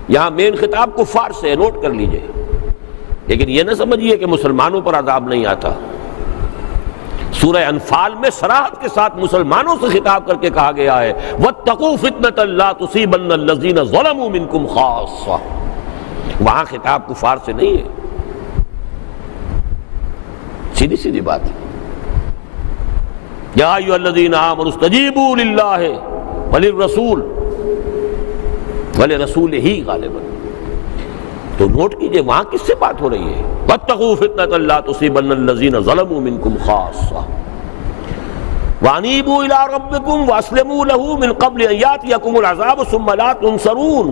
یہاں مین خطاب کفار سے، نوٹ کر لیجئے، لیکن یہ نہ سمجھیے کہ مسلمانوں پر عذاب نہیں آتا۔ سورہ انفال میں صراحت کے ساتھ مسلمانوں سے خطاب کر کے کہا گیا ہے وَاتَّقُوا فِتْنَةً لَا تُصِيبَنَّ الَّذِينَ ظَلَمُوا مِنْكُمْ خَاصَّةً، وہاں خطاب کفار سے نہیں ہے، سیدھی سیدھی بات ہے. یا ایھا الذین آمنوا استجیبوا للہ وللرسول ولرسولہ غالبا. تو نوٹ کیجئے وہاں کس سے بات ہو رہی ہے؟ واتقوا فتنۃ لا تصیبن الذین ظلموا منکم خاصہ وانیبوا الی ربکم واسلموا لہ من قبل ان یاتیکم العذاب ثم لا تنصرون.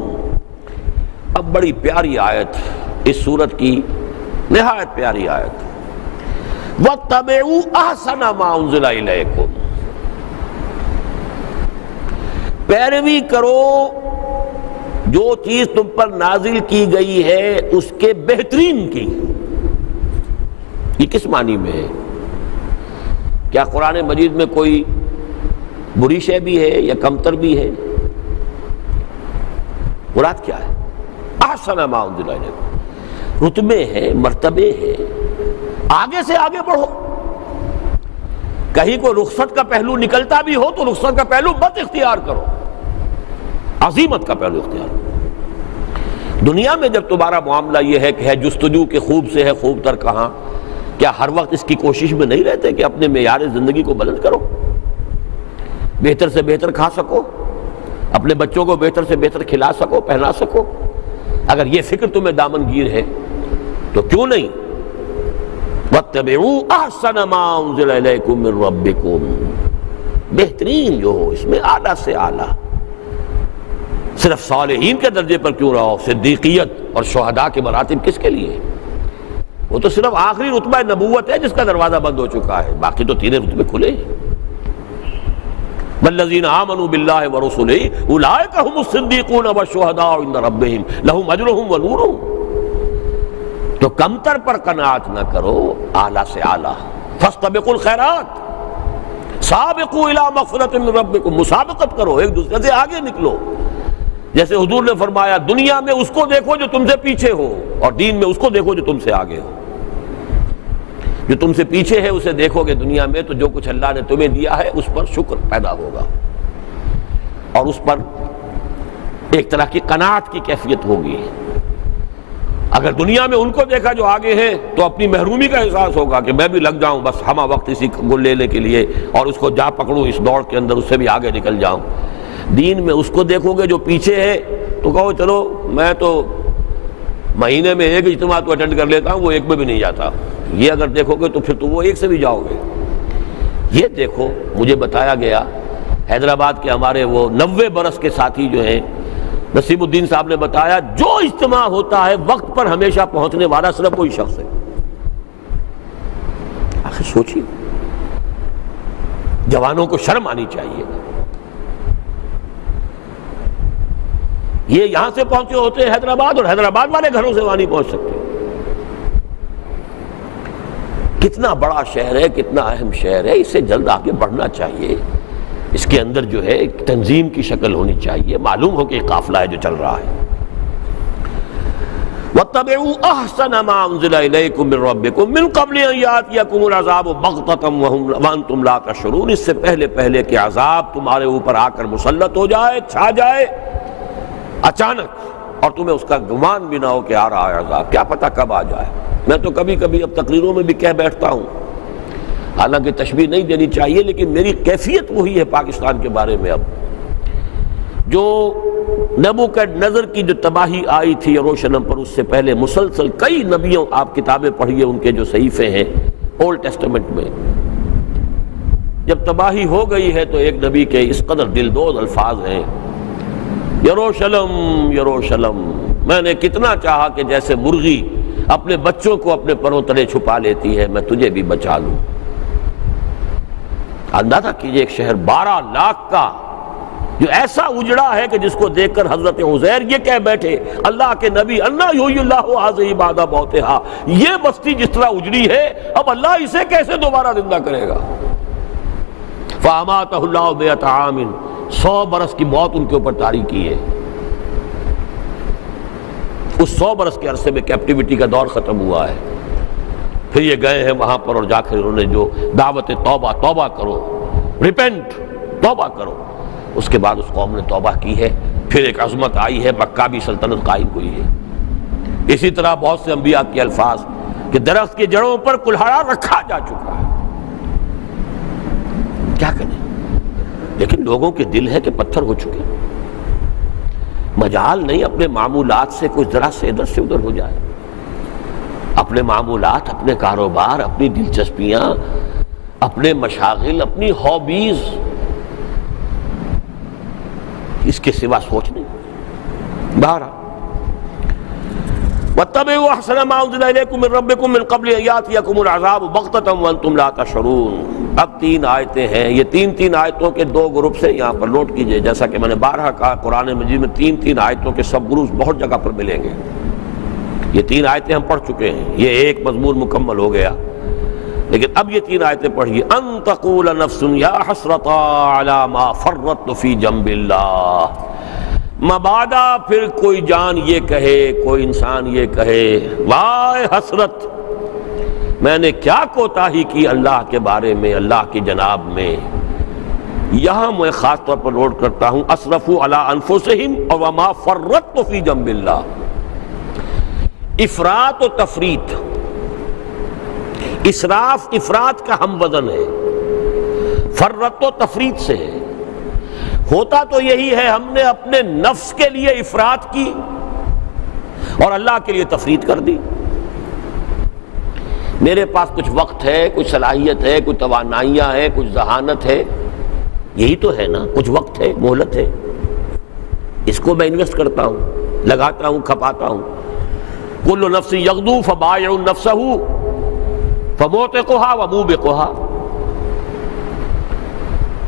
اب بڑی پیاری آیت اس سورت کی، نہایت پیاری آیت. واتبعوا احسن ما انزل الیکم، پیروی کرو جو چیز تم پر نازل کی گئی ہے اس کے بہترین کی. یہ کس معنی میں ہے؟ کیا قرآن مجید میں کوئی بری شے بھی ہے یا کمتر بھی ہے؟ مراد کیا ہے؟ احسن ما انزل الیکم، رتبے ہیں، مرتبے ہیں، آگے سے آگے بڑھو. کہیں کوئی رخصت کا پہلو نکلتا بھی ہو تو رخصت کا پہلو مت اختیار کرو، عظیمت کا پہلو اختیار کرو. دنیا میں جب تمہارا معاملہ یہ ہے کہ ہے جستجو کہ خوب سے ہے خوب تر کہاں، کیا ہر وقت اس کی کوشش میں نہیں رہتے کہ اپنے معیار زندگی کو بلند کرو، بہتر سے بہتر کھا سکو، اپنے بچوں کو بہتر سے بہتر کھلا سکو، پہنا سکو؟ اگر یہ فکر تمہیں دامن گیر ہے تو کیوں نہیں وَاتَّبِعُوا أَحْسَنَ مَا أُنزِلَ إِلَيْكُم مِّن رَّبِّكُم، بہترین جو ہو، اس میں اعلیٰ سے اعلیٰ. صرف صالحین کے درجے پر کیوں رہو؟ صدیقیت اور شہداء کے مراتب کس کے لیے؟ وہ تو صرف آخری رتبہ نبوت ہے جس کا دروازہ بند ہو چکا ہے، باقی تو تینوں رتبے کھلے ہیں. والذین آمنوا باللہ ورسلہ اولئک هم الصدیقون والشہداء عند ربہم لہم اجرہم ونورہم. تو کمتر پر قناعت نہ کرو، اعلیٰ سے اعلیٰ. فاستبقوا الخیرات سابقوا الی مغفرۃ من ربکم، مسابقت کرو، ایک دوسرے سے آگے نکلو. جیسے حضور نے فرمایا دنیا میں اس کو دیکھو جو تم سے پیچھے ہو، اور دین میں اس کو دیکھو جو تم سے آگے ہو. جو تم سے پیچھے ہے اسے دیکھو گے دنیا میں تو جو کچھ اللہ نے تمہیں دیا ہے اس پر شکر پیدا ہوگا، اور اس پر ایک طرح کی قناعت کی کیفیت ہوگی. اگر دنیا میں ان کو دیکھا جو آگے ہیں تو اپنی محرومی کا احساس ہوگا کہ میں بھی لگ جاؤں بس ہمہ وقت اسی کو لینے کے لیے، اور اس کو جا پکڑوں اس دوڑ کے اندر، اس سے بھی آگے نکل جاؤں. دین میں اس کو دیکھو گے جو پیچھے ہے تو کہو چلو میں تو مہینے میں ایک اجتماع تو اٹینڈ کر لیتا ہوں، وہ ایک میں بھی نہیں جاتا. یہ اگر دیکھو گے تو پھر تو وہ ایک سے بھی جاؤ گے. یہ دیکھو، مجھے بتایا گیا حیدرآباد کے ہمارے وہ 90 برس کے ساتھی جو ہیں، نصیب الدین صاحب نے بتایا جو اجتماع ہوتا ہے وقت پر ہمیشہ پہنچنے والا صرف وہی شخص ہے. آخر سوچیے، جوانوں کو شرم آنی چاہیے. یہ یہاں سے پہنچے ہوتے ہیں حیدرآباد، اور حیدرآباد والے گھروں سے وہاں نہیں پہنچ سکتے. کتنا بڑا شہر ہے، کتنا اہم شہر ہے، اسے جلد آگے بڑھنا چاہیے. اس کے اندر جو ہے ایک تنظیم کی شکل ہونی چاہیے، معلوم ہو کہ ایک قافلہ ہے جو چل رہا ہے. وَاتَّبِعُوا أَحْسَنَ مَا أُنزِلَ إِلَيْكُم مِّن رَّبِّكُم مِّن قَبْلِ أَن يَأْتِيَكُمُ الْعَذَابُ بَغْتَةً وَأَنتُمْ لَا تَشْعُرُونَ، اس سے پہلے کہ عذاب تمہارے اوپر آ کر مسلط ہو جائے، چھا جائے اچانک، اور تمہیں اس کا گمان بھی نہ ہو کہ آ رہا ہے عذاب، کیا پتہ کب آ جائے. میں تو کبھی کبھی اب تقریروں میں بھی کہہ بیٹھتا ہوں، حالانکہ تشبیہ نہیں دینی چاہیے، لیکن میری کیفیت وہی ہے پاکستان کے بارے میں. اب جو نبوکدنضر کی جو تباہی آئی تھی یروشلم پر، اس سے پہلے مسلسل کئی نبیوں، آپ کتابیں پڑھیے ان کے جو صحیفے ہیں اولڈ ٹیسٹمنٹ میں، جب تباہی ہو گئی ہے تو ایک نبی کے اس قدر دلدوز الفاظ ہیں، یروشلم یروشلم، میں نے کتنا چاہا کہ جیسے مرغی اپنے بچوں کو اپنے پروں تلے چھپا لیتی ہے میں تجھے بھی بچا لوں. اندازہ کیجئے ایک شہر 12 لاکھ کا جو ایسا اجڑا ہے کہ جس کو دیکھ کر حضرت عزیر یہ کہہ بیٹھے اللہ کے نبی انا یحیی اللہ ھذہ بعد موتھا، یہ بستی جس طرح اجڑی ہے اب اللہ اسے کیسے دوبارہ زندہ کرے گا. فاماتہ اللہ 100 عام، 100 برس کی موت ان کے اوپر طاری کی ہے. اس 100 برس کے عرصے میں کیپٹیوٹی کا دور ختم ہوا ہے. پھر یہ گئے ہیں وہاں پر اور جا کر انہوں نے جو دعوت توبہ، توبہ کرو، ریپینٹ، توبہ کرو، اس کے بعد اس قوم نے توبہ کی ہے. پھر ایک عظمت آئی ہے، مکہ بھی سلطنت قائم ہوئی ہے. اسی طرح بہت سے انبیاء کے الفاظ کہ درخت کی جڑوں پر کلہاڑا رکھا جا چکا ہے، کیا کریں؟ لیکن لوگوں کے دل ہے کہ پتھر ہو چکے، مجال نہیں اپنے معمولات سے کچھ ذرا سے ادھر سے ادھر ہو جائے، اپنے معمولات، اپنے کاروبار، اپنی دلچسپیاں، اپنے مشاغل، اپنی ہابیز، اس کے سوا سوچ نہیں۔ بہرحال وَاتَّبِعُوا أَحْسَنَ مَا أُنزِلَ إِلَيْكُم مِّن رَّبِّكُم مِّن قَبْلِ أَن يَأْتِيَكُمُ الْعَذَابُ بَغْتَةً وَأَنتُمْ لَا تَشْعُرُونَ۔ اب 3 آیتیں ہیں، یہ 3 آیتوں کے 2 گروپ سے یہاں پر نوٹ کیجئے، جیسا کہ میں نے بارہا کہا قرآن مجید میں 3 آیتوں کے سب گروپ بہت جگہ پر ملیں گے۔ یہ 3 آیتیں ہم پڑھ چکے ہیں، یہ ایک مضمون مکمل ہو گیا، لیکن اب یہ 3 آیتیں پڑھیے۔ ان تقول نفس یا حسرتا علی ما فرطت فی جنب اللہ، مبادا پھر کوئی جان یہ کہے، کوئی انسان یہ کہے، وائے حسرت، میں نے کیا کوتاہی کی اللہ کے بارے میں، اللہ کی جناب میں۔ یہاں میں خاص طور پر نوٹ کرتا ہوں اسرفوا علی انفسہم اور وما فرطت فی جنب اللہ۔ افراط و تفریط، اسراف افراط کا ہم وزن ہے، فرط و تفریط سے ہے۔ ہوتا تو یہی ہے، ہم نے اپنے نفس کے لیے افراط کی اور اللہ کے لیے تفریط کر دی۔ میرے پاس کچھ وقت ہے، کچھ صلاحیت ہے، کچھ توانائیاں ہیں، کچھ ذہانت ہے، یہی تو ہے نا، کچھ وقت ہے، مہلت ہے، اس کو میں انویسٹ کرتا ہوں، لگاتا ہوں، کھپاتا ہوں۔ کل نفس یغدو فبائع نفسہ فموتقھا وموبقھا۔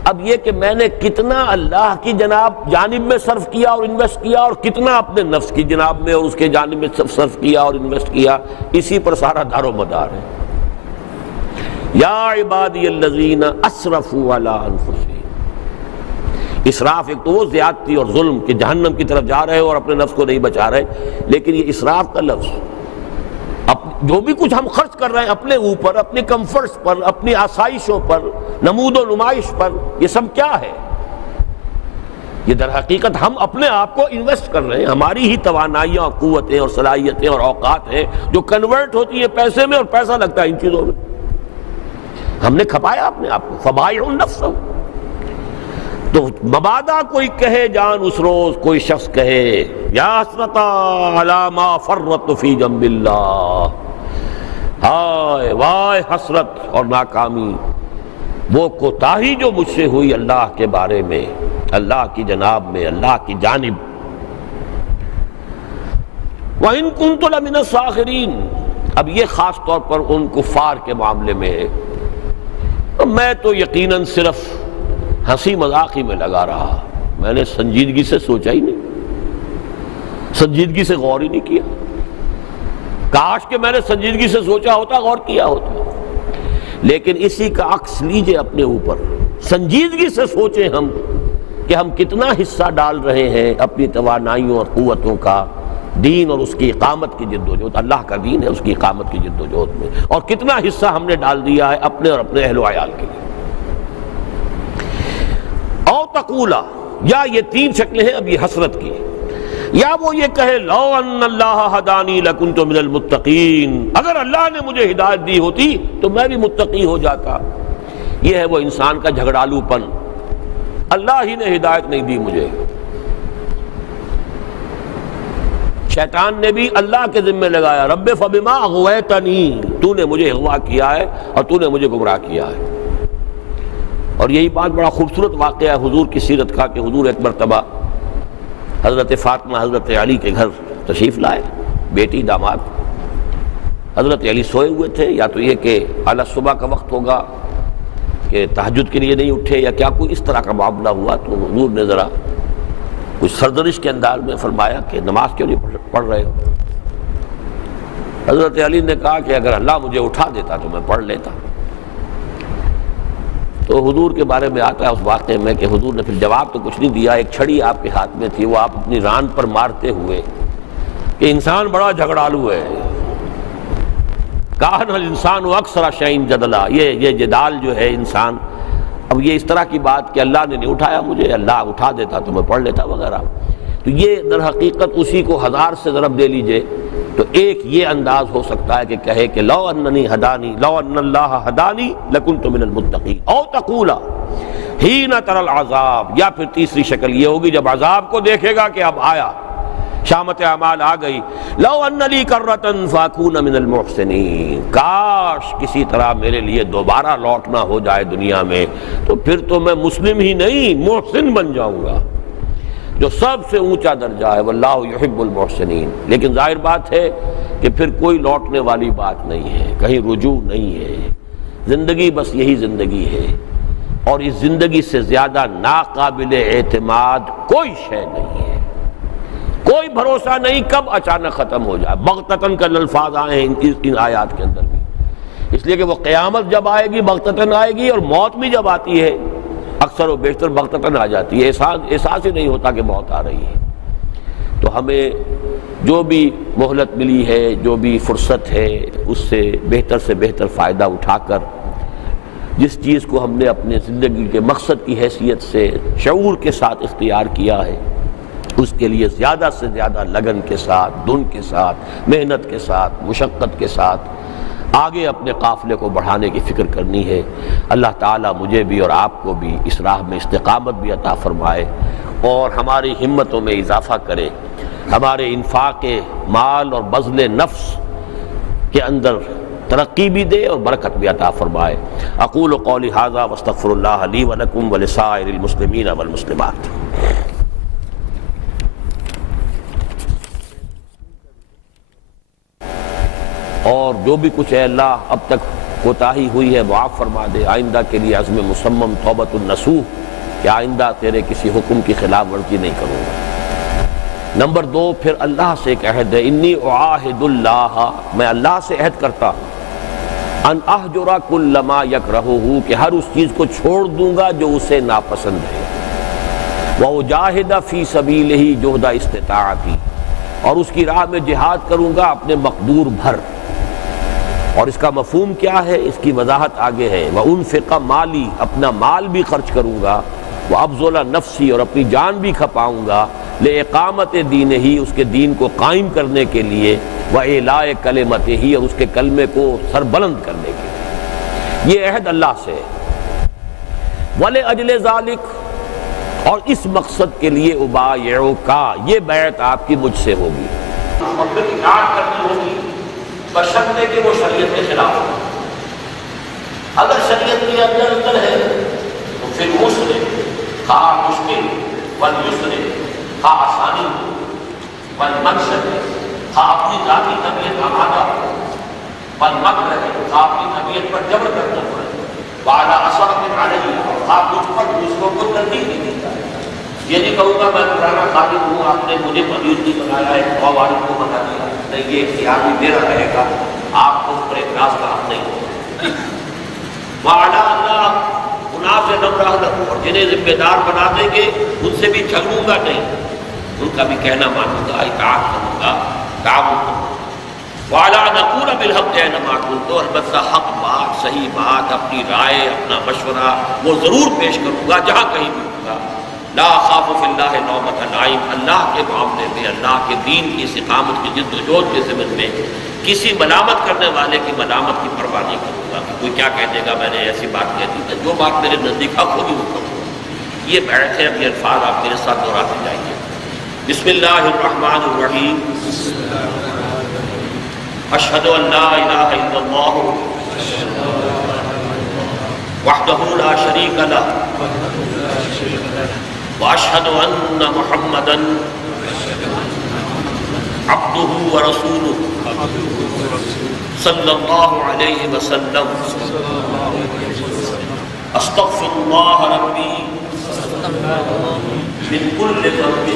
اب یہ کہ میں نے کتنا اللہ کی جانب میں صرف کیا اور انویسٹ کیا، اور کتنا اپنے نفس کی جناب میں اور اس کے جانب میں صرف کیا اور انویسٹ کیا، اسی پر سارا دار و مدار ہے۔ یا عبادی الذین اسرفوا علی انفسہم۔ اسراف ایک تو وہ زیادتی اور ظلم کہ جہنم کی طرف جا رہے اور اپنے نفس کو نہیں بچا رہے، لیکن یہ اسراف کا لفظ، جو بھی کچھ ہم خرچ کر رہے ہیں اپنے اوپر، اپنی کمفرٹس پر، اپنی آسائشوں پر، نمود و نمائش پر، یہ سب کیا ہے؟ یہ در حقیقت ہم اپنے آپ کو انویسٹ کر رہے ہیں، ہماری ہی توانائیاں اور قوتیں اور صلاحیتیں اور اوقات ہیں جو کنورٹ ہوتی ہیں پیسے میں، اور پیسہ لگتا ہے ان چیزوں میں۔ ہم نے کھپایا اپنے آپ کو، فبائع النفس۔ تو مبادا کوئی کہے جان اس روز، کوئی شخص کہے یا حسرتا علی ما فرطت فی جنب اللہ، ہائے وائے حسرت اور ناکامی، وہ کوتاہی جو مجھ سے ہوئی اللہ کے بارے میں، اللہ کی جناب میں، اللہ کی جانب۔ وَإِن كُنتُ لَمِنَ السَّاخِرِينَ۔ اب یہ خاص طور پر ان کفار کے معاملے میں ہے، میں تو یقیناً صرف ہنسی مذاق ہی میں لگا رہا، میں نے سنجیدگی سے سوچا ہی نہیں، سنجیدگی سے غور ہی نہیں کیا۔ کاش کہ میں نے سنجیدگی سے سوچا ہوتا، غور کیا ہوتا۔ لیکن اسی کا عکس لیجئے اپنے اوپر، سنجیدگی سے سوچیں ہم کہ ہم کتنا حصہ ڈال رہے ہیں اپنی توانائیوں اور قوتوں کا دین اور اس کی اقامت کی جد و جہد، اللہ کا دین ہے، اس کی اقامت کی جد و جہد میں، اور کتنا حصہ ہم نے ڈال دیا ہے اپنے اور اپنے اہل و عیال کے لیے۔ او تقولا، یا یہ 3 شکلیں ہیں اب یہ حسرت کی، یا وہ یہ کہے لو ان اللہ ہدانی لکنت من المتقین، اگر اللہ نے مجھے ہدایت دی ہوتی تو میں بھی متقی ہو جاتا۔ یہ ہے وہ انسان کا جھگڑالو پن، اللہ ہی نے ہدایت نہیں دی مجھے۔ شیطان نے بھی اللہ کے ذمہ لگایا، رب فبما اغویتنی، تو نے مجھے اغوا کیا ہے اور تو نے مجھے گمراہ کیا ہے۔ اور یہی بات بڑا خوبصورت واقعہ ہے حضور کی سیرت کا کہ حضور ایک مرتبہ حضرت فاطمہ حضرت علی کے گھر تشریف لائے، بیٹی داماد۔ حضرت علی سوئے ہوئے تھے، یا تو یہ کہ اعلیٰ صبح کا وقت ہوگا کہ تہجد کے لیے نہیں اٹھے، یا کیا کوئی اس طرح کا معاملہ ہوا، تو حضور نے ذرا کچھ سرزنش کے انداز میں فرمایا کہ نماز کیوں نہیں پڑھ رہے ہو؟ حضرت علی نے کہا کہ اگر اللہ مجھے اٹھا دیتا تو میں پڑھ لیتا۔ تو حضور کے بارے میں آتا ہے اس واقعے میں کہ حضور نے پھر جواب تو کچھ نہیں دیا، ایک چھڑی آپ کے ہاتھ میں تھی، وہ آپ اپنی ران پر مارتے ہوئے کہ انسان بڑا جھگڑالو ہے، کان الانسان اکثر شیء جدلا، یہ جدال جو ہے انسان، اب یہ اس طرح کی بات کہ اللہ نے نہیں اٹھایا مجھے، اللہ اٹھا دیتا تو میں پڑھ لیتا وغیرہ۔ تو یہ در حقیقت اسی کو 1000 سے ضرب دے لیجئے تو ایک یہ انداز ہو سکتا ہے کہ کہے کہ لو اننی ہدانی، لو ان اللہ ہدانی لکنت من المتقین، او تقولا حین تری العذاب، یا پھر تیسری شکل یہ ہوگی جب عذاب کو دیکھے گا کہ اب آیا، شامت اعمال آ گئی، لو ان لی کرۃ فاکون من المحسنین، کاش کسی طرح میرے لیے دوبارہ لوٹنا ہو جائے دنیا میں، تو پھر تو میں مسلم ہی نہیں محسن بن جاؤں گا، جو سب سے اونچا درجہ ہے، واللہ یحب المحسنین۔ لیکن ظاہر بات ہے کہ پھر کوئی لوٹنے والی بات نہیں ہے، کہیں رجوع نہیں ہے، زندگی بس یہی زندگی ہے، اور اس زندگی سے زیادہ ناقابل اعتماد کوئی شے نہیں ہے، کوئی بھروسہ نہیں کب اچانک ختم ہو جائے۔ بغتتاً کا الفاظ آئے ہیں ان آیات کے اندر بھی، اس لیے کہ وہ قیامت جب آئے گی بغتتاً آئے گی، اور موت بھی جب آتی ہے اکثر و بیشتر بغتتاً آ جاتی ہے، احساس ہی نہیں ہوتا کہ موت آ رہی ہے۔ تو ہمیں جو بھی مہلت ملی ہے، جو بھی فرصت ہے، اس سے بہتر فائدہ اٹھا کر جس چیز کو ہم نے اپنے زندگی کے مقصد کی حیثیت سے شعور کے ساتھ اختیار کیا ہے، اس کے لیے زیادہ سے زیادہ لگن کے ساتھ، دھن کے ساتھ، محنت کے ساتھ، مشقت کے ساتھ آگے اپنے قافلے کو بڑھانے کی فکر کرنی ہے۔ اللہ تعالیٰ مجھے بھی اور آپ کو بھی اس راہ میں استقامت بھی عطا فرمائے، اور ہماری ہمتوں میں اضافہ کرے، ہمارے انفاق مال اور بذل نفس کے اندر ترقی بھی دے اور برکت بھی عطا فرمائے۔ اقول قولی ھذا واستغفر اللہ لی ولکم ولسائر المسلمین والمسلمات۔ اور جو بھی کچھ ہے اللہ اب تک کوتاہی ہوئی ہے معاف فرما دے، آئندہ کے لیے عزم مصمم توبۃ النصوح کہ آئندہ تیرے کسی حکم کی خلاف ورزی نہیں کروں گا۔ نمبر 2، پھر اللہ سے ایک عہد ہے، انی اعاہد اللہ، میں اللہ سے عہد کرتا ہوں، ان اہجر کل ما یکرہہ، کہ ہر اس چیز کو چھوڑ دوں گا جو اسے ناپسند ہے، واجاہد فی سبیلہ جہد استطاعتی، اور اس کی راہ میں جہاد کروں گا اپنے مقدور بھر۔ اور اس کا مفہوم کیا ہے، اس کی وضاحت آگے ہے، وَأُنفِقَ مالی، اپنا مال بھی خرچ کروں گا، وَأَبْذُلَ نَفْسِی، اور اپنی جان بھی کھپاؤں گا، لِإِقَامَتِ دِینِہ، اس کے دین کو قائم کرنے کے لیے، وَإِعْلَاءِ کَلِمَتِہ، اور اس کے کلمے کو سربلند کرنے کے لیے۔ یہ عہد اللہ سے ہے۔ وَلِأَجْلِ ذَلِکَ، اور اس مقصد کے لیے أُبَایِعُکَ، یہ بیعت آپ کی مجھ سے ہوگی، اور پھر اطاعت کرنی ہوگی بشرطے کہ وہ شریعت کے خلاف ہو۔ اگر شریعت کے اندر ہے تو پھر مسئلے خواہ مشکل والیسر، خواہ آسانی ہو، والمقصد خواہ اپنی ذاتی طبیعت آمادہ ہو، والمکر ہے خواہ اپنی طبیعت پر جبر کرنا پڑے، وعلی اثر علیہ، خواہ مجھ پر دوسروں کو ترغیب نہیں دیتا ہے۔ یہ نہیں کہوں گا میں پرانا خادم ہوں، آپ نے مجھے مدیر نہیں بنایا ہے، دعا والد کو بنا دیا، نہیں، یہ اختیار بھی میرا رہے گا، آپ کو اس پر اعتراض کا حق نہیں ہوگا۔ وعلیٰ اللہ، منافع نمرہ لہو، اور جنہیں ذمہ دار بنا دیں گے ان سے بھی جھگڑوں گا نہیں، ان کا بھی کہنا مانوں گا، اطاعت کروں گا، تعاون کروں گا۔ وعلیٰ نقول بالحق اینما کنت، البتہ حق بات، صحیح بات، اپنی رائے، اپنا مشورہ وہ ضرور پیش کروں گا جہاں کہیں بھی ہوگا۔ لا اخاف فی اللہ لومۃ لائم، اللہ کے معاملے میں، اللہ کے دین کی استقامت کی جد و جہد کے ضمن میں کسی ملامت کرنے والے کی ملامت کی پرواہ نہیں کروں گا کہ کوئی کیا کہہ دے گا، میں نے ایسی بات کہہ دی، جو بات میرے نزدیک حق ہوگی وہ کروں۔ یہ بیعت ہے۔ اب یہ الفاظ آپ میرے ساتھ دہراتے جائیے۔ بسم اللہ الرحمن الرحیم، اشہد ان لا الہ الا اللہ وحدہ لا شریک لہ، واشہد ان محمدا عبدہ ورسولہ صلی اللہ علیہ وسلم، استغفر اللہ ربی من کل ذنب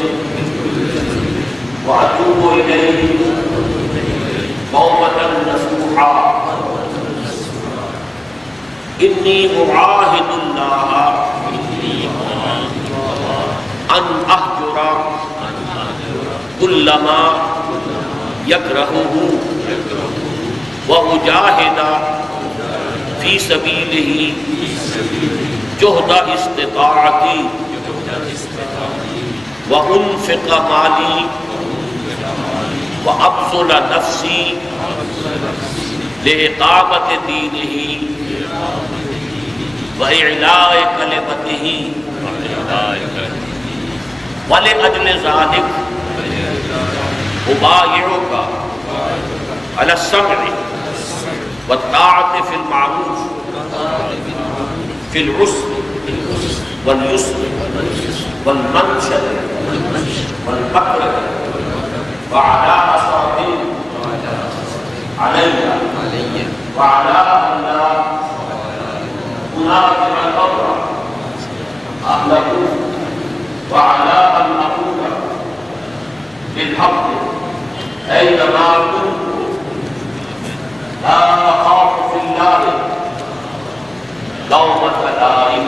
واتوب الیہ توبۃ نصوحا، انی اعاہد اللہ ان اہجر کل ما یکرہہ واجاہد فی سبیلہ جہد استطاعتی وانفق مالی وأبذل نفسي لإقامة دينه وإعلاء كلمته ولأجل ذلك أبايعك على السمع والطاعة في المعروف في العسر واليسر والمنشد والمكره وعلى أصحاب علي وعلى أن لا أنازع الأمر أهله وعلى أن أقول بالحق أينما كنت لا أخاف في الله لومة لائم.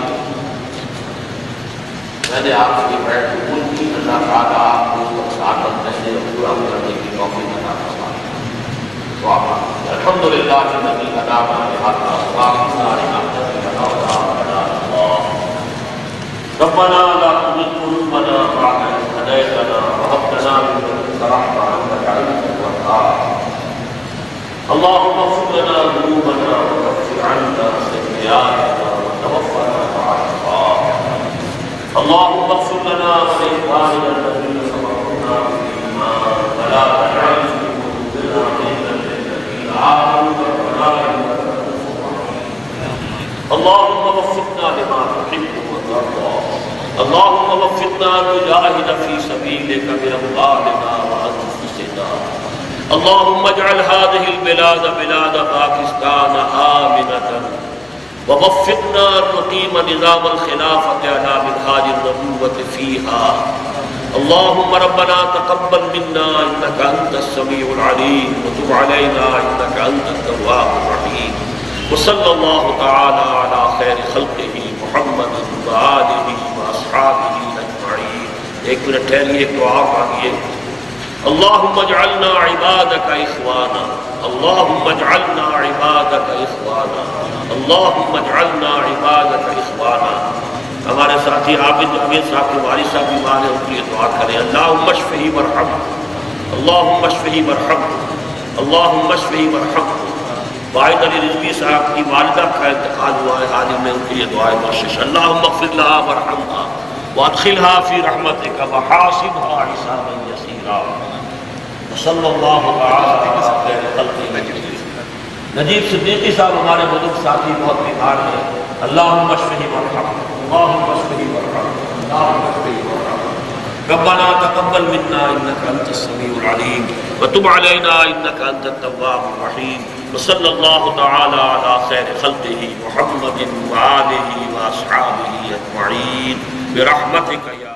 میں نے آپ کی بیٹھ قبول کی، اللہ تعالیٰ آپ کو سعادت دینے اور پورا کرنے کی توفیق عطا فرمائے. دعا الحمدللہ الذی ہدانا لہذا وما كنا لنهتدي لولا ان هدانا اللہ. ربنا لا تزغ قلوبنا بعد إذ هديتنا وهب لنا من لدنك رحمة إنك أنت الوهاب. اللهم اغفر لنا ذنوبنا وكفر عنا سيئاتنا وتوفنا مع الأبرار. اللهم اغفر لنا ولإخواننا الذين سبقونا بالإيمان ولا تجعل في قلوبنا غلا للذين آمنوا ربنا إنك رؤوف رحيم. اللهم وفقنا لما تحب وترضى. اللهم وفقنا نجاهد في سبيلك بأموالنا وأنفسنا. اللهم اجعل هذه البلاد بلاد پاکستان آمنة ووفقنا نقيم نظام الخلافة على منهاج النبوة فيها. اللهم ربنا تقبل منا إنك أنت السميع العليم وتب علينا إنك أنت التواب الرحيم. وصلى الله تعالى على خير خلقه محمد وآله وأصحابه أجمعين. ایک منٹ ٹھہریے، ایک دعا مانگیے. اللهم اجعلنا عبادك إخوانا. اللهم اجعلنا عبادك إخوانا. اللهم اجعلنا عبادك إخوانا. ہمارے ساتھی عابد امیر صاحب کے والد صاحب بیمار ہیں، ان کے لیے دعا کریں. اللهم اشفه وارحمه. اللهم اشفه وارحمه. اللهم اشفه وارحمه. واحد علی رضوی صاحب کی والدہ کا انتقال ہوا ہے حال ہی میں، ان کے لیے دعائیں بخشش. اللهم اغفر لها وارحمها وادخلها في رحمتك وحاسبها حسابا يسيرا. صلی اللہ تعالی علی خیر خلقہ نجیب صدیقی صاحب ہمارے بزرگ ساتھی بہت بیمار ہیں. اللہم اشفہ وارحمہ. اللہم اشفہ وارحمہ. اللہم اشفہ وارحمہ. ربنا تقبل منا انك انت السميع العليم وتب علينا انك انت التواب الرحيم. وصلى الله تعالى على خير خلقه محمد وآله وأصحابه أجمعين برحمتك يا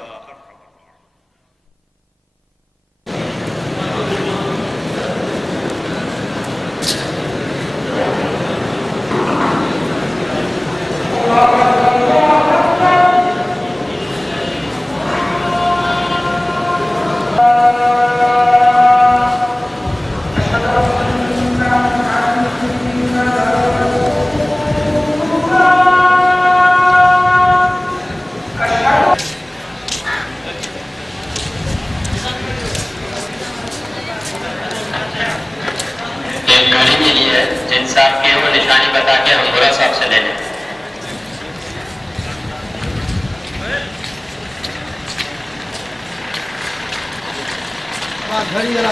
گھڑی والا